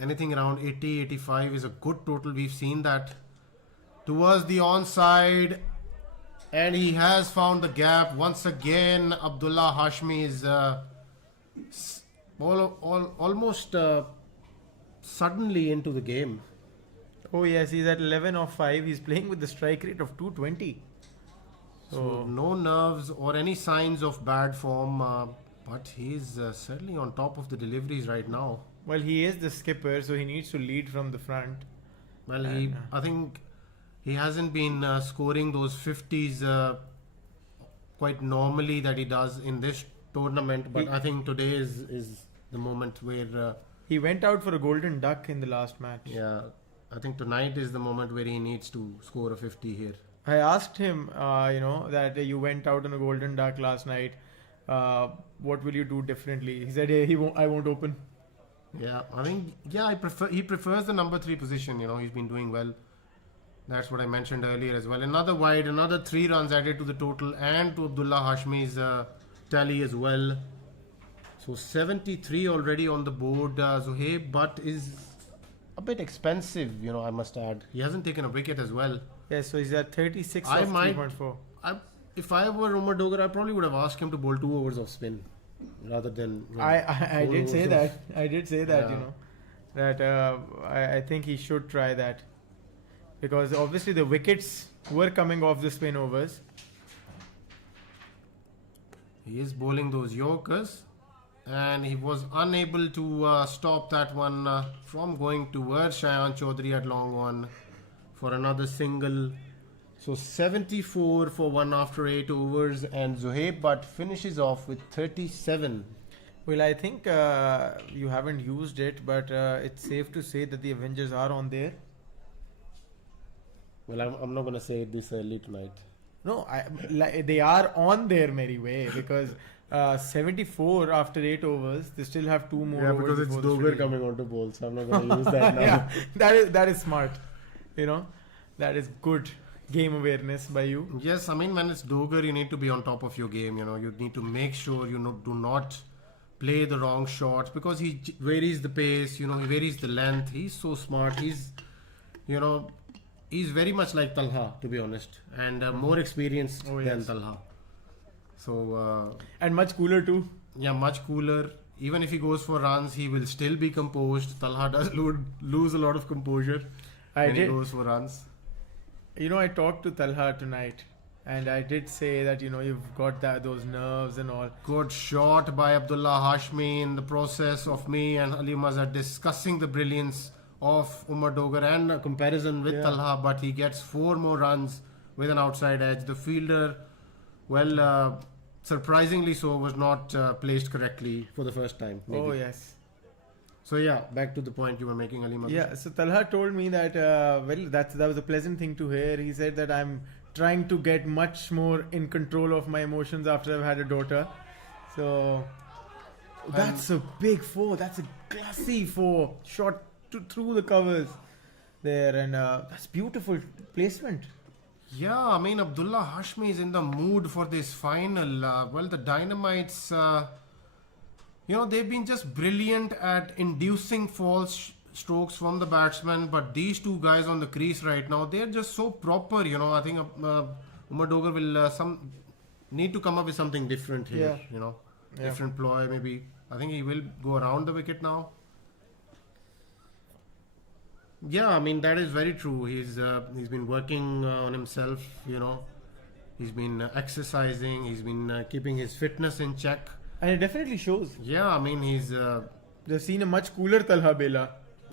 Anything around 80, 85 is a good total. We've seen that. Towards the onside. And he has found the gap. Once again, Abdullah Hashmi is almost suddenly into the game. Oh yes, he's at 11 of 5. He's playing with the strike rate of 220. So no nerves or any signs of bad form. But he's certainly on top of the deliveries right now. Well, he is the skipper, so he needs to lead from the front. Well, I think he hasn't been scoring those 50s quite normally that he does in this tournament. But I think today is the moment where He went out for a golden duck in the last match. yeah, I think tonight is the moment where he needs to score a 50 here. I asked him, that you went out on a golden duck last night. What will you do differently? He said, I won't open. Yeah, I think he prefers the number 3 position. He's been doing well. That's what I mentioned earlier as well. Another wide, another 3 runs added to the total and to Abdullah Hashmi's tally as well. So 73 already on the board. Zohaib Butt is a bit expensive, I must add. He hasn't taken a wicket as well. Yes, so he's at 36 I of might- 3.4. If I were Umar Dogar, I probably would have asked him to bowl 2 overs of spin rather than. I 4 did say overs that. I did say that, Yeah. that I think he should try that. Because obviously the wickets were coming off the spin overs. He is bowling those Yorkers, and he was unable to stop that one from going towards Shayan Chaudhary at long on for another single. So 74 for 1 after 8 overs, and Zohaib Butt finishes off with 37. Well, I think you haven't used it, but it's safe to say that the Avengers are on there. Well, I'm not going to say it this early tonight. No, they are on their merry way because 74 after 8 overs, they still have 2 more. Yeah, overs because it's before the Dogar schedule. coming on to bowl, so I'm not going to use that now. Yeah, that is smart. That is good game awareness by you. Yes, I mean, when it's Dogar, you need to be on top of your game. You need to make sure do not play the wrong shots because he varies the pace. He varies the length. He's so smart. He's very much like Talha, to be honest, and more experienced Oh, than yes. Talha. So And much cooler too. yeah, much cooler. Even if he goes for runs, he will still be composed. Talha does lose a lot of composure when he goes for runs. I talked to Talha tonight, and I did say that you've got those nerves and all. Good shot by Abdullah Hashmi in the process of me and Ali Mazhar discussing the brilliance of Umar Dogar and a comparison with Talha, but he gets 4 more runs with an outside edge. The fielder, surprisingly so, was not placed correctly for the first time. Maybe. Oh yes. So yeah, back to the point you were making, Ali Mazhar. Yeah, so Talha told me that that was a pleasant thing to hear. He said that I'm trying to get much more in control of my emotions after I've had a daughter. So that's a big 4. That's a classy 4 shot through the covers there, and that's beautiful placement. Yeah, I mean, Abdullah Hashmi is in the mood for this final. The Dynamites, they've been just brilliant at inducing false strokes from the batsman, but these 2 guys on the crease right now, they're just so proper. I think Umar Dogar will need to come up with something different here. Different ploy maybe. I think he will go around the wicket now. Yeah, I mean, that is very true. He's been working on himself. He's been exercising. He's been keeping his fitness in check. And it definitely shows. Yeah, I mean, he's. They've seen a much cooler Talha Bela.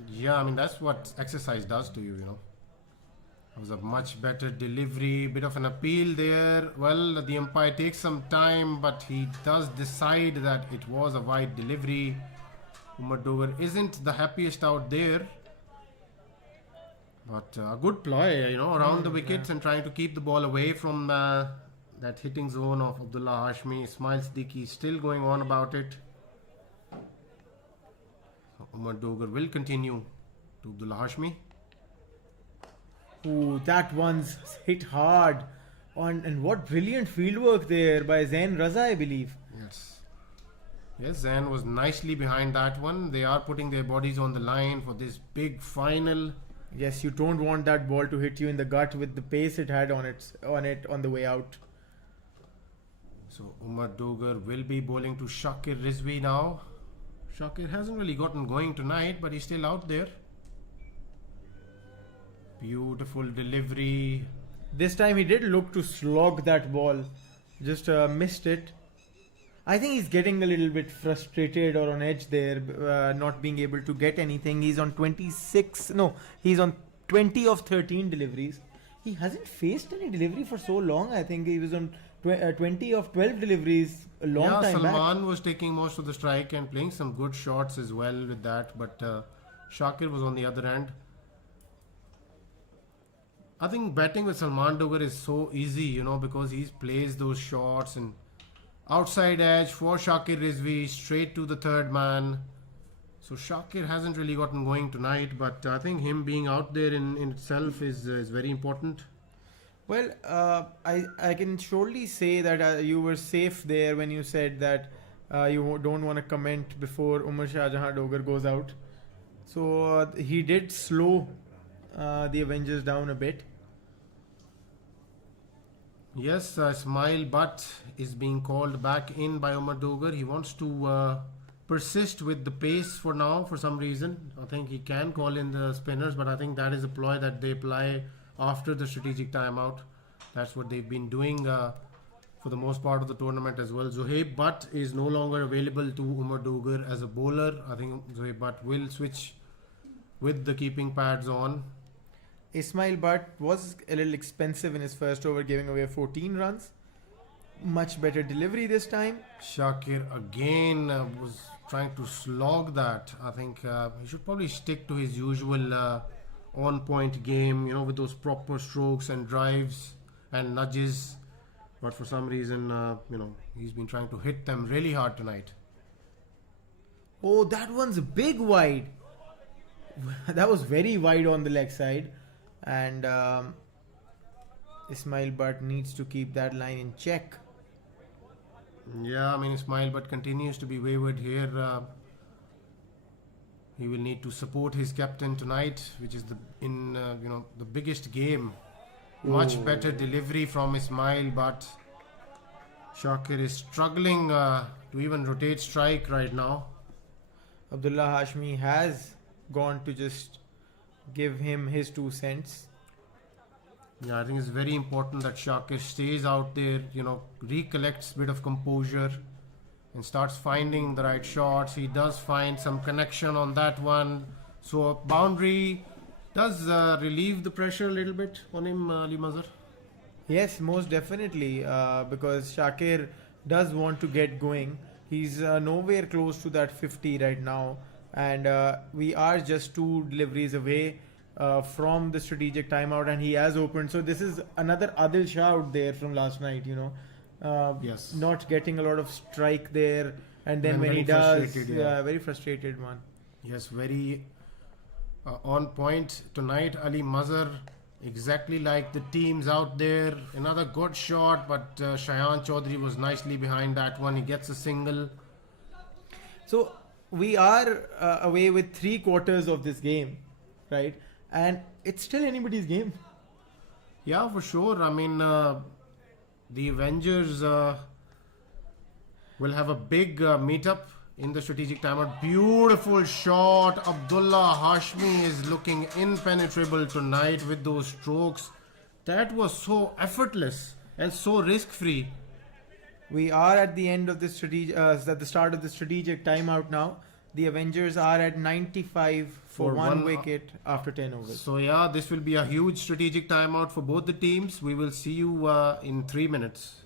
Yeah, I mean, that's what exercise does to you. It was a much better delivery, bit of an appeal there. Well, the umpire takes some time, but he does decide that it was a wide delivery. Umar Dogar isn't the happiest out there. But a good ploy, around the wickets and trying to keep the ball away from that hitting zone of Abdullah Hashmi. Ismail Siddiqui still going on about it. So Umar Dogar will continue to Abdullah Hashmi. Ooh, that one's hit hard. And what brilliant fieldwork there by Zain Raza, I believe. Yes. Yes, Zan was nicely behind that one. They are putting their bodies on the line for this big final. Yes, you don't want that ball to hit you in the gut with the pace it had on the way out. So Umar Dogar will be bowling to Shakir Rizvi now. Shakir hasn't really gotten going tonight, but he's still out there. Beautiful delivery. This time he did look to slog that ball, just missed it. I think he's getting a little bit frustrated or on edge there, not being able to get anything. He's on 26, no, he's on 20 of 13 deliveries. He hasn't faced any delivery for so long. I think he was on 20 of 12 deliveries a long time back. Salman was taking most of the strike and playing some good shots as well with that, but Shakir was on the other end. I think batting with Salman Dogar is so easy, because he plays those shots and outside edge for Shakir Rizvi, straight to the third man. So Shakir hasn't really gotten going tonight, but I think him being out there in itself is very important. Well, I can surely say that you were safe there when you said that you don't want to comment before Umar Shah Jahan Dogar goes out. So he did slow the Avengers down a bit. Yes, Ismail Butt is being called back in by Umar Dogar. He wants to persist with the pace for now for some reason. I think he can call in the spinners, but I think that is a ploy that they apply after the strategic timeout. That's what they've been doing for the most part of the tournament as well. Zohaib Butt is no longer available to Umar Dogar as a bowler. I think Zohaib Butt will switch with the keeping pads on. Ismail Butt was a little expensive in his first over, giving away 14 runs. Much better delivery this time. Shakir again was trying to slog that. I think he should probably stick to his usual on-point game, with those proper strokes and drives and nudges. But for some reason, he's been trying to hit them really hard tonight. Oh, that one's a big wide. That was very wide on the leg side. And Ismail Butt needs to keep that line in check. Yeah, Ismail Butt continues to be wayward here. He will need to support his captain tonight, which is the biggest game. Much better delivery from Ismail Butt. Shakir is struggling to even rotate strike right now. Abdullah Hashmi has gone to just give him his 2 cents. Yeah, I think it's very important that Shakir stays out there, recollects a bit of composure and starts finding the right shots. He does find some connection on that one. So a boundary does relieve the pressure a little bit on him, Ali Mazhar. Yes, most definitely, because Shakir does want to get going. He's nowhere close to that 50 right now, and we are just 2 deliveries away from the strategic timeout, and he has opened. So this is another Adil Shah out there from last night, Yes. not getting a lot of strike there, and then And when very he does, frustrated, yeah. very frustrated one. Yes, very on point tonight, Ali Mazhar. Exactly like the teams out there. Another good shot, but Shayan Chaudhary was nicely behind that one. He gets a single. So we are away with 3/4 of this game, right? And it's still anybody's game. Yeah, for sure. The Avengers will have a big meetup in the strategic timeout. Beautiful shot. Abdullah Hashmi is looking impenetrable tonight with those strokes. That was so effortless and so risk-free. We are at the end of the at the start of the strategic timeout now. The Avengers are at 95 for one wicket after 10 overs. So yeah, this will be a huge strategic timeout for both the teams. We will see you in 3 minutes.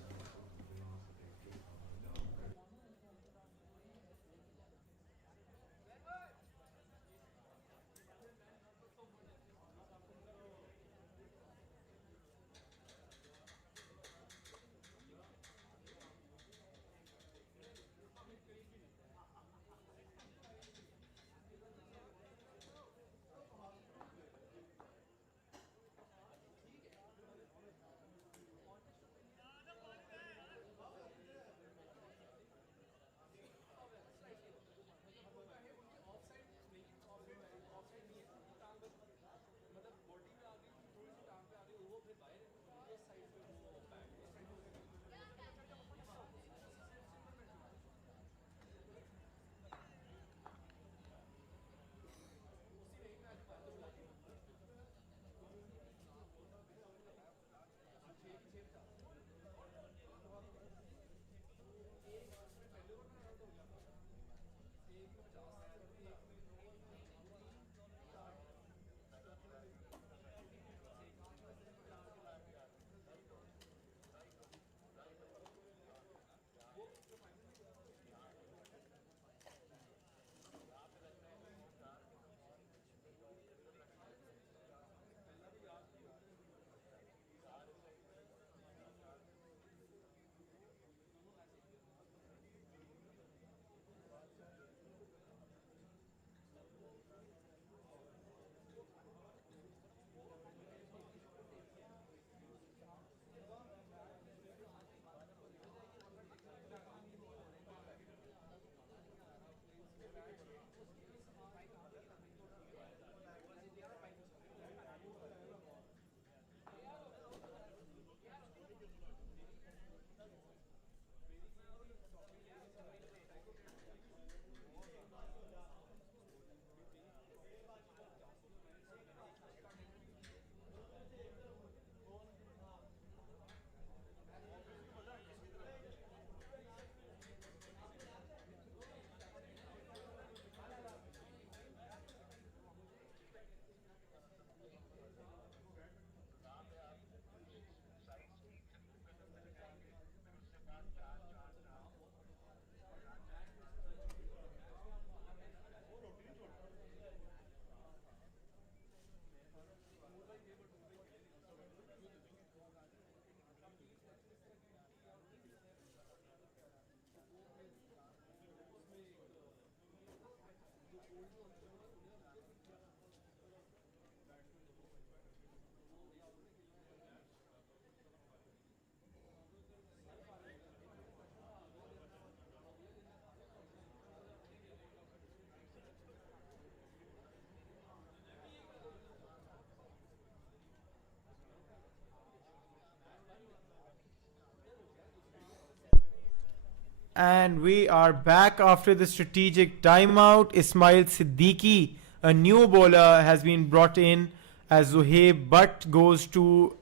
And we are back after the strategic timeout. Ismail Siddiqui, a new bowler, has been brought in as Zuhaib Butt goes to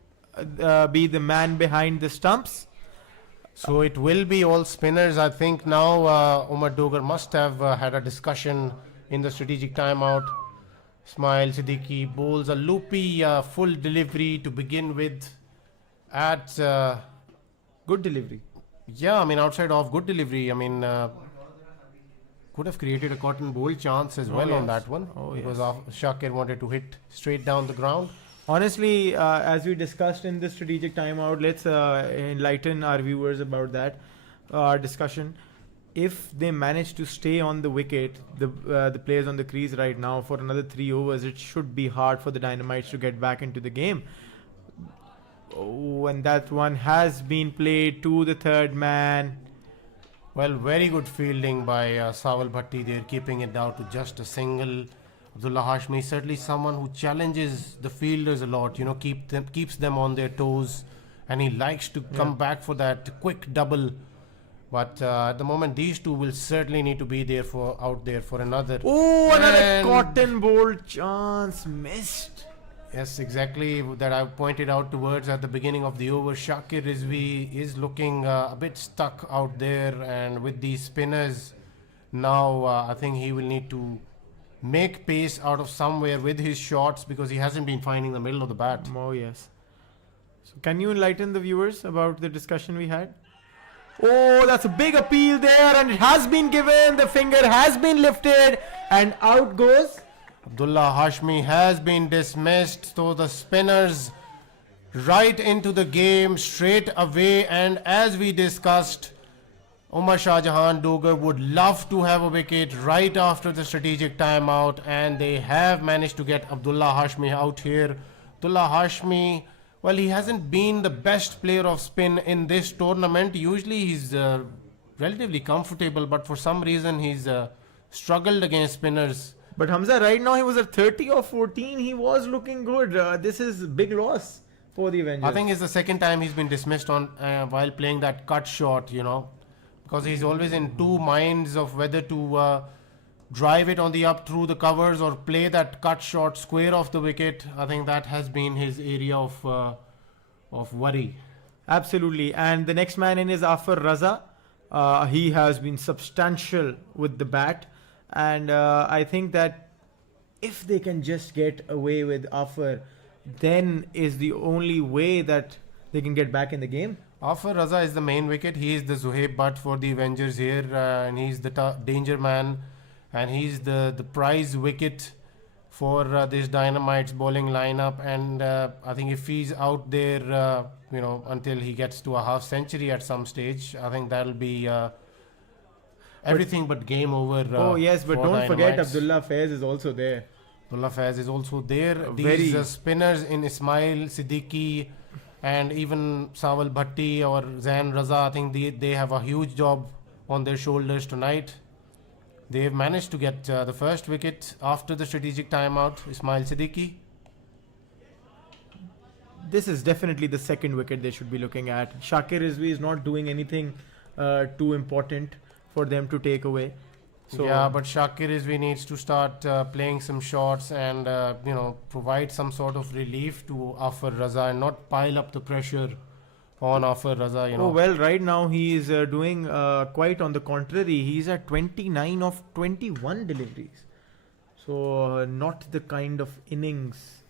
be the man behind the stumps. So it will be all spinners. I think now Umar Dogar must have had a discussion in the strategic timeout. Ismail Siddiqui bowls a loopy full delivery to begin with at Good delivery. yeah, I mean outside off good delivery. I mean could have created a cotton bowl chance as well on yes. that one Oh, because yes. Shakir wanted to hit straight down the ground. Honestly, as we discussed in the strategic timeout, let's enlighten our viewers about that discussion. If they manage to stay on the wicket, the players on the crease right now for another 3 overs, it should be hard for the Dynamites to get back into the game. Oh, and that one has been played to the third man. Well, very good fielding by Sawal Bhatti there, keeping it down to just a single. Abdullah Hashmi certainly someone who challenges the fielders a lot, you know, keeps them on their toes, and he likes to come back for that quick double. But at the moment, these two will certainly need to be there for out there for another. Oh, another And- cotton ball chance missed. Yes, exactly that I pointed out towards at the beginning of the over. Shakir Rizvi is looking a bit stuck out there, and with these spinners, now I think he will need to make pace out of somewhere with his shots because he hasn't been finding the middle of the bat. Oh, yes. So can you enlighten the viewers about the discussion we had? Oh, that's a big appeal there, and it has been given. The finger has been lifted, and out goes. Abdullah Hashmi has been dismissed, so the spinners right into the game straight away. And as we discussed, Umar Shah Jahan Dogar would love to have a wicket right after the strategic timeout, and they have managed to get Abdullah Hashmi out here. Abdullah Hashmi, well, he hasn't been the best player of spin in this tournament. Usually he's relatively comfortable, but for some reason he's struggled against spinners. But Hamza, right now he was at 30 or 14. He was looking good. This is big loss for the Avengers. I think it's the second time he's been dismissed on while playing that cut shot, you know, because he's always in two minds of whether to drive it on the up through the covers or play that cut shot square off the wicket. I think that has been his area of worry. Absolutely. And the next man in is Afar Raza. He has been substantial with the bat. And I think that if they can just get away with Afar, then is the only way that they can get back in the game. Afar Raza is the main wicket. He is the Zuhaib Butt for the Avengers here, and he's the danger man, and he's the prize wicket for this Dynamites bowling lineup. And I think if he's out there, you know, until he gets to a half century at some stage, I think that'll be everything but game over. Oh yes, but for don't forget Dynamites. Abdullah Faiz is also there. Abdullah Faiz is also there. Very- These spinners in Ismail Siddiqui and even Sawal Bhatti or Zain Raza, I think they have a huge job on their shoulders tonight. They've managed to get the first wicket after the strategic timeout. Ismail Siddiqui. This is definitely the second wicket they should be looking at. Shakir Rizvi is not doing anything too important for them to take away. So Yeah, but Shakir Rizvi needs to start playing some shots and you know, provide some sort of relief to Afar Raza and not pile up the pressure on Afar Raza. You know. Oh well, right now he is doing quite on the contrary. He's at 29 of 21 deliveries. So not the kind of innings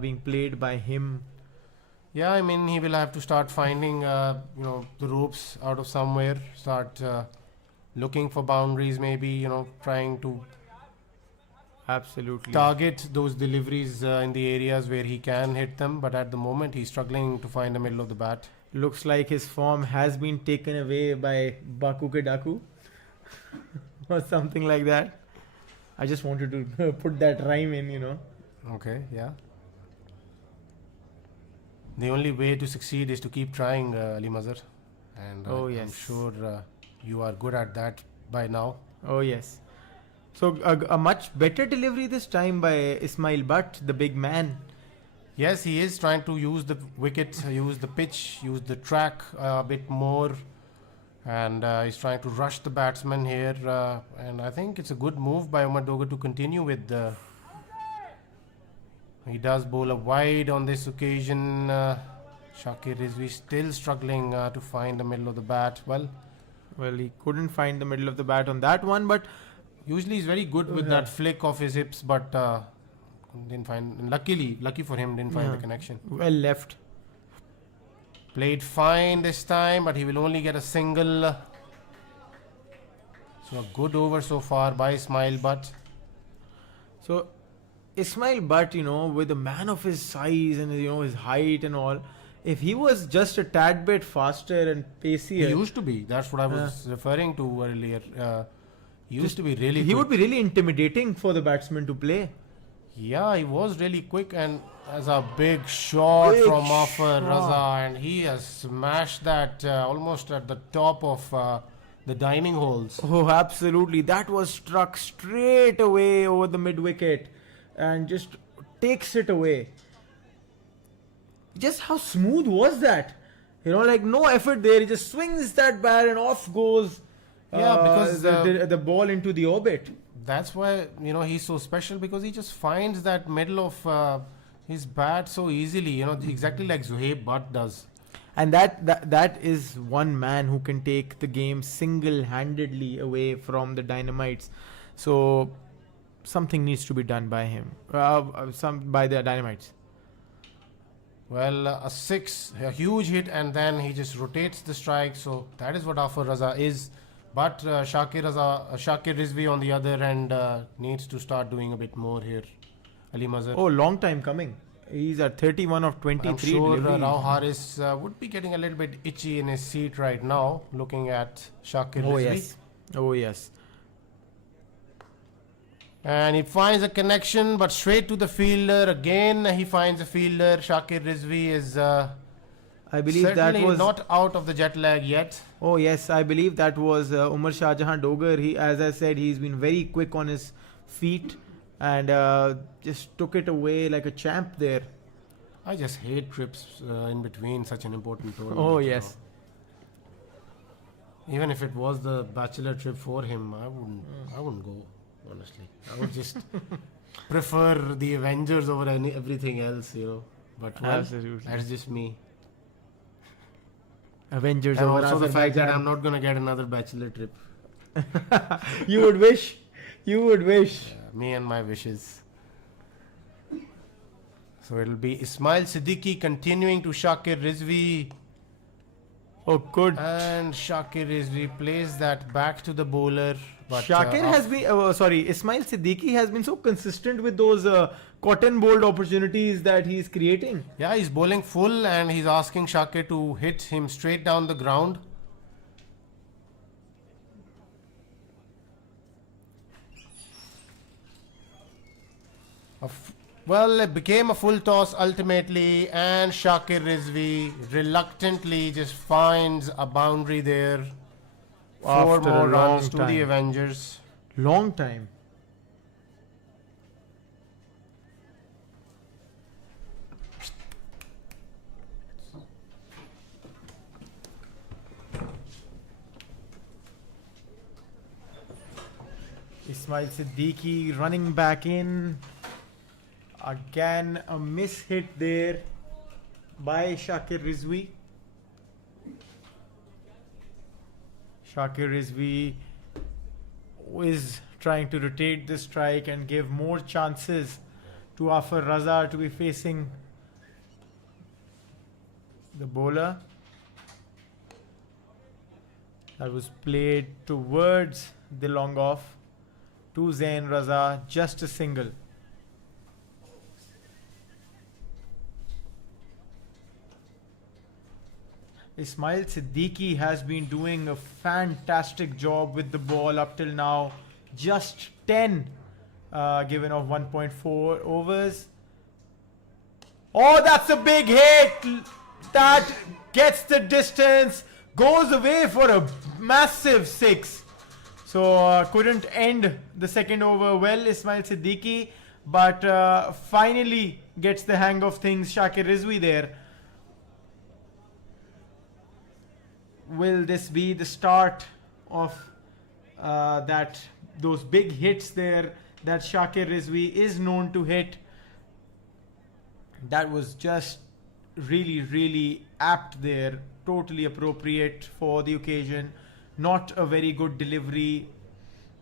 being played by him. Yeah, I mean he will have to start finding you know, the ropes out of somewhere. Start looking for boundaries, maybe, you know, trying to Absolutely. target those deliveries in the areas where he can hit them. But at the moment he's struggling to find the middle of the bat. Looks like his form has been taken away by Baku Ke Daku or something like that. I just wanted to put that rhyme in, you know. Okay, yeah. The only way to succeed is to keep trying, Ali Mazhar. And Oh, I'm yes. sure you are good at that by now. Oh, yes. So, a much better delivery this time by Ismail Butt, the big man. Yes, he is trying to use the wicket, use the pitch, use the track a bit more. And he's trying to rush the batsman here. And I think it's a good move by Umar Doga to continue with the... He does bowl a wide on this occasion. Shakir Rizvi still struggling to find the middle of the bat. Well, He couldn't find the middle of the bat on that one, but usually he's very good with that flick of his hips, but didn't find. Lucky for him, didn't find the connection. well left. Played fine this time, but he will only get a single. So a good over so far by Ismail Butt. So, Ismail Butt, with a man of his size and his height and all, if he was just a tad bit faster and pacier, He used to be. That's what I was referring to earlier. He used to be really. he quick. would be really intimidating for the batsman to play. Yeah, he was really quick and has a big shot Big from off shot. Raza, and he has smashed that almost at the top of the dining holes. Oh, absolutely. That was struck straight away over the mid wicket and just takes it away. Just how smooth was that? Like no effort there. He just swings that bat and off goes Because the ball into the orbit. that's why he's so special, because he just finds that middle of his bat so easily. Exactly like Zuhaib Butt does. And that is one man who can take the game single-handedly away from the Dynamites. So something needs to be done by him, by the Dynamites. Well, a six, a huge hit, and then he just rotates the strike. So that is what Afar Raza is. But Shakir Rizvi on the other end needs to start doing a bit more here. Ali Mazhar. Oh, long time coming. He's at 31 of 23. I'm sure deliveries. Rao Haris would be getting a little bit itchy in his seat right now, looking at Shakir Rizvi. Oh yes. And he finds a connection, but straight to the fielder. Again, he finds a fielder. Shakir Rizvi is I believe certainly that was not out of the jet lag yet. Oh yes, I believe that was Umar Shahjahan Dogar. He, as I said, he's been very quick on his feet and just took it away like a champ there. I just hate trips in between such an important tournament. Oh you yes. know. Even if it was the bachelor trip for him, I wouldn't go. Honestly, I would just prefer the Avengers over everything else. But well, Absolutely. that's just me. Avengers And over also the fact that Azerbaijan. I'm not gonna get another bachelor trip. You would wish. You would wish. Me and my wishes. So it'll be Ismail Siddiqui continuing to Shakir Rizvi. Oh, good. And Shakir Rizvi plays that back to the bowler. But Shakir has been, Ismail Siddiqui has been so consistent with those cotton bowled opportunities that he's creating. Yeah, he's bowling full and he's asking Shakir to hit him straight down the ground. Well, it became a full toss ultimately, and Shakir Rizvi reluctantly just finds a boundary there. Four After a more long runs to time. the Avengers. Long time. Ismail Siddiqui running back in. Again, a miss hit there by Shakir Rizvi. Shakir Rizvi is trying to rotate the strike and give more chances to Afar Raza to be facing the bowler. That was played towards the long off to Zain Raza, just a single. Ismail Siddiqui has been doing a fantastic job with the ball up till now. Just 10 given of 1.4 overs. Oh, that's a big hit. That gets the distance, goes away for a massive 6. So couldn't end the second over well, Ismail Siddiqui, but finally gets the hang of things, Shakir Rizvi there. Will this be the start of those big hits there that Shakir Rizvi is known to hit? That was just really apt there, totally appropriate for the occasion. Not a very good delivery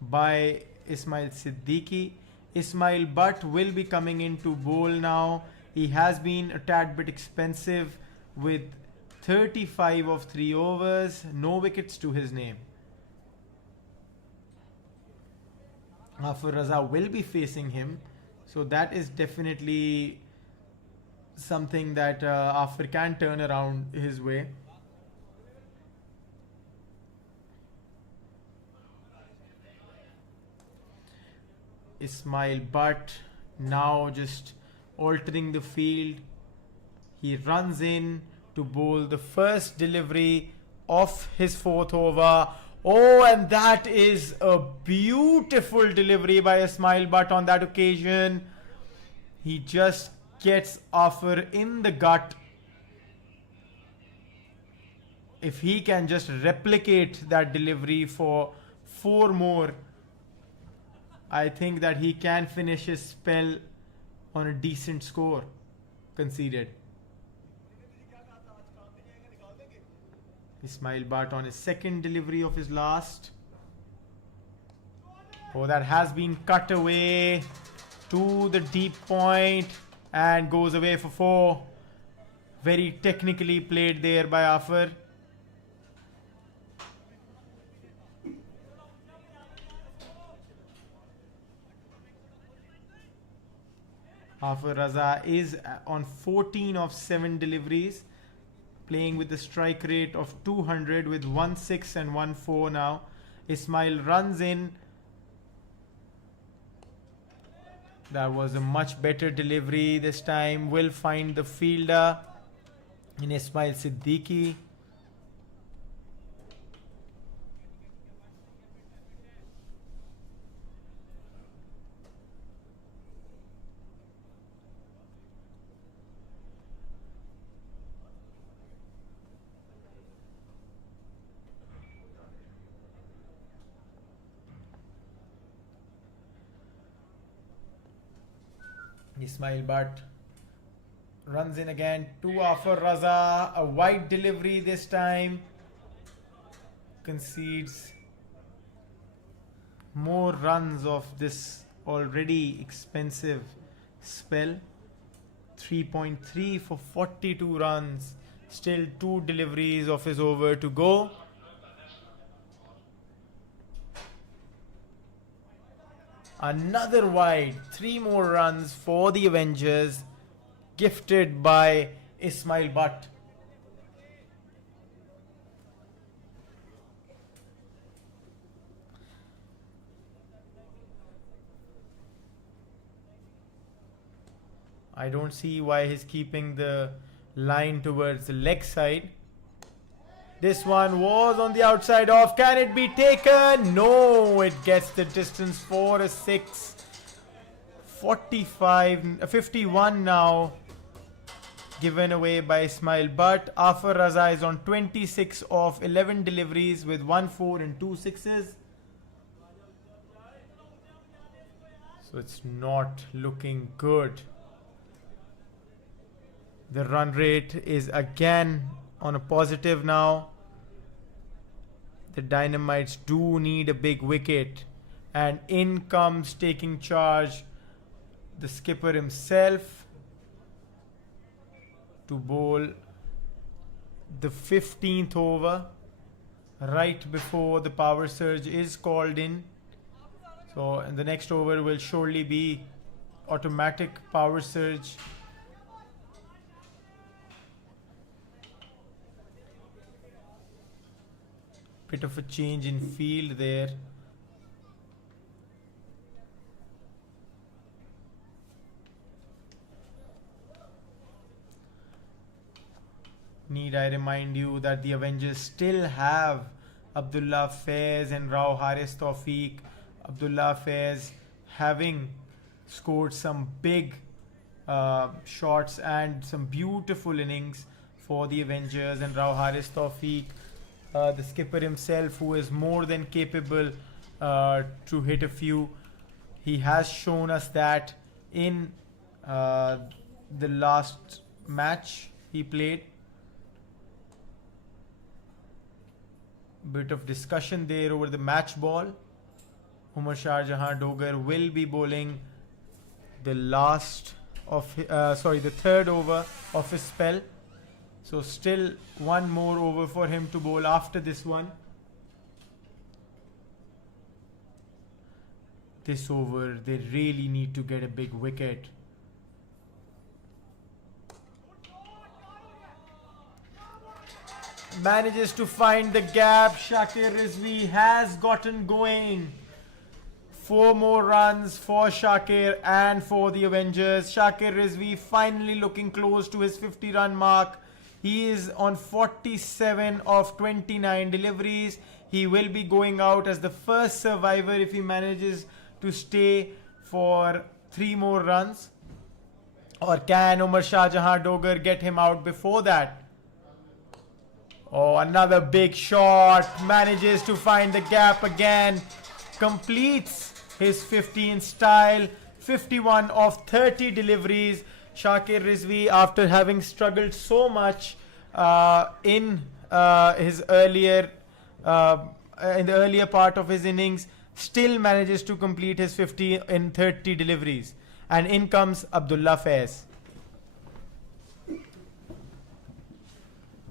by Ismail Siddiqui. Ismail Butt will be coming in to bowl now. He has been a tad bit expensive with 35 of 3 overs, no wickets to his name. Afar Raza will be facing him, so that is definitely something that Afar can turn around his way. Ismail Butt now just altering the field. He runs in to bowl the first delivery of his 4th over. Oh, and that is a beautiful delivery by Ismail Butt on that occasion. He just gets Afar in the gut. If he can just replicate that delivery for 4 more, I think that he can finish his spell on a decent score conceded. Ismail Butt on his second delivery of his last. Oh, that has been cut away to the deep point and goes away for 4. Very technically played there by Afar. Afar Raza is on 14 of 7 deliveries, playing with a strike rate of 200 with 1-6 and 1-4 now. Ismail runs in. That was a much better delivery this time. Will find the fielder in Ismail Siddiqui. Ismail Butt runs in again to Afar Raza. A wide delivery this time. Concedes more runs of this already expensive spell. 3.3 for 42 runs. Still 2 deliveries of his over to go. Another wide, 3 more runs for the Avengers, gifted by Ismail Butt. I don't see why he's keeping the line towards the leg side. This one was on the outside off. Can it be taken? No, it gets the distance for a 6. 51 now. Given away by Ismail Butt. Afar Raza is on 26 of 11 deliveries with 1-4 and 2 6s. So it's not looking good. The run rate is again on a positive now. The Dynamites do need a big wicket, and in comes taking charge the skipper himself to bowl the 15th over right before the power surge is called in. So and the next over will surely be automatic power surge. Bit of a change in field there. need I remind you that the Avengers still have Abdullah Faiz and Rao Haris Tawfiq. Abdullah Faiz having scored some big shots and some beautiful innings for the Avengers, and Rao Haris Tawfiq, the skipper himself, who is more than capable to hit a few. He has shown us that in the last match he played. Bit of discussion there over the match ball. Umar Shah Jahan Dogar will be bowling the the third over of his spell. So still one more over for him to bowl after this one. This over, they really need to get a big wicket. Manages to find the gap. Shakir Rizvi has gotten going. 4 more runs for Shakir and for the Avengers. Shakir Rizvi finally looking close to his 50-run mark. He is on 47 of 29 deliveries. He will be going out as the first survivor if he manages to stay for 3 more runs. Or can Umar Shah Jahan Dogar get him out before that? Oh, another big shot. Manages to find the gap again. Completes his 50 in style. 51 of 30 deliveries. Shakir Rizvi, after having struggled so much in the earlier part of his innings, still manages to complete his 50 in 30 deliveries. And in comes Abdullah Faiz.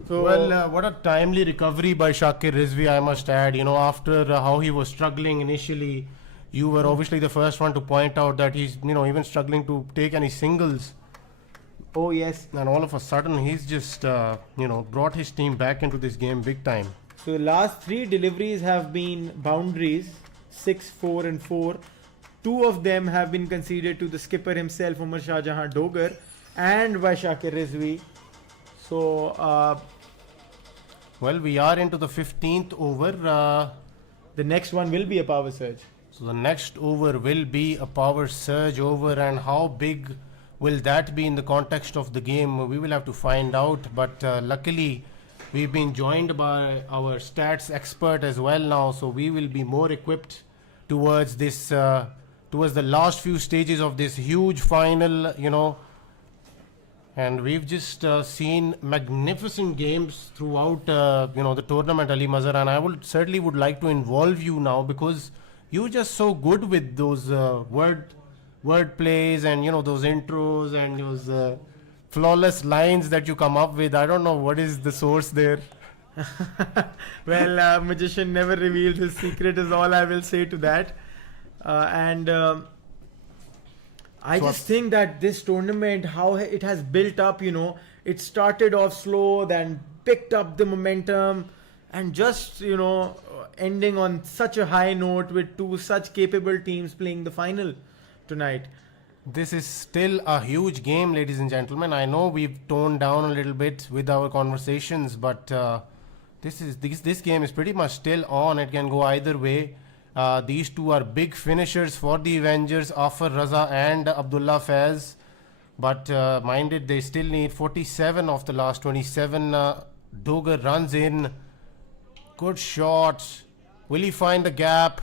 So, Well, what a timely recovery by Shakir Rizvi, I must add. You know, after how he was struggling initially, you were obviously the first one to point out that he's, even struggling to take any singles. oh yes. And all of a sudden, he's just, brought his team back into this game big time. So the last 3 deliveries have been boundaries, 6, 4 and 4. 2 of them have been conceded to the skipper himself, Umar Shah Jahan Dogar, and by Shakir Rizvi. So Well, we are into the 15th over. the next one will be a power surge. So the next over will be a power surge over, and how big will that be in the context of the game? We will have to find out, but luckily we've been joined by our stats expert as well now, so we will be more equipped towards this, towards the last few stages of this huge final, and we've just seen magnificent games throughout, the tournament, Ali Mazhar, and I would like to involve you now because you're just so good with those word plays and those intros and those flawless lines that you come up with. I don't know what is the source there. Well, magician never revealed his secret is all I will say to that. I just think that this tournament, how it has built up, it started off slow, then picked up the momentum, and just, ending on such a high note with 2 such capable teams playing the final tonight. This is still a huge game, ladies and gentlemen. I know we've toned down a little bit with our conversations, but this game is pretty much still on. It can go either way. These 2 are big finishers for the Avengers, Afar Raza and Abdullah Faiz. But mind it, they still need 47 of the last 27. Dogar runs in. Good shot. Will he find the gap?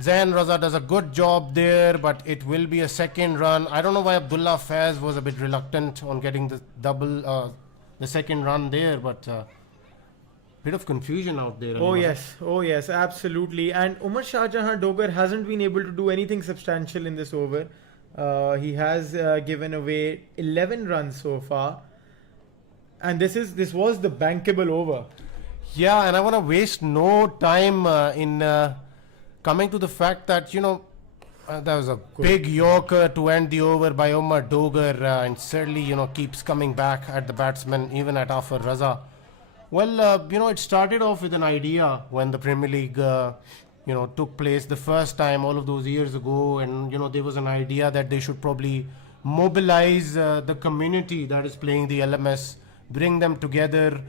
Zain Raza does a good job there, but it will be a second run. I don't know why Abdullah Faiz was a bit reluctant on getting the the second run there, but bit of confusion out there. Oh yes, absolutely. And Umar Shah Jahan Dogar hasn't been able to do anything substantial in this over. He has given away 11 runs so far, and this was the bankable over. Yeah, and I want to waste no time in coming to the fact that there was a big Yorker to end the over by Umar Dogar, and certainly keeps coming back at the batsman, even at Afar Raza. Well, it started off with an idea when the Premier League, took place the first time all of those years ago, and there was an idea that they should probably mobilize the community that is playing the LMS bring them together,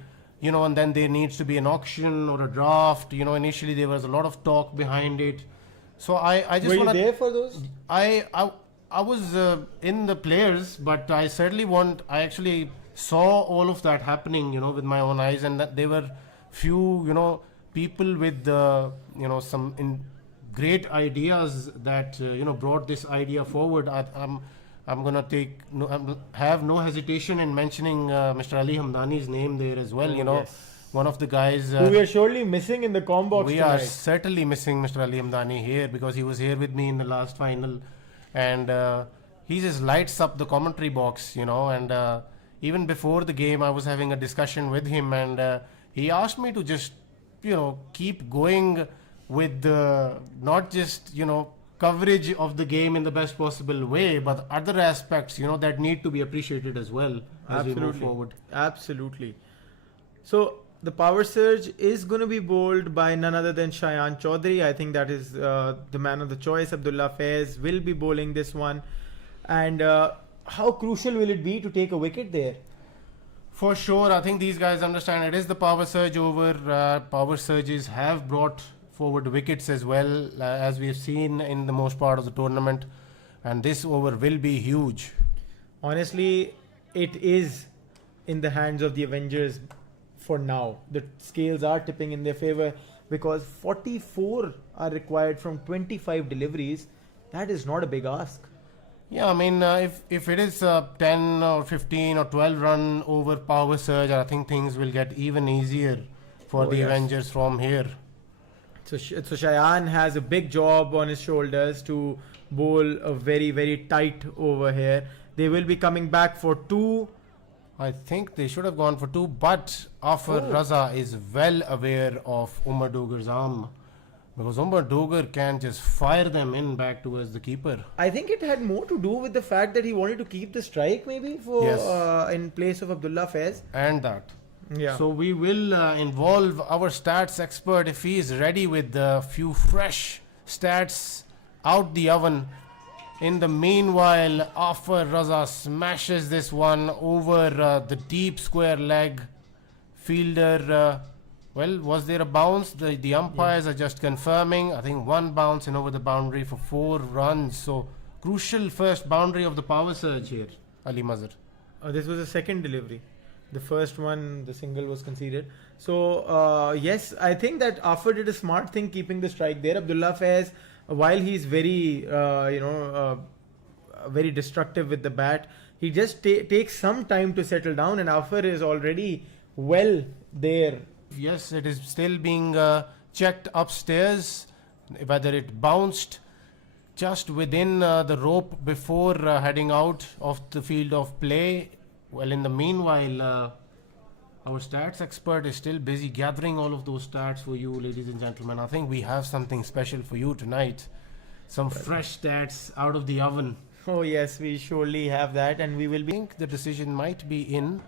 and then there needs to be an auction or a draft. Initially there was a lot of talk behind it. So I just Were you want there for those? I was in the players, but I actually saw all of that happening, with my own eyes, and that there were few, people with, some great ideas that, brought this idea forward. I'm gonna have no hesitation in mentioning Mr. Ali Hamdani's name there as well. Yes. One of the guys. Who we are surely missing in the combox We tonight. are certainly missing Mr. Ali Hamdani here because he was here with me in the last final, and he just lights up the commentary box, and even before the game I was having a discussion with him, and he asked me to just, keep going with not just, coverage of the game in the best possible way, but other aspects, that need to be appreciated as well as we move forward. Absolutely. So the power surge is going to be bowled by none other than Shayan Chaudhary. I think that is the man of the choice. Abdullah Faiz will be bowling this one. And how crucial will it be to take a wicket there? For sure, I think these guys understand it is the power surge over. Power surges have brought forward wickets as well, as we've seen in the most part of the tournament. And this over will be huge. Honestly, it is in the hands of the Avengers for now. The scales are tipping in their favor because 44 are required from 25 deliveries. That is not a big ask. Yeah, I mean, if it is 10 or 15 or 12 run over power surge, I think things will get even easier for the Avengers from here. So Shayan has a big job on his shoulders to bowl a very, very tight over here. They will be coming back for 2. I think they should have gone for 2, but Afar Raza is well aware of Umar Dogar's arm, because Umar Dogar can just fire them in back towards the keeper. I think it had more to do with the fact that he wanted to keep the strike maybe for in place of Abdullah Faiz. And that. Yeah. So we will involve our stats expert if he is ready with a few fresh stats out the oven. In the meanwhile, Afar Raza smashes this one over the deep square leg. Fielder, was there a bounce? The umpires are just confirming. I think one bounce and over the boundary for 4 runs. So, crucial first boundary of the power surge here, Ali Mazhar. This was the second delivery. The first one, the single was conceded. So, yes, I think that Afar did a smart thing keeping the strike there. Abdullah Faiz, while he's very, very destructive with the bat, he just takes some time to settle down, and Afar is already well there. Yes, it is still being checked upstairs, whether it bounced just within the rope before heading out of the field of play. Well, in the meanwhile, our stats expert is still busy gathering all of those stats for you, ladies and gentlemen. I think we have something special for you tonight. Some fresh stats out of the oven. Oh yes, we surely have that, and we will be. I think the decision might be in.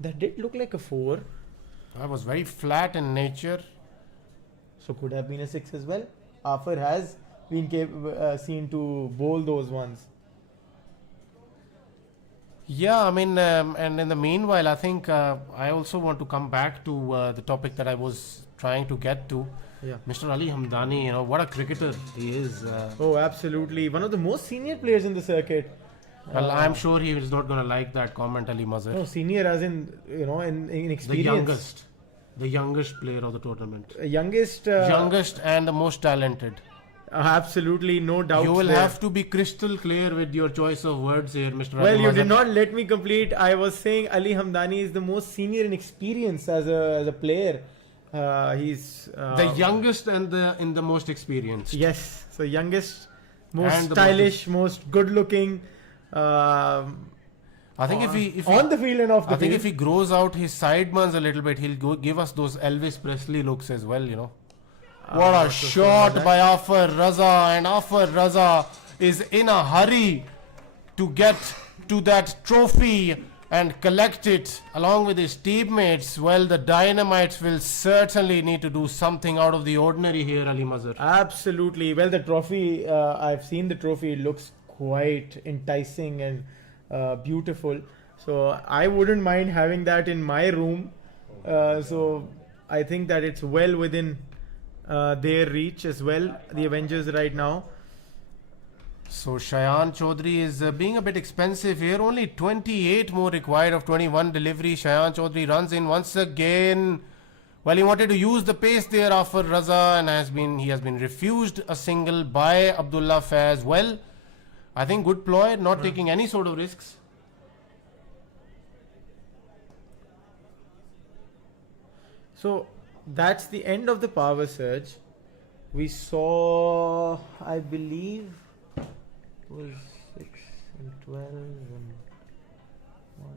That did look like a 4. That was very flat in nature. So could have been a 6 as well. Afar has been seen to bowl those ones. Yeah, I mean, and in the meanwhile, I think I also want to come back to the topic that I was trying to get to. Yeah. Mr. Ali Hamdani, what a cricketer he is. Oh, absolutely. One of the most senior players in the circuit. Well, I'm sure he is not going to like that comment, Ali Mazhar. No, senior as in, in experience. The youngest player of the tournament. Youngest. Youngest and the most talented. Absolutely, no doubt. You will have to be crystal clear with your choice of words here, Mr. Well, you did not let me complete. I was saying Ali Hamdani is the most senior in experience as a player. He's the youngest and the most experienced. Yes, so youngest, most stylish, most good-looking. I think if he on the field and off the field. I think if he grows out his sideburns a little bit, he'll give us those Elvis Presley looks as well. What a shot by Afar Raza, and Afar Raza is in a hurry to get to that trophy and collect it along with his teammates. Well, the Dynamites will certainly need to do something out of the ordinary here, Ali Mazhar. Absolutely. Well, the trophy, I've seen the trophy. It looks quite enticing and beautiful. So I wouldn't mind having that in my room. So I think that it's well within their reach as well, the Avengers right now. So Shayan Chaudhary is being a bit expensive here. Only 28 more required of 21 delivery. Shayan Chaudhary runs in once again. Well, he wanted to use the pace there after Raza, and he has been refused a single by Abdullah Faiz. Well, I think good ploy, not taking any sort of risks. So that's the end of the power surge. We saw, I believe, was 6 and 12 and 1.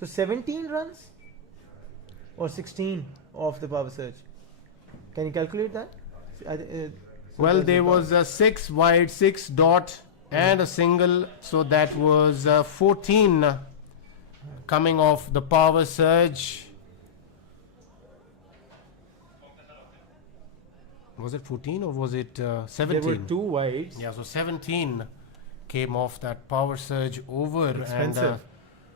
So 17 runs or 16 of the power surge. Can you calculate that? Well, there was a 6 wide, 6 dot, and a single, so that was 14 coming off the power surge. Was it 14 or was it 17? There were 2 wides. Yeah, so 17 came off that power surge over. Expensive. And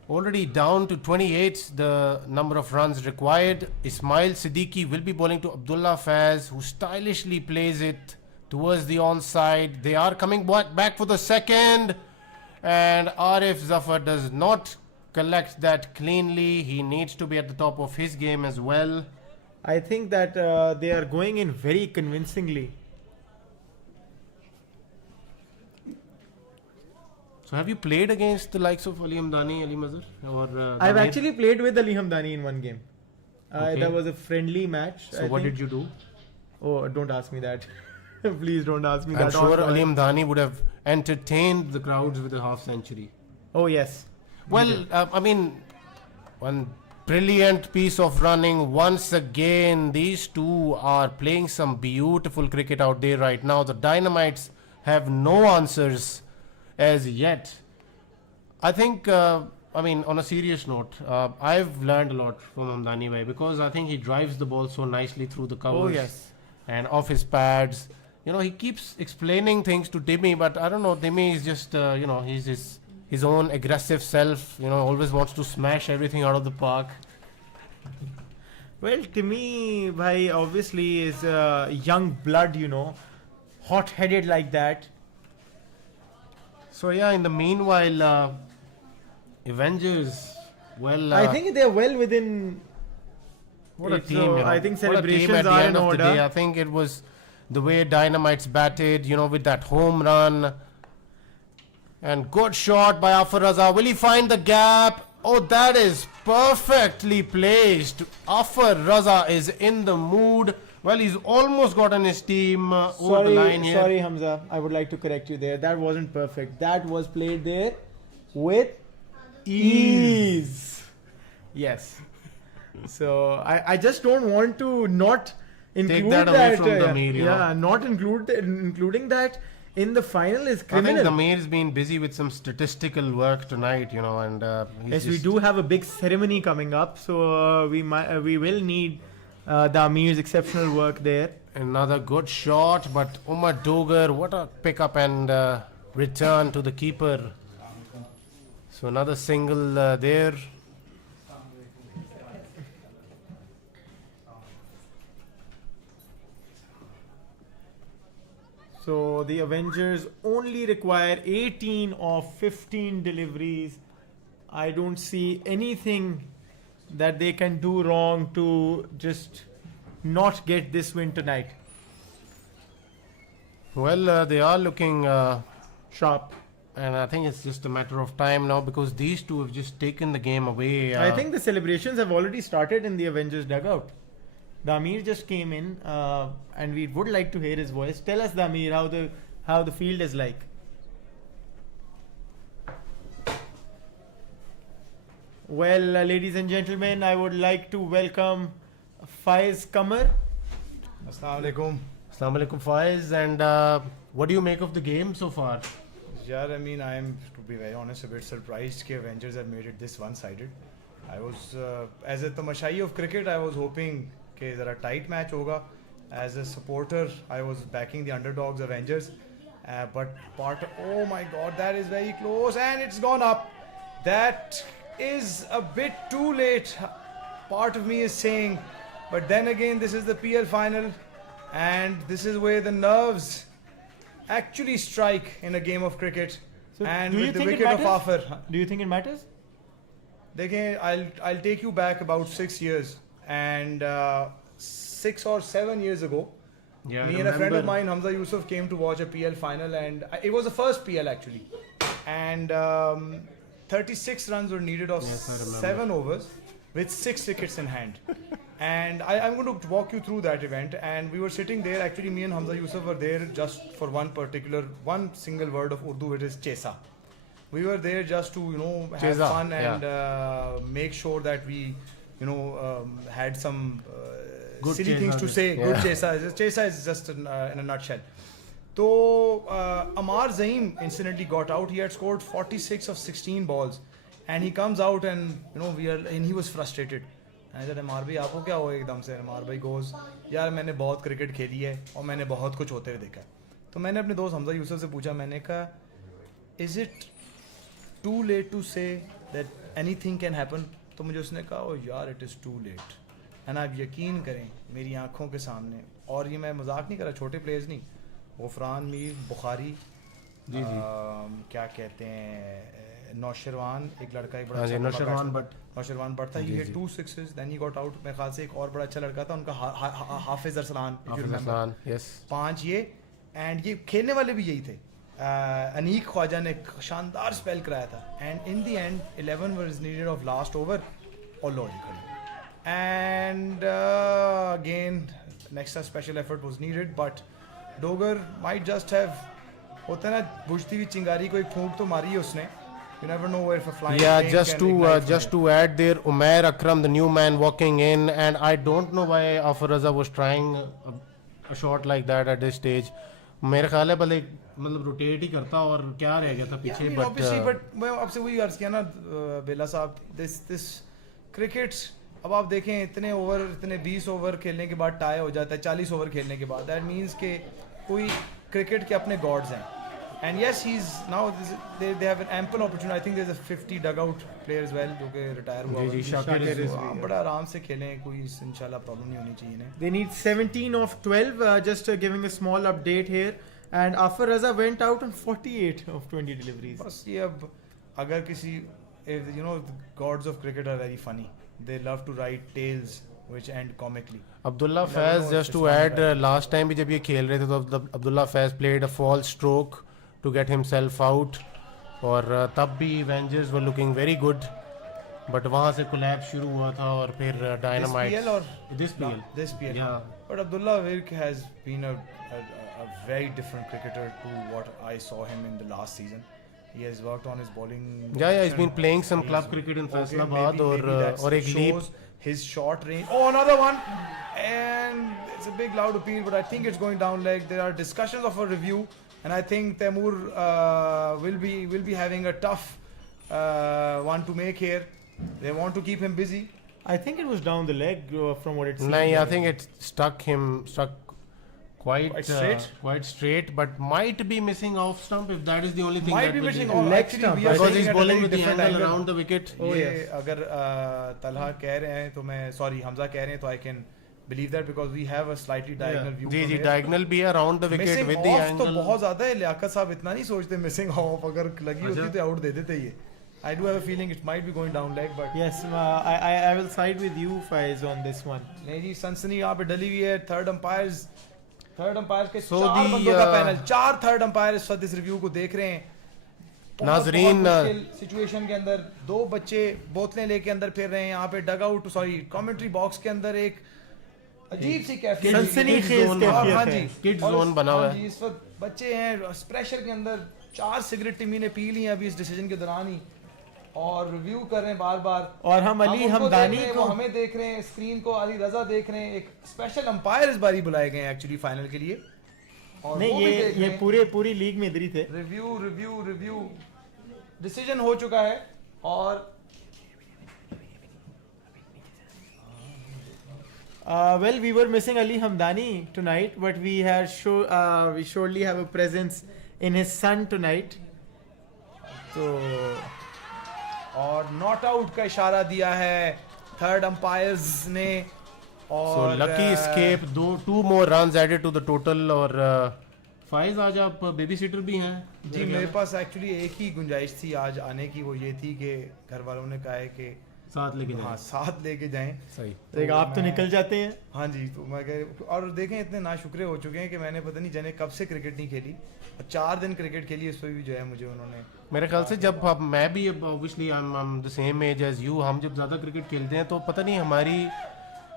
already down to 28 the number of runs required. Ismail Siddiqui will be bowling to Abdullah Faiz, who stylishly plays it towards the onside. They are coming back for the second, and Arif Zafar does not collect that cleanly. He needs to be at the top of his game as well. I think that they are going in very convincingly. So have you played against the likes of Ali Hamdani, Ali Mazhar? Or I've Damir? actually played with Ali Hamdani in one game. Okay. That was a friendly match. So what did you do? Oh, don't ask me that. Please don't ask me I'm that. sure on- Ali Hamdani would have entertained the crowds with a half century. Oh, yes. Well, I mean, one brilliant piece of running once again. These two are playing some beautiful cricket out there right now. The Dynamites have no answers as yet. I think, I mean, on a serious note, I've learned a lot from Hamdani bhai, because I think he drives the ball so nicely through the covers. Oh, yes. And off his pads. You know, he keeps explaining things to Timmy, but I don't know, Timmy is just, you know, he's his own aggressive self, you know, always wants to smash everything out of the park. Well, Timmy bhai obviously is young blood, you know, hot-headed like that. So yeah, in the meanwhile, Avengers, well, I think they're well within. what a it, team! so You know, I think what a team celebrations at the are end in of the day. order. I think it was the way Dynamites batted, you know, with that home run. And good shot by Afar Raza. Will he find the gap? Oh, that is perfectly placed. Afar Raza is in the mood. Well, he's almost gotten his team over the line here. Sorry, Hamza. I would like to correct you there. That wasn't perfect. That was played there with ease. Yes. So I just don't want to not include that away from Damir, you yeah, know. not including that in the final is I think criminal. Damir's been busy with some statistical work tonight, you know, and Yes, we do have a big ceremony coming up, so we will need Damir's exceptional work there. Another good shot, but Umar Dogar, what a pickup and return to the keeper. So another single there. So the Avengers only require 18 of 15 deliveries. I don't see anything that they can do wrong to just not get this win tonight. Well, they are looking Sharp. and I think it's just a matter of time now, because these two have just taken the game away. I think the celebrations have already started in the Avengers dugout. Damir just came in, and we would like to hear his voice. Tell us, Damir, how the field is like. Well, ladies and gentlemen, I would like to welcome Faiz Kamar. Assalamu alaikum. Assalamu alaikum, Faiz. And what do you make of the game so far? Yeah, I mean, I am, to be very honest, a bit surprised that Avengers have made it this one-sided. I was, as a tamashai of cricket, I was hoping कि ज़रा tight match होगा, As a supporter, I was backing the underdogs Avengers. Oh my god, that is very close and it's gone up. That is a bit too late. Part of me is saying, but then again, this is the PL final and this is where the nerves actually strike in a game of cricket. So and do you with the think it wicket of matters? Afar. Do you think it matters? Again, I'll take you back about 6 years, and 6 or 7 years ago, Yeah, me and a friend of mine, Hamza Yusuf, came to watch a PL final, and it was the first PL actually, and 36 runs were needed of Yes, I remember. 7 overs with 6 wickets in hand. And I'm going to walk you through that event. And we were sitting there. Actually, me and Hamza Yusuf were there just for one single word of Urdu, which is chesa. We were there just to have Chesa, fun and make sure that we had some Good silly things chesa, to say. yeah. Good chesa. Chesa is just in a nutshell. So Amar Zaim incidentally got out. He had scored 46 of 16 balls, and he comes out and he was frustrated. And I said, Amar bhai, आपको क्या हुआ एकदम से? Amar bhai goes, यार मैंने बहुत cricket खेली है और मैंने बहुत कुछ होते हुए देखा है. तो मैंने अपने दोस्त हमजा यूसुफ से पूछा, मैंने कहा, is it too late to say that anything can happen? तो मुझे उसने कहा, oh यार, it is too late. And आप यकीन करें मेरी आंखों के सामने, और ये मैं मजाक नहीं कर रहा, छोटे प्लेयर्स नहीं, गफरान मीर, बुखारी, क्या कहते हैं, नौशरवान, एक लड़का एक बड़ा अच्छा नौशरवान बट था, he had 2 sixes, then he got out. मेरे ख्याल से एक और बड़ा अच्छा लड़का था उनका, हाफिज अरसलान, 5 ये, एंड ये खेलने वाले भी यही थे. अनीक ख्वाजा ने शानदार स्पेल कराया था, and in the end 11 was needed of last over और लो जी खड़ी. And again, next special effort was needed, but Dogar might just have, होता है ना, बुझती हुई चिंगारी को एक फूंक तो मारी है उसने. You never know where if a flying thing just can ignite to from it. add there, Umair Akram, the new man walking in, and I don't know why Afar Raza was trying a shot like that at this stage. मेरे ख्याल है भले मतलब rotate ही करता और क्या रह गया था Yeah, I पीछे, mean, but obviously, but मैं आपसे वही अर्ज किया ना बेला साहब, this cricket, अब आप देखें इतने 20 ओवर खेलने के बाद टाई हो जाता है, 40 ओवर खेलने के बाद, that means कि कोई क्रिकेट के अपने गॉड्स हैं. And yes, he's now they have an ample opportunity. I think there's a 50 dugout player as well जो कि retire हुआ. जी, शाकिर is हाँ, बड़ा आराम से खेलें, कोई इंशाल्लाह प्रॉब्लम नहीं होनी चाहिए इन्हें. They need 17 of 12. Just giving a small update here. And Afar Raza went out on 48 of 20 deliveries. बस ये अब अगर किसी, the gods of cricket are very funny. They love to write tales which end comically. Abdullah Faiz, just to add, last time भी जब ये खेल रहे थे तो Abdullah Faiz played a false stroke to get himself out, और तब भी Avengers were looking very good, but वहाँ से collapse शुरू हुआ था और फिर Dynamites. This PL. Yeah. But Abdullah Virk has been a very different cricketer to what I saw him in the last season. He has worked on his bowling. Yeah, he's been playing some club cricket in Faisalabad और एक leap. His short range. Oh, another one, and it's a big loud appeal, but I think it's going down leg. There are discussions of a review, and I think Taimur will be having a tough one to make here. They want to keep him busy. I think it was down the leg from what it seems. No, I think it struck quite straight, but might be missing off stump if that is the only thing. Might that be will missing be. off. Leg Actually, stump. we are Because saying he's at a bowling very with the different angle angle. around the wicket. Oh, ये yes. अगर तलहा कह रहे हैं तो मैं sorry Hamza कह रहे हैं तो I can believe that because we have a slightly diagonal view. Ji from ji here. diagonal भी है around the wicket Missing with the off angle. तो बहुत ज़्यादा है. लियाकत साहब इतना नहीं सोचते missing off, अगर लगी होती तो आउट दे देते ये. I do have a feeling it might be going down leg, but Yes, I will side with you, Faiz, on this one. नहीं जी, सनसनी यहाँ पे डली हुई है. थर्ड अंपायर्स के So 4 the, बंदों का पैनल, 4 थर्ड अंपायर इस वक्त इस रिव्यू को देख रहे हैं. नाजरीन, सिचुएशन के अंदर 2 बच्चे बोतलें लेके अंदर फिर रहे हैं. यहाँ पे डग आउट कमेंट्री बॉक्स के अंदर एक अजीब सी कैफियत, सनसनीखेज कैफियत हाँ है. जी, Kids और zone बना हुआ है. जी, इस वक्त बच्चे हैं प्रेशर के अंदर. 4 सिगरेट टिमी ने पी ली हैं अभी इस डिसीजन के दौरान ही, और रिव्यू कर रहे हैं बार-बार. और हम अली उनको हमदानी देख रहे हैं, को वो हमें देख रहे हैं, स्क्रीन को अली रजा देख रहे हैं. एक स्पेशल अंपायर इस बारी बुलाए गए हैं एक्चुअली फाइनल के लिए, और नहीं, वो भी देख रहे ये हैं. पूरी लीग में इधर ही थे. रिव्यू डिसीजन हो चुका है, और Well, we were missing Ali Hamdani tonight, but we surely have a presence in his son tonight. So, और नॉट आउट का इशारा दिया है थर्ड अंपायर्स ने. So और lucky escape. Two more runs added to the total. और फाइज आज आप बेबी सीटर भी हैं? जी मेरे पास एक्चुअली एक ही गुंजाइश थी आज आने की, वो ये थी कि घर वालों ने कहा है कि साथ लेके हाँ जाएं. साथ लेके जाएं. सही. तो आप तो मैं- निकल जाते हैं. हाँ जी, तो मैं कह, और देखें इतने नाशुक्रे हो चुके हैं कि मैंने पता नहीं जाने कब से क्रिकेट नहीं खेली, और 4 दिन क्रिकेट खेली, उस पर भी जो है मुझे उन्होंने. मेरे ख्याल से जब अब मैं भी obviously I am the same age as you, हम जब ज़्यादा क्रिकेट खेलते हैं तो पता नहीं हमारी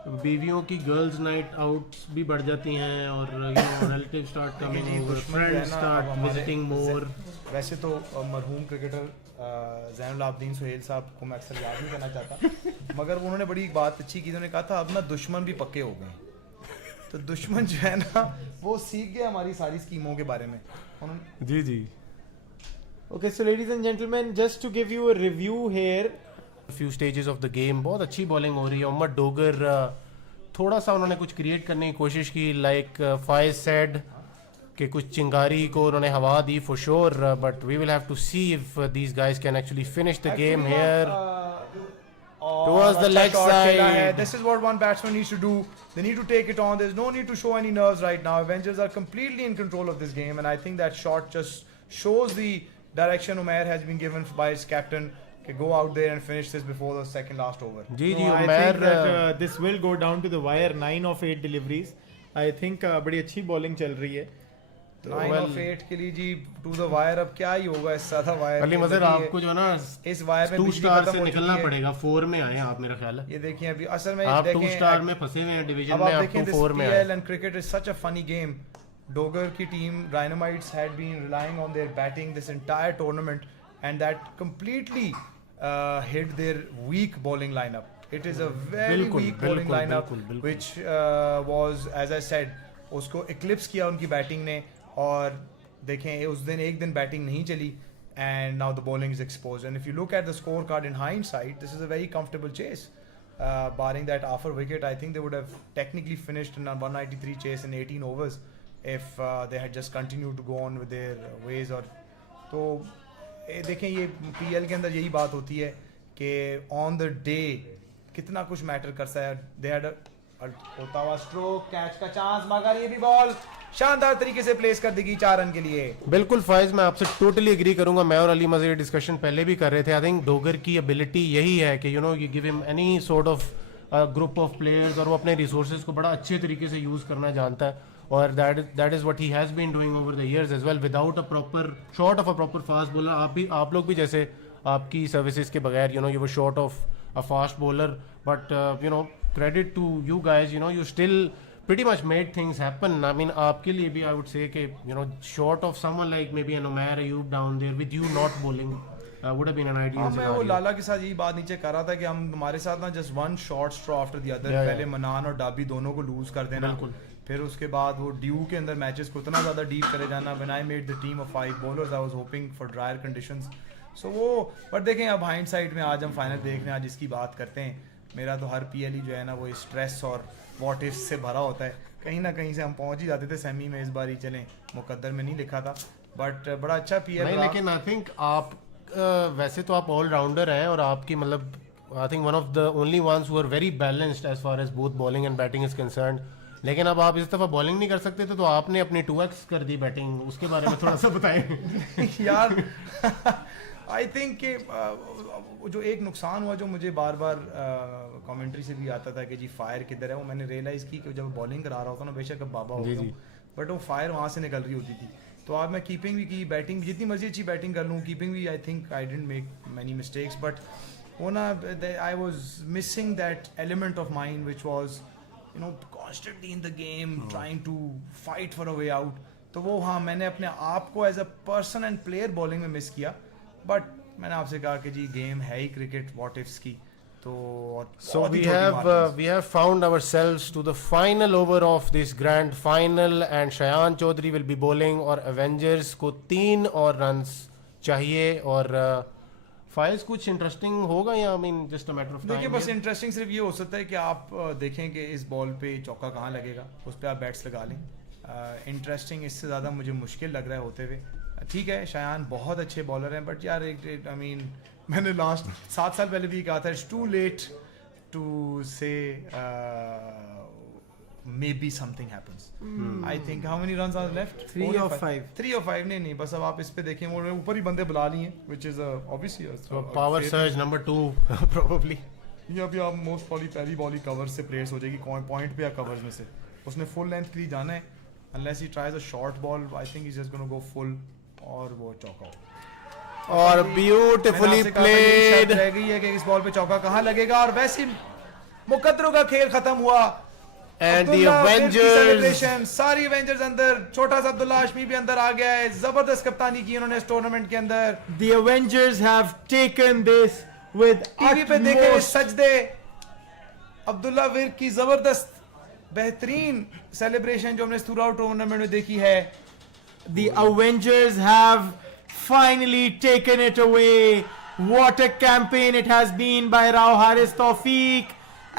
बीवियों की गर्ल्स नाइट आउट्स भी बढ़ जाती हैं और रिलेटिव स्टार्ट देखिए जी, कमिंग ओवर, दुश्मन जो है फ्रेंड्स ना, अब स्टार्ट हमारे विजिटिंग मोर. वैसे तो मरहूम क्रिकेटर ज़ैनुल आबदीन सुहेल साहब को मैं अक्सर याद नहीं करना चाहता, मगर उन्होंने बड़ी एक बात अच्छी की. उन्होंने कहा था अब ना दुश्मन भी पक्के हो गए. तो दुश्मन जो है ना वो सीख गया हमारी सारी स्कीमों के बारे में. जी जी. Okay, so ladies and gentlemen, just to give you a review here. Few stages of the game बहुत अच्छी बॉलिंग हो रही है. मोहम्मद डोगर थोड़ा सा उन्होंने कुछ क्रिएट करने की कोशिश की, लाइक फाइज सेड कि कुछ चिंगारी को उन्होंने हवा दी for sure, but we will have to see if these guys can actually finish the game here. Towards the leg side. This is what one batsman needs to do. They need to take it on. There's no need to show any nerves right now. Avengers are completely in control of this game, and I think that shot just shows the direction Umair has been given by his captain. Okay, go out there and finish this before the second last over. जी जी. No, I um think that this will go down to the wire. 9 of 8 deliveries. I think बड़ी अच्छी bowling चल रही है. 9 of 8 के लिए जी to the wire. अब क्या ही होगा इस सादा wire. अली मजर आपको जो है ना इस वायर में 2 बिजली स्टार खत्म से हो निकलना चुकी है. पड़ेगा. 4 में आए हैं आप मेरा ख्याल है. ये देखिए अभी असल में आप 2 देखें स्टार में फंसे हुए हैं डिवीजन अब में, आप आप देखें 4 में आए. PL and cricket is such a funny game. Dogger की team Dynamites had been relying on their batting this entire tournament, and that completely hit their weak bowling lineup. It is a very बिल्कुल, weak bowling बिल्कुल, lineup, बिल्कुल, बिल्कुल. which was, as I said, उसको eclipse किया उनकी batting ने. और देखें उस दिन एक दिन बैटिंग नहीं चली, and now the bowling is exposed. And if you look at the scorecard in hindsight, this is a very comfortable chase. Barring that Afar wicket, I think they would have technically finished in a 193 chase in 18 overs if they had just continued to go on with their ways. और तो देखें ये PL के अंदर यही बात होती है कि ऑन द डे कितना कुछ मैटर करता है. दे हैड होता हुआ स्ट्रोक, कैच का चांस, मगर ये भी बॉल शानदार तरीके से प्लेस कर देगी 4 रन के लिए. बिल्कुल फाइज, मैं आपसे टोटली एग्री करूंगा. मैं और अली मज़े डिस्कशन पहले भी कर रहे थे. आई थिंक डोगर की एबिलिटी यही है कि you give him any sort of group of players और वो अपने रिसोर्सेज को बड़ा अच्छे तरीके से यूज़ करना जानता है. और that is what he has been doing over the years as well without a proper short of a proper fast bowler. आप लोग भी जैसे आपकी सर्विसेज के बगैर you were short of a fast bowler, but credit to you guys, you still pretty much made things happen. I mean, आपके लिए भी I would say कि short of someone like maybe an Umair Ayub down there with you not bowling would have been an ideal हाँ, मैं वो scenario. लाला के साथ यही बात नीचे कर रहा था कि हम हमारे साथ ना just one short straw after the other. पहले मनान और डाबी दोनों को लूज कर देना, फिर उसके बाद वो ड्यू के अंदर मैचेस को इतना ज़्यादा डीप करे जाना. When I made the team of 5 bowlers I was hoping for drier conditions. So वो पर देखें अब हाइंडसाइट में आज हम फाइनल देख रहे हैं, आज इसकी बात करते हैं. मेरा तो हर PL ही जो है ना वो स्ट्रेस और व्हाट इफ से भरा होता है. कहीं ना कहीं से हम पहुंच ही जाते थे सेमी में. इस बार ही चलें, मुकद्दर में नहीं लिखा था, बट बड़ा अच्छा PL नहीं, रहा. लेकिन आई थिंक आप वैसे तो आप ऑलराउंडर हैं और आपकी मतलब I think one of the only ones who are very balanced as far as both bowling and batting is concerned. लेकिन अब आप इस दफ़ा बॉलिंग नहीं कर सकते थे तो आपने अपनी 2x कर दी बैटिंग. उसके बारे में थोड़ा सा बताएं. यार आई थिंक कि जो एक नुकसान हुआ जो मुझे बार बार कमेंट्री से भी आता था कि जी फायर किधर है, वो मैंने रियलाइज़ की कि जब बॉलिंग करा रहा होता ना, बेशक अब बाबा होता हूँ, बट वो फायर वहाँ से निकल रही होती थी. तो अब मैं कीपिंग भी की, बैटिंग जितनी मर्जी अच्छी बैटिंग कर लूँ, कीपिंग भी I think I didn't make many mistakes, but वो ना I was missing that element of mind which was constantly in the game trying to fight for a way out. तो वो हाँ मैंने अपने आप को as a person and player bowling में मिस किया. बट मैंने आपसे कहा कि जी गेम है ही क्रिकेट व्हाट इफ्स की. तो So we have found ourselves to the final over of this grand final and Shayan Chaudhary will be bowling और Avengers को 3 और runs चाहिए. और फाइज कुछ इंटरेस्टिंग होगा या I mean just a matter of देखिए टाइम? बस इंटरेस्टिंग सिर्फ ये हो सकता है कि आप देखें कि इस बॉल पे चौका कहाँ लगेगा, उस पर आप बैट्स लगा लें. इंटरेस्टिंग इससे ज़्यादा मुझे मुश्किल लग रहा है होते हुए. ठीक है, शायान बहुत अच्छे बॉलर हैं, बट यार आई मीन मैंने लास्ट 7 साल पहले भी कहा था, इट्स टू लेट टू से maybe something happens. I think how many runs are left? 3 or 5. 3 or 5 नहीं बस अब आप इस पे देखें, वो ऊपर ही बंदे बुला लिए, which is obviously So power surge number 2 probably. या भी आप मोस्ट प्रॉब्ली पहली बॉल ही कवर से प्लेस हो जाएगी, पॉइंट पे या कवर्स में से. उसने फुल लेंथ के लिए जाना है, unless he tries a short ball, I think he's just going to go full और वो चौका. और beautifully played. रह गई है कि इस बॉल पे चौका कहाँ लगेगा, और वैसे ही मुकद्दरों का खेल खत्म हुआ. And the Avengers. सारी Avengers अंदर, छोटा सा अब्दुल्ला हाशमी भी अंदर आ गया है. जबरदस्त कप्तानी की उन्होंने इस टूर्नामेंट के अंदर. The Avengers have taken this with TV पे देखे utmost सजदे, अब्दुल्ला विर्क की जबरदस्त बेहतरीन सेलिब्रेशन जो हमने थ्रू आउट टूर्नामेंट में देखी है. The Avengers have finally taken it away. What a campaign it has been by Rao Haris Tawfiq.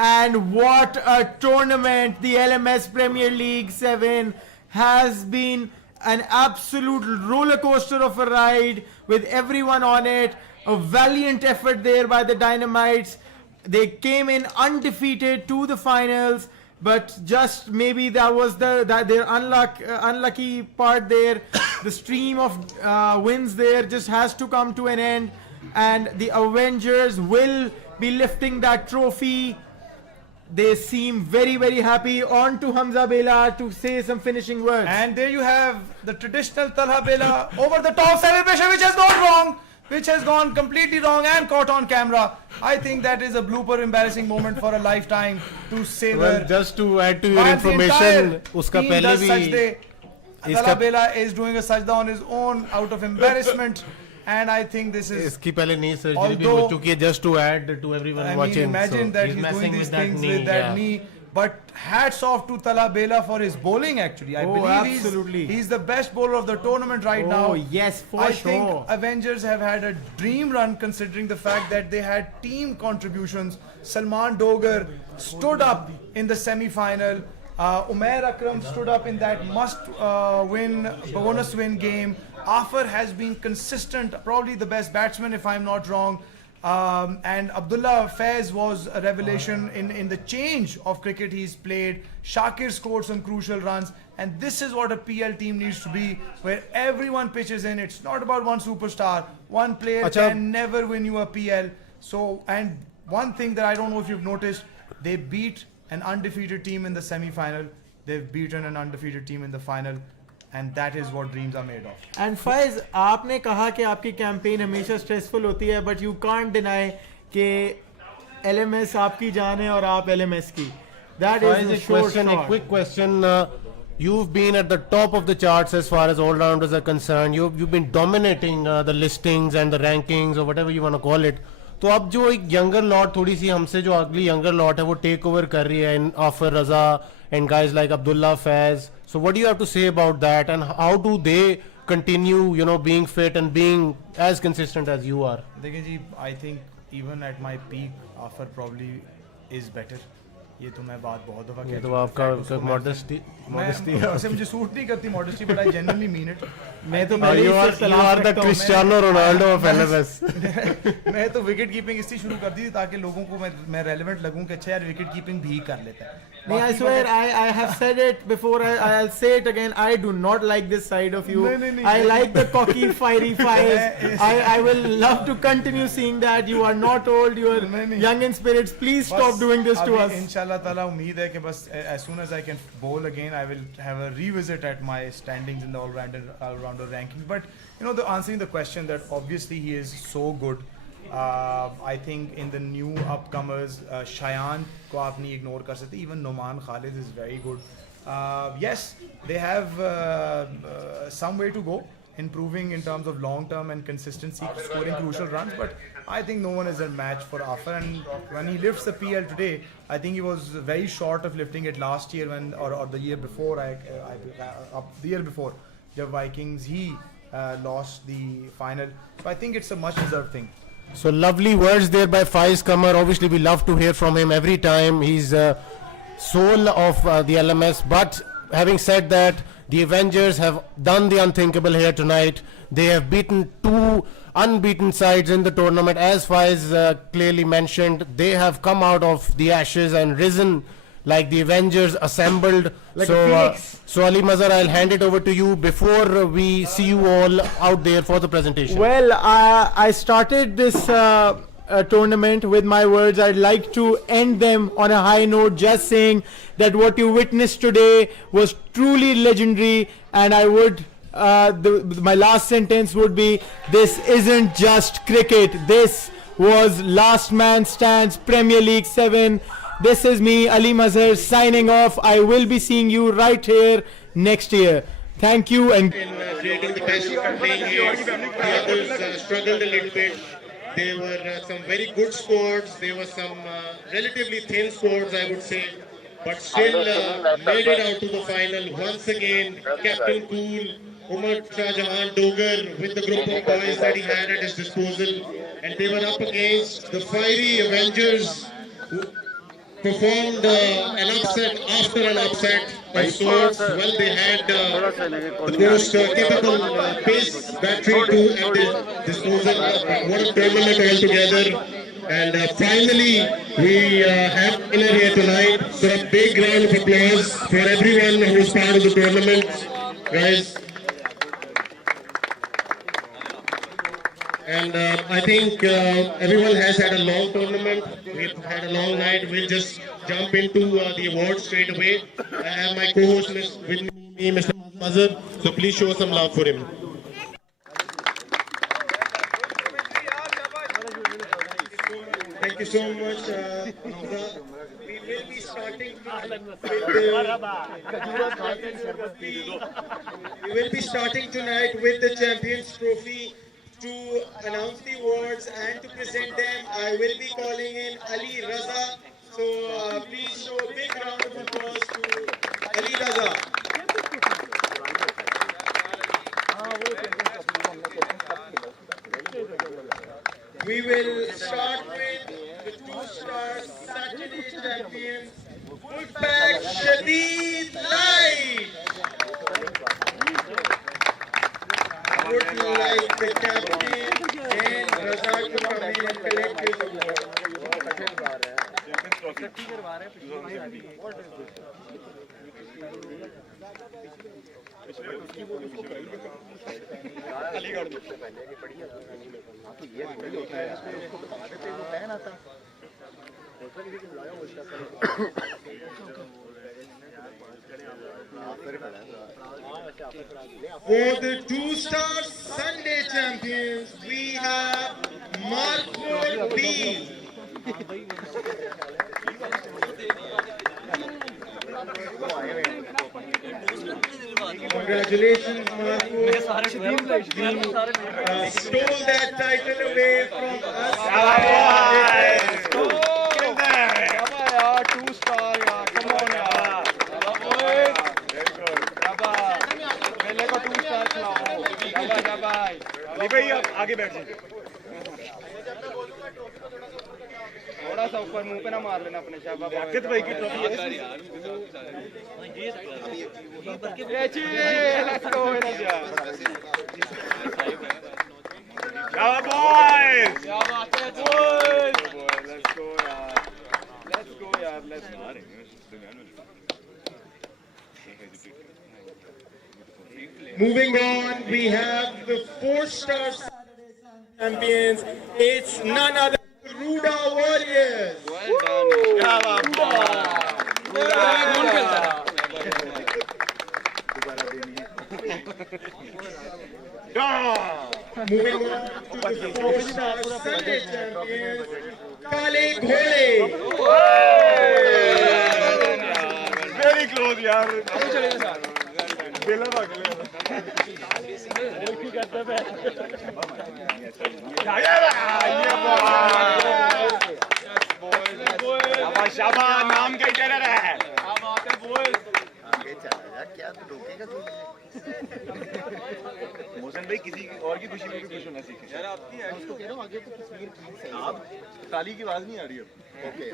And what a tournament the LMS Premier League 7 has been. An absolute roller coaster of a ride with everyone on it. A valiant effort there by the Dynamites. They came in undefeated to the finals, but just maybe that was their unlucky part there. The stream of wins there just has to come to an end, and the Avengers will be lifting that trophy. They seem very, very happy. On to Hamza Bela to say some finishing words. And there you have the traditional Talha Bela over the top celebration, which has gone wrong, which has gone completely wrong and caught on camera. I think that is a blooper, embarrassing moment for a lifetime to savor. Well, just to add to your information, उसका पहले भी Talha Bela is doing a sajda on his own out of embarrassment. And I think this is. इसकी पहले knee surgery भी हो चुकी है, just to add to everyone watching. Imagine so that he's doing these things with that knee. But hats off to Talha Bela for his bowling. Actually, I believe he's the best bowler of the tournament right now. Oh yes, for I sure. think Avengers have had a dream run considering the fact that they had team contributions. Salman Dogar stood up in the semi-final. Umair Akram stood up in that must-win bonus win game. Afar has been consistent, probably the best batsman if I'm not wrong. And Abdullah Faiz was a revelation in the change of cricket he's played. Shakir scored some crucial runs, and this is what a PL team needs to be, where everyone pitches in. It's not about one superstar. One player can never win you a PL. So, and one thing that I don't know if you've noticed, they beat an undefeated team in the semi-final. They've beaten an undefeated team in the final. And that is what dreams are made of. And Faiz, आपने कहा कि आपकी campaign हमेशा stressful होती है, but you can't deny कि LMS आपकी जान है और आप LMS की. That is a question. A quick question. You've been at the top of the charts as far as all-rounders are concerned. You've been dominating the listings and the rankings or whatever you want to call it. तो अब जो एक younger lot थोड़ी सी हमसे जो अगली younger lot है वो टेक ओवर कर रही है in Afar Raza and guys like Abdullah Faiz. So what do you have to say about that, and how do they continue, you know, being fit and being as consistent as you are? देखिए जी, I think even at my peak, Afar probably is better. ये तो मैं बात बहुत दफा कहता हूँ. तो आपका modesty वैसे मुझे सूट नहीं करती modesty, but I genuinely mean it. मैं तो you are the Cristiano Ronaldo of LMS. मैं तो विकेट कीपिंग इसलिए शुरू कर दी थी ताकि लोगों को मैं रेलेवेंट लगूं कि अच्छा यार विकेट कीपिंग भी कर लेता है. नहीं, I swear I have said it before. I'll say it again. I do not like this side of you. I like the cocky, fiery Faiz. I will love to continue seeing that. You are not old. You are young in spirits. Please stop doing this to us. इंशाल्लाह ताला उम्मीद है कि बस as soon as I can bowl again, I will have a revisit at my standings in the all-rounder ranking. But you know, answering the question that obviously he is so good. I think in the new upcomers, Shayan को आप नहीं ignore कर सकते. Even Noman Khalid is very good. Yes, they have some way to go, improving in terms of long-term and consistency, scoring crucial runs. But I think no one is a match for Afar. And when he lifts the PL today, I think he was very short of lifting it last year or the year before. The year before, the Vikings, he lost the final. So I think it's a much deserved thing. So lovely words there by Faiz Kamar. Obviously, we love to hear from him every time. He's soul of the LMS. But having said that, the Avengers have done the unthinkable here tonight. They have beaten two unbeaten sides in the tournament. As Faiz clearly mentioned, they have come out of the ashes and risen like the Avengers assembled. Like a phoenix. So Ali Mazhar, I'll hand it over to you before we see you all out there for the presentation. Well, I started this tournament with my words. I'd like to end them on a high note, just saying that what you witnessed today was truly legendary, and I would my last sentence would be, this isn't just cricket, this was last man stands Premier League 7. This is me, Ali Mazhar, signing off. I will be seeing you right here next year. Thank you. And Creating the best of playing here. The others struggled a little bit. There were some very good scores. There were some relatively thin scores, I would say. But still made it out to the final. Once again, Captain Cool, Umar Shah Jahan Dogar, with the group of boys that he had at his disposal. And they were up against the fiery Avengers, who performed an upset after an upset of sorts. Well, they had the most capable pace battery to at their disposal. What a tournament altogether. And finally, we have winner here tonight. So a big round of applause for everyone who was part of the tournament. Guys. And I think everyone has had a long tournament. We've had a long night. We'll just jump into the awards straight away. I have my co-host with me, Mr. Mazhar. So please show some love for him. Thank you so much, Hamza. We will be starting tonight with the Champions Trophy. To announce the awards and to present them, I will be calling in Ali Raza. So please show a big round of applause to Ali Raza. We will start with the two-star Saturday champions, Fightback Shadeed Light. Would like the captain and Razak to come in and collect his award. For the two-star Sunday champions, we have Markwood B. Congratulations, Markwood. Stole that title away from us. Two-star, come on, भाई आप आगे बैठ जाइए थोड़ा सा ऊपर मुंह पे ना मार लेना अपने शाबाश वाकिद भाई की ट्रॉफी है let's go boys let's go यार Moving on, we have the four-star Saturday champions. It's none other than Ruda Warriors. Well done. Moving on to the four-star Sunday champions, Kale Ghole. Very close, yaar. शाबाश नाम का terror है क्या तो रोकेगा तू motion भाई किसी और की खुशी में भी खुश होना सीखें यार आपकी उसको कह रहा हूं आगे तो तस्वीर आप ताली की आवाज नहीं आ रही है ओके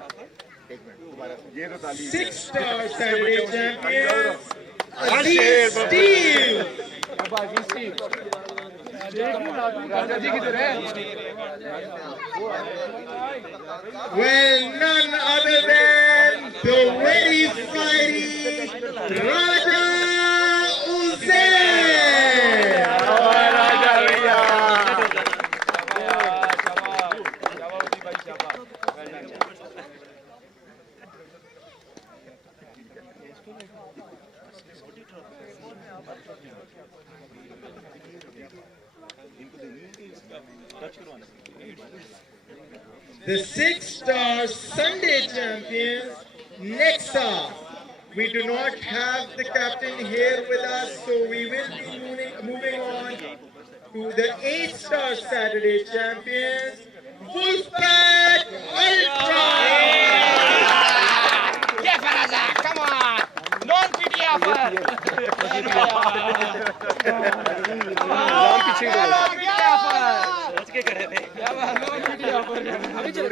एक मिनट दोबारा ये तो ताली 6-star Saturday champions Aziz Steve राजा जी किधर है well none other than the very fiery Raja Uzair Raja भैया The 6-star Sunday champions. Next up, we do not have the captain here with us, so we will be moving on to the 8-star Saturday champions, Wolfpack Ultra. Yeah, Faraza, come on! Non-pity offer! Non-pity offer! के खड़े थे non PT offer अभी चल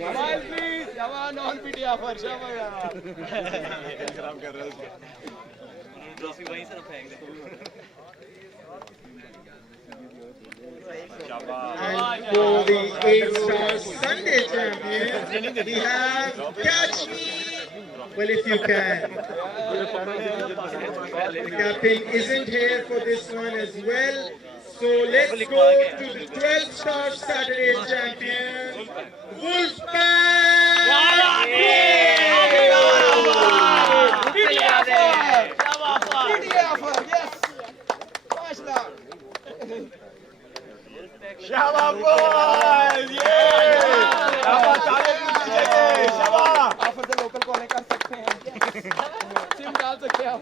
smile please जवान non PT offer शाबाश खराब कर रहा है उसको ट्रॉफी वहीं से ना फेंक दे And for the 8-star Sunday champions, we have Catch Me. Well, if you can. The captain isn't here for this one as well. So let's go to the 12-star Saturday champion, Wolfpack! Shabba boys! Yeah! Offer से local call कर सकते हैं SIM डाल सकते हैं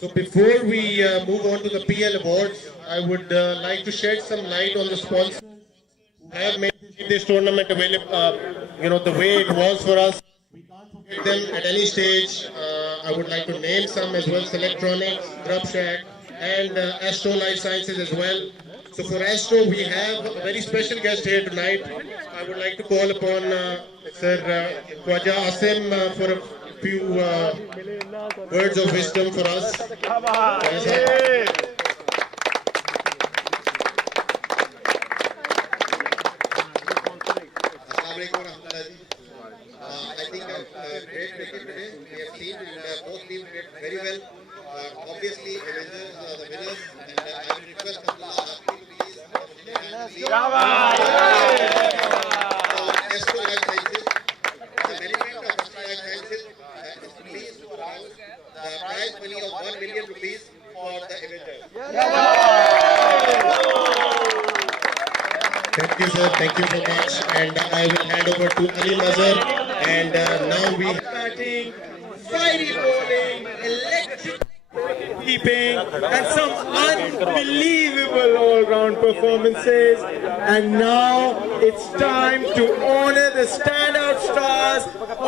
So before we move on to the PL awards, I would like to shed some light on the sponsors who have made this tournament available, the way it was for us. We can't forget them at any stage. I would like to name some as well: Selectronics, Grubshack, and Astro Life Sciences as well. So for Astro, we have a very special guest here tonight. I would like to call upon Sir Khwaja Asim for a few words of wisdom for us. I think a great cricket today. We have seen both teams did very well. Obviously, Avengers are the winners, and I will request Abdullah Hafi to please. Astro Life Sciences, the management of Astro Life Sciences is pleased to announce the prize money of 1 million rupees for the Avengers. Thank you, sir. Thank you so much. And I will hand over to Ali Mazhar. And now we have batting, fiery bowling, electric keeping, and some unbelievable all-round performances. And now it's time to honor the standout stars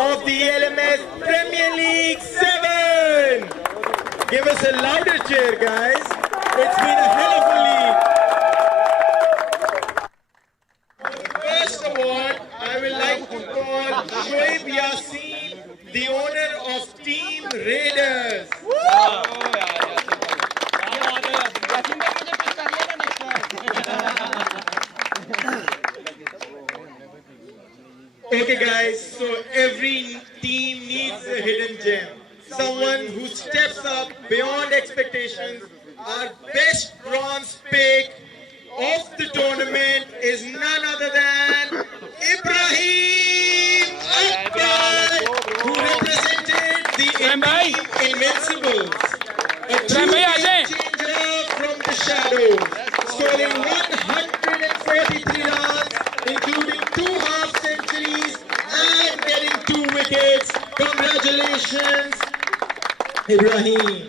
of the LMS Premier League 7. Give us a louder cheer, guys. It's been a hell of a league. First award, I would like to call Shoaib Yassin, the owner of Team Raiders. Okay guys, so every team needs a hidden gem. Someone who steps up beyond expectations. Our best bronze pick of the tournament is none other than Ibrahim Akbar, who represented the Indian Invincibles. A true game changer from the shadows, scoring 143 runs, including 2 half centuries and getting 2 wickets. Congratulations, Ibrahim.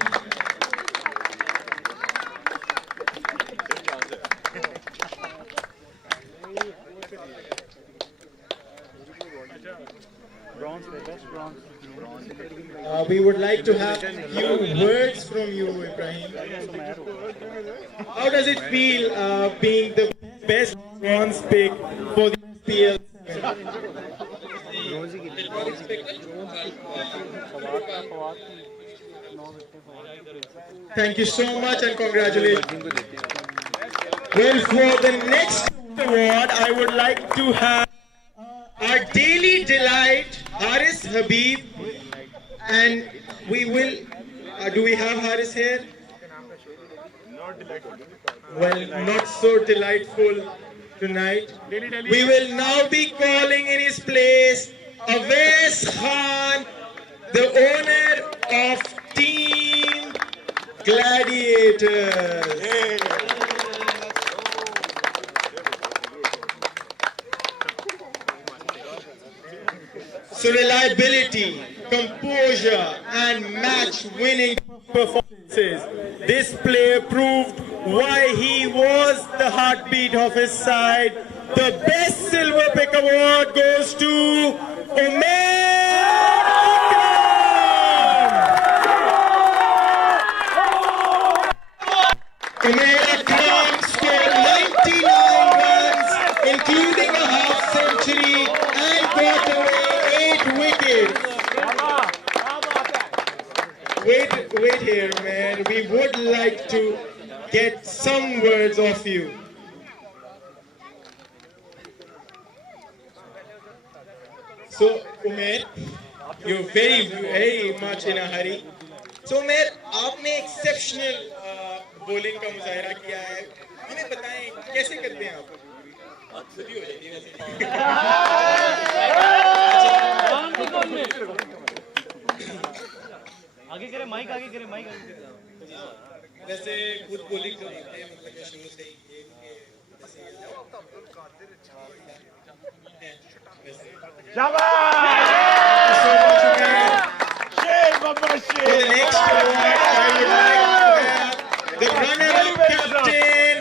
We would like to have a few words from you, Ibrahim. How does it feel being the best bronze pick for the PL? Thank you so much and congratulations. Well, for the next award, I would like to have our daily delight, Haris Habib, and we will. Do we have Haris here? Well, not so delightful tonight. We will now be calling in his place Awais Khan, the owner of Team Gladiators. So reliability, composure, and match-winning performances. This player proved why he was the heartbeat of his side. The best silver pick award goes to Umair Akram. Umair Akram scored 99 runs, including a half century, and got away 8 wickets. Wait here, man. We would like to get some words off you. So, Umair, you're very much in a hurry. So, Umair, आपने exceptional bowling का मुजाहरा किया है. हमें बताएं कैसे करते हैं आप? खुद ही हो जाती है आगे करे माइक आगे करे माइक आगे करे वैसे खुद bowling जो होते हैं मतलब शुरू से ही the runner-up captain,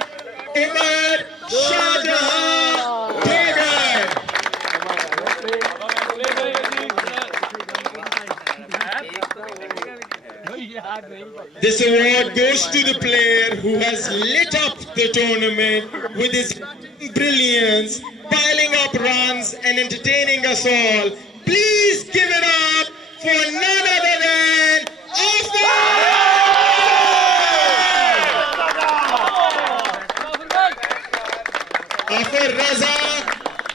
Imad Shahjahan Thagar. This award goes to the player who has lit up the tournament with his brilliance, piling up runs and entertaining us all. Please give it up for none other than Afar Raza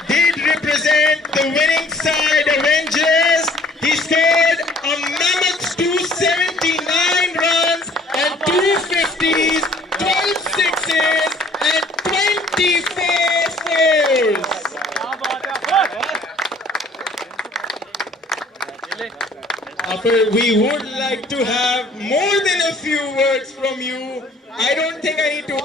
did represent the winning side Avengers. He scored a mammoth 279 runs and 250s, 12 sixes and 24 fours. Afar, we would like to have more than a few words from you. I don't think I need to.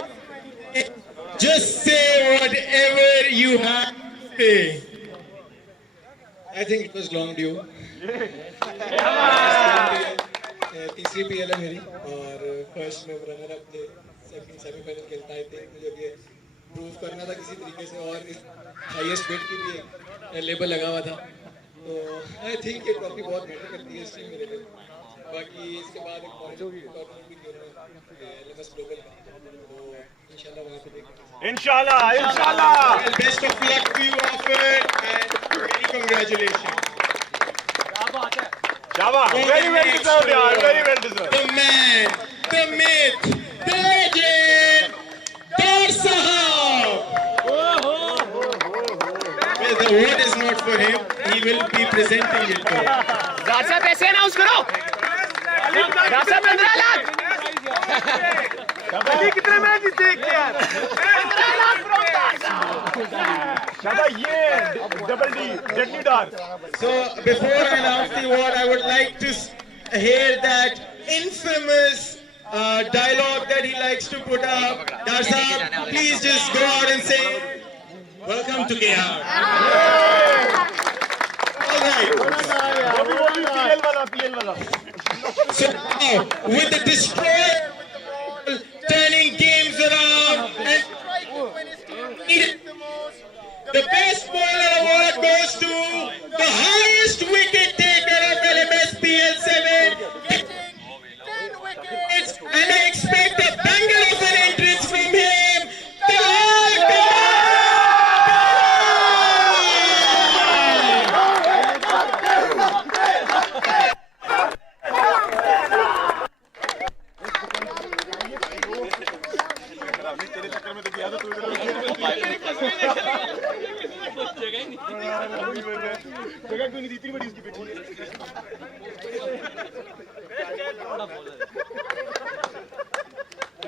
Just say whatever you have to say. I think it was long due. तीसरी PL है मेरी और first में runner up थे second semifinal खेलता है थे मुझे ये प्रूव करना था किसी तरीके से और इस हाईएस्ट बेट की भी एक लेबल लगा हुआ था तो आई थिंक ये ट्रॉफी बहुत मैटर करती है इस टीम मेरे लिए बाकी इसके बाद एक टूर्नामेंट भी खेलना है एलएमएस ग्लोबल का तो इंशाल्लाह वहां पे देखेंगे इंशाल्लाह best of luck to you ऑफर and very congratulation Very well deserved, yaar. Very well deserved. The man, the myth, the legend, Dar Sahab. Well, the award is not for him. He will be presenting it to him. राजा पैसे announce करो राजा 15 लाख अभी कितने match जीते यार 15 लाख शाबाश ये double D deadly Dar So, before I announce the award, I would like to hear that infamous dialogue that he likes to put up. Dar Sahab, please just go out and say, "Welcome to KR." All right. PL वाला So now, with the destroyer turning games around and needed the best bowler award goes to the highest wicket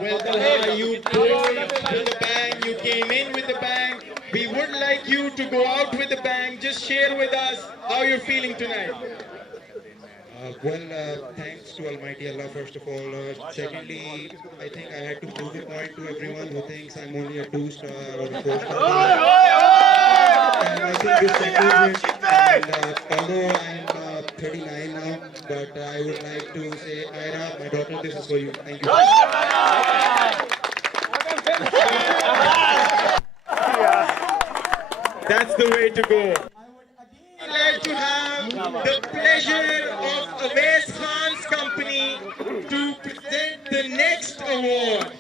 Well, Talha, you bowled with a bang, you came in with a bang. We would like you to go out with a bang. Just share with us how you're feeling tonight. Thanks to Almighty Allah first of all. Secondly, I think I had to prove a point to everyone who thinks I'm only a 2-star or a 4-star. And I think this concludes it. And although I'm 39 now, but I would like to say, Ira, my daughter, this is for you. Thank you. That's the way to go. I'd like to have the pleasure of Awais Khan's company to present the next award.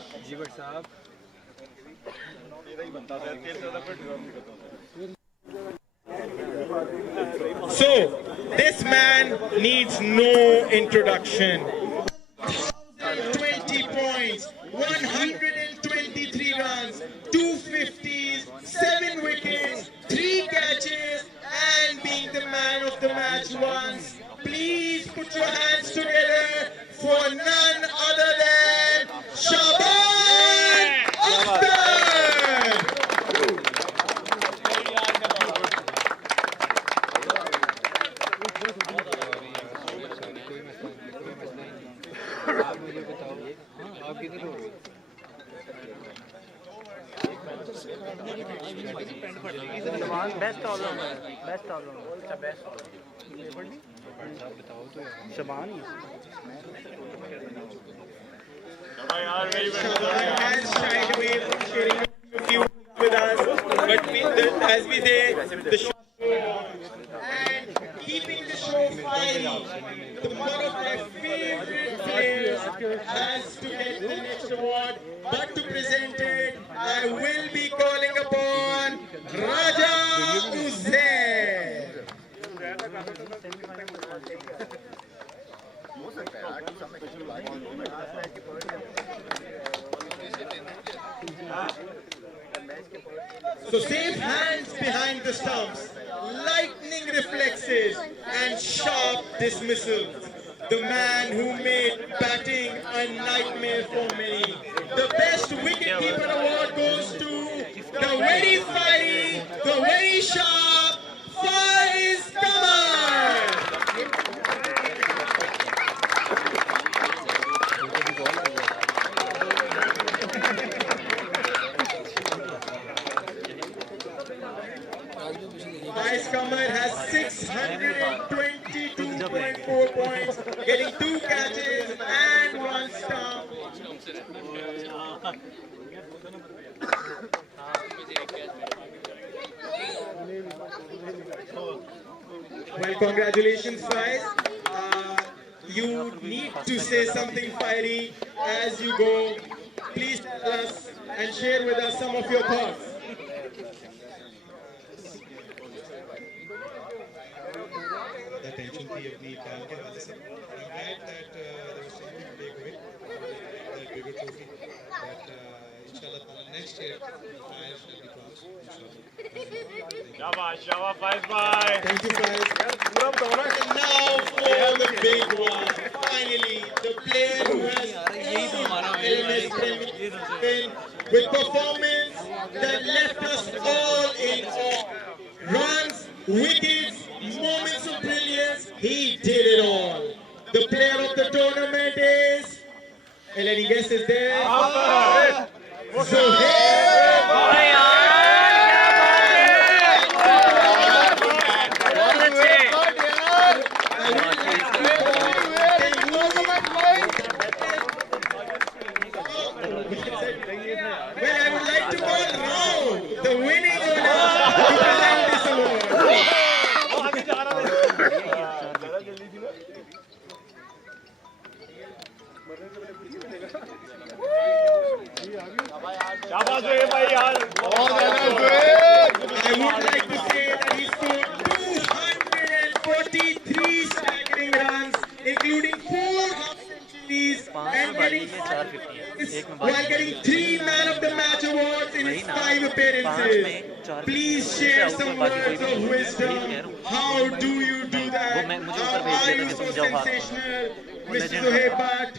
So, this man needs no introduction. 20 points, 123 runs, 250s, 7 wickets, 3 catches, and being the man of the match once. Please put your hands together for none other than Shaban Akhtar! Best allrounder best allrounder अच्छा best Shaban Shaban has shied away from sharing a few with us, but as we say, the show and keeping the show fiery. One of my favorite players has to get the next award, but to present it, I will be calling upon Raja Uzair. So safe hands behind the stumps, lightning reflexes and sharp dismissals. The man who made batting a nightmare for many. The best wicketkeeper award goes to the very fiery, the very sharp Faiz Kamar. Faiz Kamar has 622.4 points, getting 2 catches and 1 stump. Well, congratulations, Faiz. You need to say something fiery as you go. Please tell us and share with us some of your thoughts. The tension थी अपनी काम के हवाले से. I'm glad that there was something to take away that bigger trophy. But inshallah, next year I shall be promised. Inshallah. Thank you, guys. And now for the big one. Finally, the player who has LMS Premier with performance that left us all in awe. Runs, wickets, moments of brilliance, he did it all. The player of the tournament is, and any guesses there? Well, I would like to call Rao, the winning owner, to present this award. I would like to say that he scored 243 staggering runs, including 4 half centuries and getting 3 man of the match awards in his 5 appearances. Please share some words of wisdom. How do you do that? How are you so sensational, Mr. Zohaib Bhatt?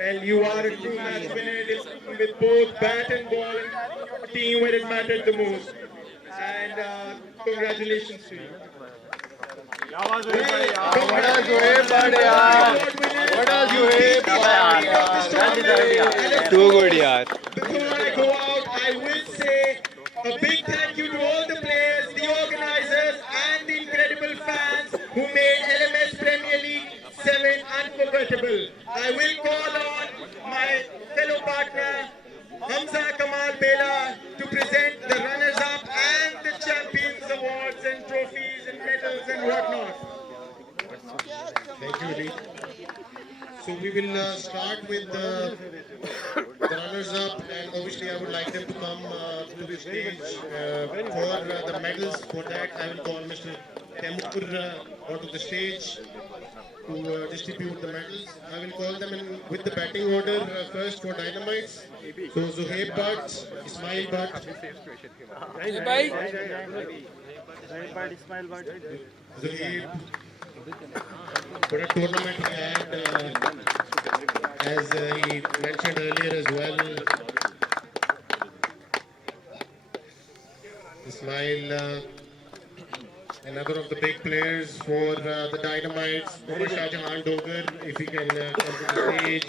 Well, you are a true match winner with both bat and ball, a team where it mattered the most. And congratulations to you. Too good, yaar. Before I go out, I will say a big thank you to all the players, the organizers, and the incredible fans who made LMS Premier League 7 unforgettable. I will call on my fellow partner, Hamza Kamal Bela, to present the runners-up and the champions awards and trophies and medals and whatnot. Thank you, Ali. So we will start with the runners-up, and obviously I would like them to come to the stage for the medals. For that, I will call Mr. Temur onto the stage to distribute the medals. I will call them in with the batting order. First for Dynamites. So Zohaib Bhatt, Ismail Bhatt. Zohaib. What a tournament he had, as he mentioned earlier as well. Ismail, another of the big players for the Dynamites. Umar Shahjahan Dogar, if he can come to the stage.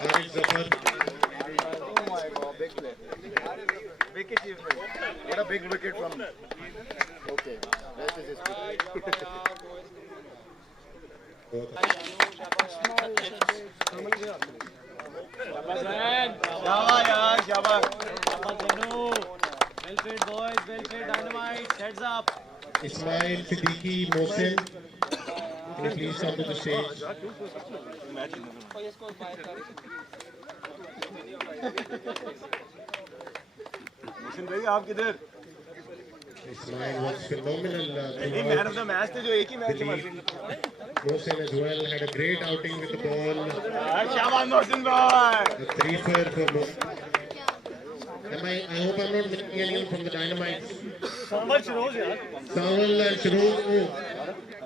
Arif Zafar. Oh my God, big play. Big achievement. What a big wicket from. Okay, that is his Well played, boys. Well played, Dynamites. Heads up. Ismail Siddiqui Mohsin, can you please come to the stage? Mohsin भाई आप किधर? Ismail was phenomenal नहीं man of the match थे जो एक ही match में. Mohsin as well had a great outing with the ball. शाबाश मोहसिन भाई. A three-fer for Mohsin. I hope I'm not missing anyone from the Dynamites. संभल शिरोज यार. Sawal and Shiroz,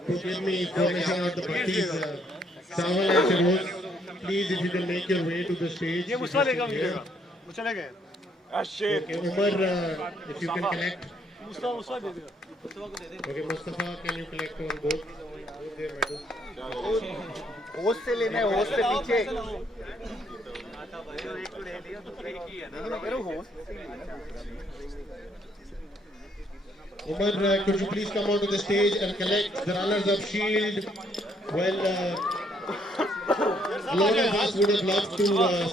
forgive me for missing out the parties. Sawal and Shiroz, please if you can make your way to the stage. ये मुझसे लेगा मिलेगा. मुझसे लेगा. Okay, Umar, if you can collect. मुझसे दे देगा. Okay, Mustafa, can you collect on both their medals? Host से लेना है, होस्ट से पीछे. Umar, could you please come onto the stage and collect the runners-up shield? Well, a lot of us would have loved to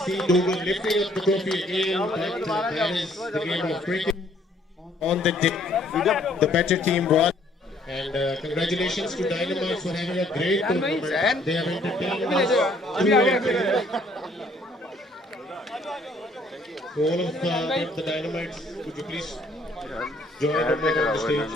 see Dogan lifting up the trophy again, but that is the game of cricket. On the day, the better team won. And congratulations to Dynamites for having a great tournament. They have entertained us throughout. To all of the Dynamites, could you please join them on the stage?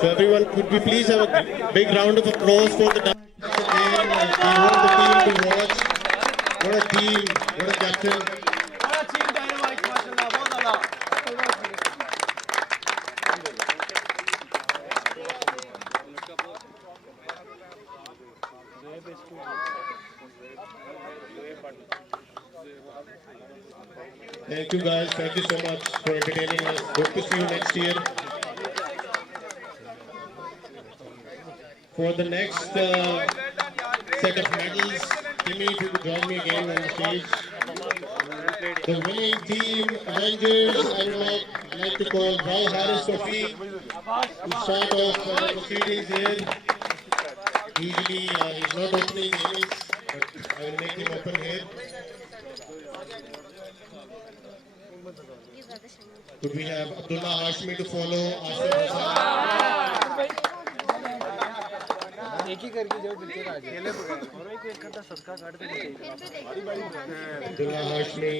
So everyone, could we please have a big round of applause for the Dynamites again? We want the team to watch. What a team, what a captain. Thank you guys, thank you so much for entertaining us. Hope to see you next year. For the next set of medals, Timmy, if you could join me again on the stage. The winning team, Avengers, I would like to call Rao Haris Kofi to start off the proceedings here. Usually he's not opening innings, but I will make him open here. Could we have Abdullah Hashmi to follow after Hassan? Abdullah Hashmi,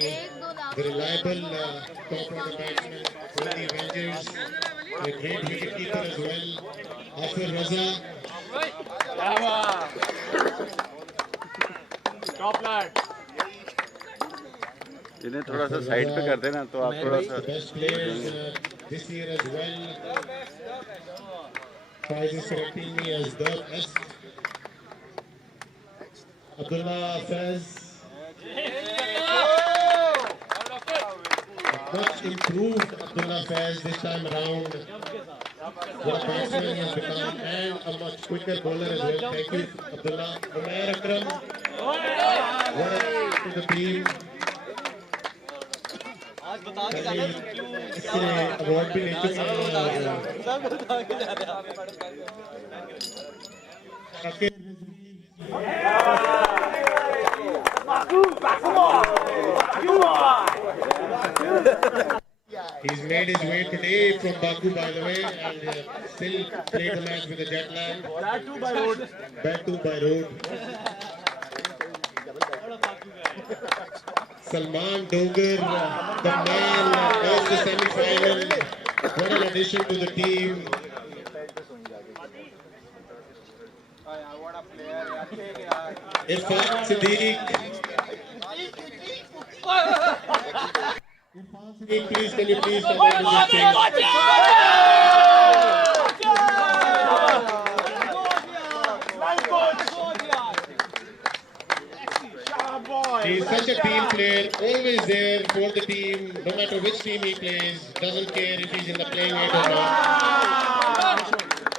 the reliable top-order batsman for the Avengers, a great wicketkeeper as well. After Raza, इन्हें थोड़ा सा side पे कर देना तो आप थोड़ा सा the best players this year as well. Faiz is correcting me as the best. Abdullah Faiz. Much improved Abdullah Faiz this time around. What a batsman he has become and a much quicker bowler as well. Thank you, Abdullah. Umair Akram. What a to the team. इसके award भी ले चुके हैं He's made his way today from Baku, by the way, and still played the match with the jet lag. Back to by road. Back to by road. Salman Dogar, the man of the semi-final. What an addition to the team. Irfan Siddiq. Irfan Siddiq, please, can you please come into this thing? He's such a team player, always there for the team, no matter which team he plays, doesn't care if he's in the playing eight or not.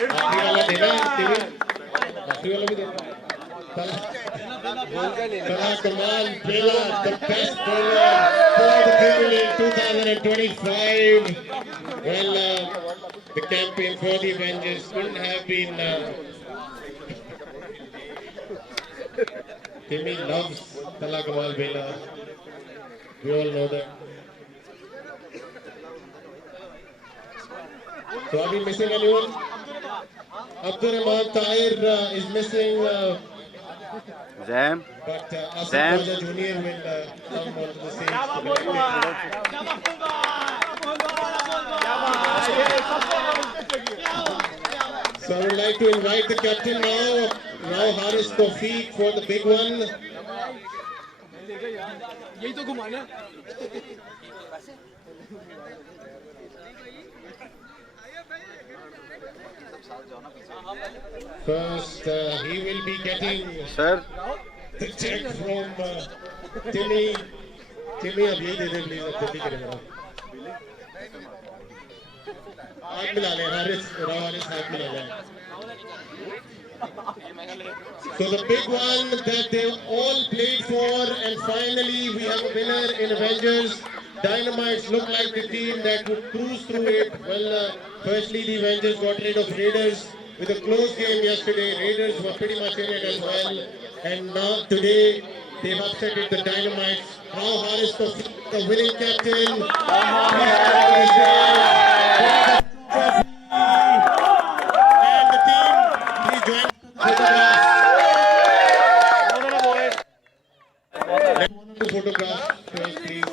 आखिरी वाला देना है TV, आखिरी वाला भी देना। Salah Kamal Bela, the best bowler for the Premier League 2025. Well, the campaign for the Avengers couldn't have been. Timmy loves Salah Kamal Bela. We all know that. So are we missing anyone? Abdul Rahman Tahir is missing. Zam. But Asif Raja Jr. will come onto the scene. So I would like to invite the captain now, Rao Haris Tawfiq, for the big one. First, he will be getting Sir. the check from Timmy. Timmy, अब यही दे दे please, अब जल्दी करेगा। हाथ मिला ले, हारिस, राव हारिस हाथ मिला ले। So the big one that they all played for, and finally we have a winner in Avengers. Dynamites look like the team that would cruise through it. Well, firstly the Avengers got rid of Raiders with a close game yesterday. Raiders were pretty much in it as well, and now today they've upset it, the Dynamites. How Haris Tawfiq, the winning captain. And the team, please join photograph first, please.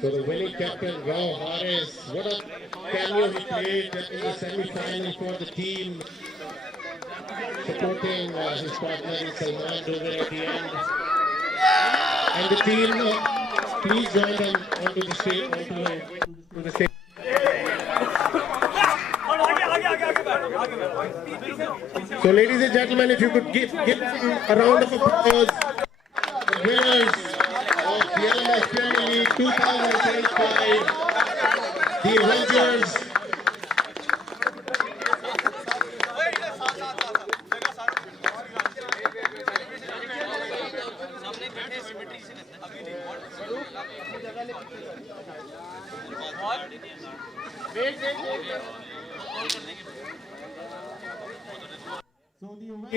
So the winning captain, Rao Haris, what a cameo he played in the semi-final for the team, supporting his partner in Salman Dogar at the end. And the team, please join them onto the stage. Onto the stage. So ladies and gentlemen, if you could give a round of applause, the winners of the LMS Premier League 2025, the Avengers. The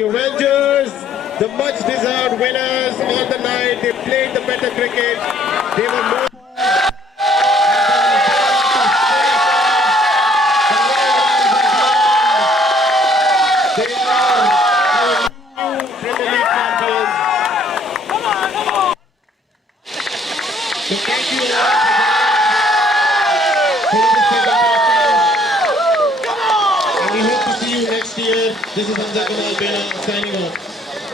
Avengers, the much-deserved winners on the night. They played the better cricket. They were more. They are our new Premier League champions. So thank you all for this. And we hope to see you next year. This is Hamza Kamal Bena signing off.